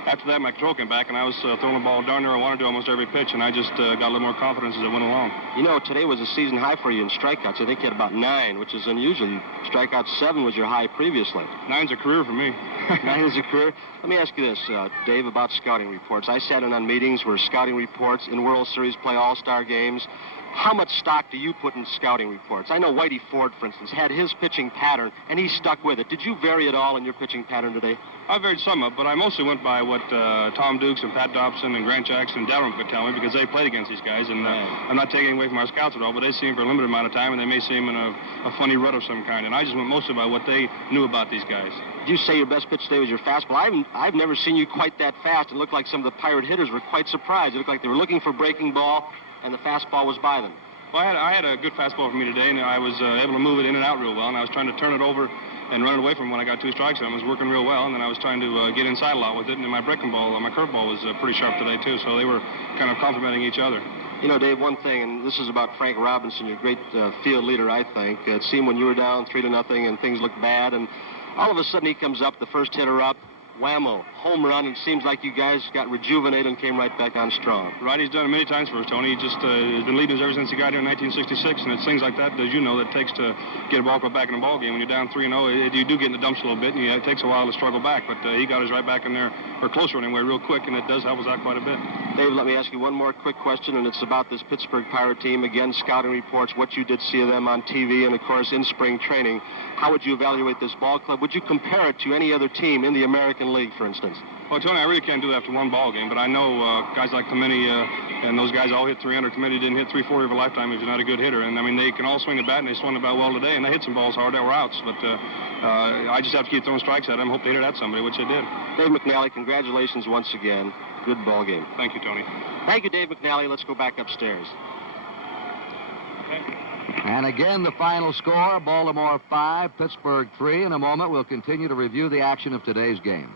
after that, my control came back, and I was throwing the ball darn near I wanted to almost every pitch, and I just got a little more confidence as I went along. You know, today was a season high for you in strikeouts. I think you had about 9, which is unusual. Strikeout 7 was your high previously. 9's a career for me. 9 is a career. Let me ask you this, Dave, about scouting reports. I sat in on meetings where scouting reports in World Series play all-star games. How much stock do you put in scouting reports? I know Whitey Ford, for instance, had his pitching pattern, and he stuck with it. Did you vary at all in your pitching pattern today? I varied somewhat, but I mostly went by what Tom Dukes and Pat Dobson and Grant Jackson and Dalrymple could tell me, because they played against these guys, and I'm not taking away from our scouts at all, but they see him for a limited amount of time, and they may see him in a funny rut of some kind, and I just went mostly by what they knew about these guys. Did you say your best pitch today was your fastball? I've never seen you quite that fast. It looked like some of the Pirate hitters were quite surprised. It looked like they were looking for breaking ball, and the fastball was by them. Well, I had a good fastball for me today, and I was able to move it in and out real well, and I was trying to turn it over and run it away from him when I got 2 strikes on him. It was working real well, and then I was trying to get inside a lot with it, and then my breaking ball, my curveball was pretty sharp today, too, so they were kind of complementing each other. You know, Dave, one thing, and this is about Frank Robinson, your great field leader, I think. It seemed when you were down 3-0 and things looked bad, and all of a sudden he comes up, the first hitter up, whammo, home run, and it seems like you guys got rejuvenated and came right back on strong. Right, he's done it many times for us, Tony. He just has been leading us ever since he got here in 1966, and it's things like that, as you know, that it takes to get a ball club back in a ball game. When you're down 3-0, you do get in the dumps a little bit, and it takes a while to struggle back, but he got us right back in there, or closer anyway, real quick, and it does help us out quite a bit. Dave, let me ask you one more quick question, and it's about this Pittsburgh Pirate team. Again, scouting reports, what you did see of them on TV, and, of course, in spring training. How would you evaluate this ball club? Would you compare it to any other team in the American League, for instance? Well, Tony, I really can't do that after one ball game, but I know guys like Clemente and those guys all hit 300. Clemente didn't hit 340 of a lifetime if he's not a good hitter. And, I mean, they can all swing the bat, and they swung the bat well today, and they hit some balls hard that were outs. But I just have to keep throwing strikes at them, hope they hit it at somebody, which they did. Dave McNally, congratulations once again. Good ball game. Thank you, Tony. Thank you, Dave McNally. Let's go back upstairs. Okay. And again, the final score, Baltimore 5, Pittsburgh 3. In a moment, we'll continue to review the action of today's game.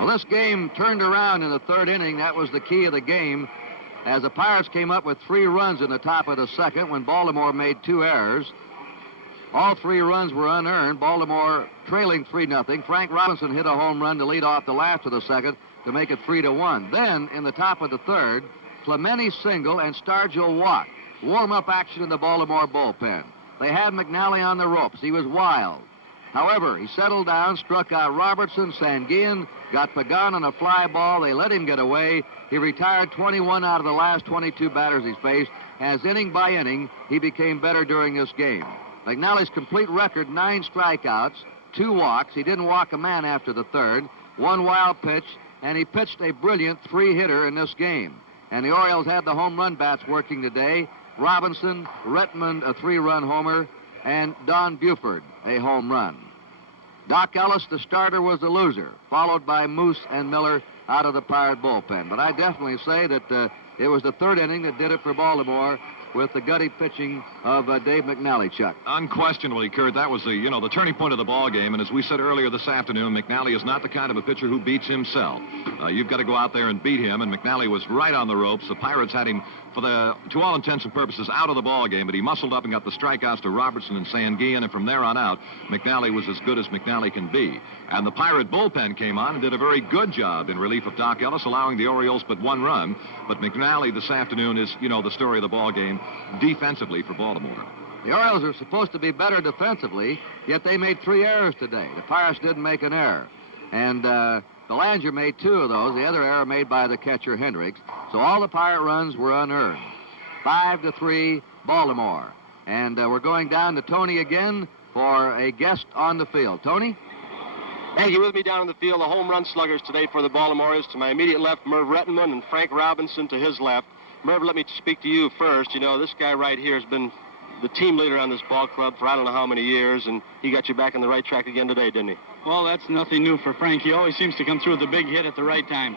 Well, this game turned around in the 3rd inning. That was the key of the game, as the Pirates came up with 3 runs in the top of the 2nd when Baltimore made 2 errors. All 3 runs were unearned. Baltimore trailing 3-0. Frank Robinson hit a home run to lead off the last of the 2nd to make it 3-1. Then, in the top of the 3rd, Clemente single and Stargell walked. Warm-up action in the Baltimore bullpen. They had McNally on the ropes. He was wild. However, he settled down, struck out Robertson, Sanguillen, got Pagan on a fly ball. They let him get away. He retired 21 out of the last 22 batters he's faced. As inning by inning, he became better during this game. McNally's complete record, 9 strikeouts, 2 walks. He didn't walk a man after the 3rd, 1 wild pitch, and he pitched a brilliant 3-hitter in this game. And the Orioles had the home run bats working today. Robinson, Redmond, a 3-run homer, and Don Buford, a home run. Doc Ellis, the starter, was the loser, followed by Moose and Miller out of the Pirate bullpen. But I definitely say that it was the 3rd inning that did it for Baltimore, with the gutty pitching of Dave McNally, Chuck. Unquestionably, Kurt, that was the turning point of the ball game. And as we said earlier this afternoon, McNally is not the kind of a pitcher who beats himself. You've got to go out there and beat him, and McNally was right on the ropes. The Pirates had him, to all intents and purposes, out of the ball game, but he muscled up and got the strikeouts to Robertson and Sanguillen, and from there on out, McNally was as good as McNally can be. And the Pirate bullpen came on and did a very good job in relief of Doc Ellis, allowing the Orioles but one run. But McNally this afternoon is, the story of the ball game defensively for Baltimore. The Orioles are supposed to be better defensively, yet they made 3 errors today. The Pirates didn't make an error. And Belanger made 2 of those, the other error made by the catcher Hendricks. So all the Pirate runs were unearned. 5-3 Baltimore. And we're going down to Tony again for a guest on the field. Tony? Thank you. With me down in the field, the home run sluggers today for the Baltimore Orioles. To my immediate left, Merv Rettenman, and Frank Robinson to his left. Merv, let me speak to you first. This guy right here has been the team leader on this ball club for I don't know how many years, and he got you back on the right track again today, didn't he? Well, that's nothing new for Frank. He always seems to come through with a big hit at the right time.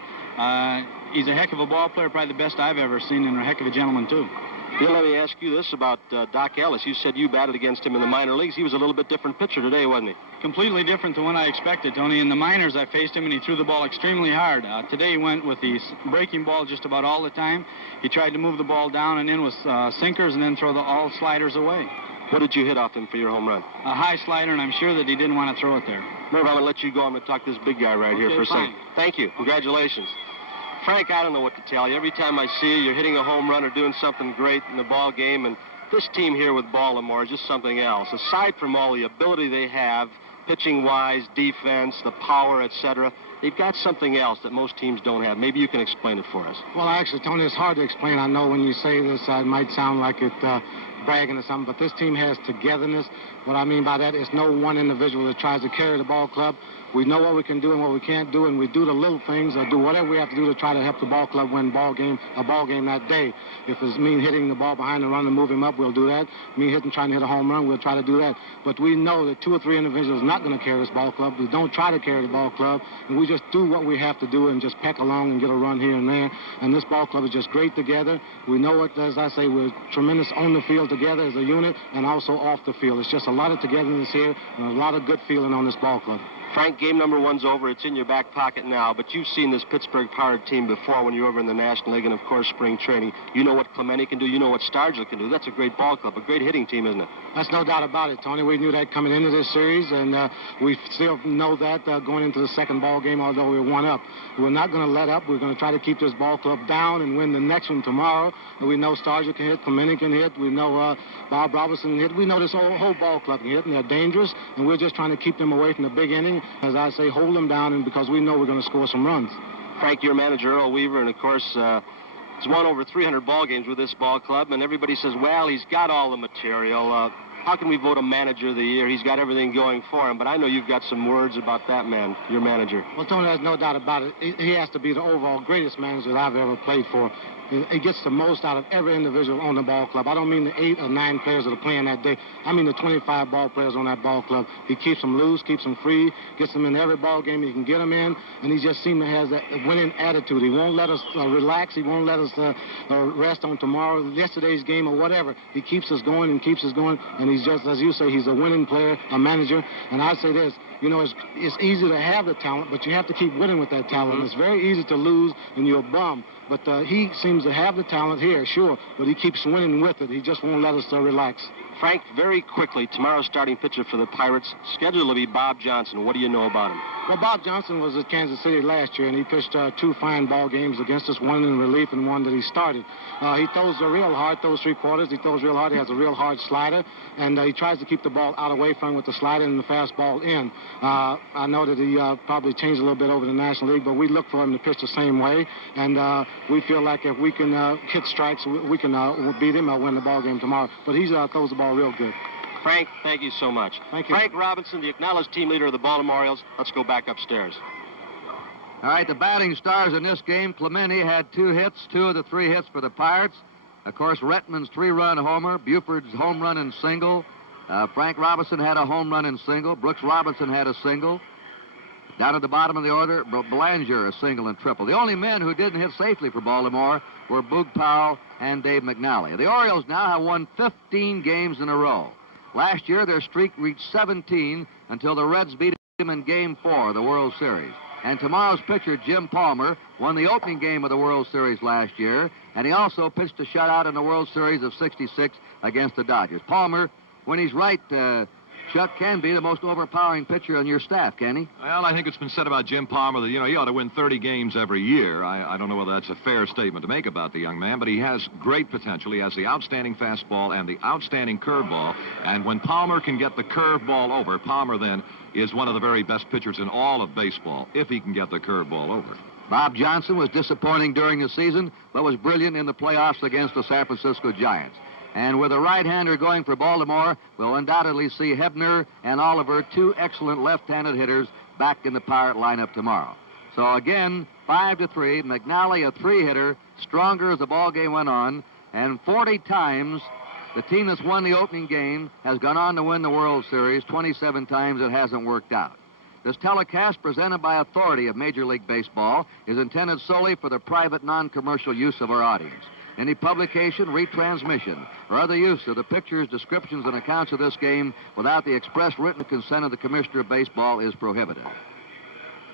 He's a heck of a ball player, probably the best I've ever seen, and a heck of a gentleman, too. Let me ask you this about Doc Ellis. You said you batted against him in the minor leagues. He was a little bit different pitcher today, wasn't he? Completely different than what I expected, Tony. In the minors, I faced him, and he threw the ball extremely hard. Today, he went with the breaking ball just about all the time. He tried to move the ball down and in with sinkers and then throw all sliders away. What did you hit off him for your home run? A high slider, and I'm sure that he didn't want to throw it there. Merv, I'm going to let you go. I'm going to talk to this big guy right here for a second. Thank you. Congratulations. Frank, I don't know what to tell you. Every time I see you, you're hitting a home run or doing something great in the ball game, and this team here with Baltimore is just something else. Aside from all the ability they have, pitching-wise, defense, the power, etc., they've got something else that most teams don't have. Maybe you can explain it for us. Well, actually, Tony, it's hard to explain. I know when you say this, it might sound like it bragging or something, but this team has togetherness. What I mean by that is no one individual that tries to carry the ball club. We know what we can do and what we can't do, and we do the little things or do whatever we have to do to try to help the ball club win a ball game that day. If it's mean hitting the ball behind the run and move him up, we'll do that. Trying to hit a home run, we'll try to do that. But we know that 2 or 3 individuals are not going to carry this ball club. We don't try to carry the ball club, and we just do what we have to do and just peck along and get a run here and there. And this ball club is just great together. We know it, as I say, we're tremendous on the field together as a unit and also off the field. It's just a lot of togetherness here and a lot of good feeling on this ball club. Frank, game number 1's over. It's in your back pocket now, but you've seen this Pittsburgh Pirate team before when you were over in the National League and, of course, spring training. You know what Clemente can do. You know what Stargell can do. That's a great ball club, a great hitting team, isn't it? That's no doubt about it, Tony. We knew that coming into this series, and we still know that going into the second ball game, although we're 1 up. We're not going to let up. We're going to try to keep this ball club down and win the next one tomorrow. And we know Stargell can hit, Clemente can hit. We know Bob Robertson can hit. We know this whole ball club can hit, and they're dangerous, and we're just trying to keep them away from the big inning. As I say, hold them down, and because we know we're going to score some runs. Frank, your manager, Earl Weaver, and, of course, he's won over 300 ball games with this ball club, and everybody says, well, he's got all the material. How can we vote a manager of the year? He's got everything going for him, but I know you've got some words about that man, your manager. Well, Tony, there's no doubt about it. He has to be the overall greatest manager that I've ever played for. He gets the most out of every individual on the ball club. I don't mean the 8 or 9 players that are playing that day. I mean the 25 ball players on that ball club. He keeps them loose, keeps them free, gets them in every ball game he can get them in, and he just seems to have that winning attitude. He won't let us relax. He won't let us rest on tomorrow, yesterday's game, or whatever. He keeps us going and keeps us going, and he's just, as you say, he's a winning player, a manager. And I say this, it's easy to have the talent, but you have to keep winning with that talent. Mm-hmm. It's very easy to lose, and you're a bum. But he seems to have the talent here, sure, but he keeps winning with it. He just won't let us relax. Frank, very quickly, tomorrow's starting pitcher for the Pirates, scheduled to be Bob Johnson. What do you know about him? Well, Bob Johnson was at Kansas City last year, and he pitched 2 fine ball games against us, 1 in relief and 1 that he started. He throws real hard, those 3 quarters. He throws real hard. He has a real hard slider, and he tries to keep the ball out away from him with the slider and the fastball in. I know that he probably changed a little bit over the National League, but we look for him to pitch the same way, and we feel like if we can hit strikes, we can beat him or win the ball game tomorrow. But he throws the ball real good. Frank, thank you so much. Thank you. Frank Robinson, the acknowledged team leader of the Baltimore Orioles. Let's go back upstairs. All right, the batting stars in this game. Clemente had 2 hits, 2 of the 3 hits for the Pirates. Of course, Rettman's 3-run homer, Buford's home run and single. Frank Robinson had a home run and single. Brooks Robinson had a single. Down at the bottom of the order, Belanger a single and triple. The only men who didn't hit safely for Baltimore were Boog Powell and Dave McNally. The Orioles now have won 15 games in a row. Last year, their streak reached 17 until the Reds beat them in Game 4 of the World Series. And tomorrow's pitcher, Jim Palmer, won the opening game of the World Series last year, and he also pitched a shutout in the World Series of '66 against the Dodgers. Palmer, when he's right, Chuck, can be the most overpowering pitcher on your staff, can he? Well, I think it's been said about Jim Palmer that, he ought to win 30 games every year. I don't know whether that's a fair statement to make about the young man, but he has great potential. He has the outstanding fastball and the outstanding curveball. And when Palmer can get the curveball over, Palmer then is one of the very best pitchers in all of baseball, if he can get the curveball over. Bob Johnson was disappointing during the season, but was brilliant in the playoffs against the San Francisco Giants. And with a right-hander going for Baltimore, we'll undoubtedly see Hebner and Oliver, two excellent left-handed hitters, back in the Pirate lineup tomorrow. So again, 5-3, McNally a three-hitter, stronger as the ball game went on, and 40 times the team that's won the opening game has gone on to win the World Series. 27 times it hasn't worked out. This telecast, presented by authority of Major League Baseball, is intended solely for the private, non-commercial use of our audience. Any publication, retransmission, or other use of the pictures, descriptions, and accounts of this game without the express written consent of the Commissioner of Baseball is prohibited.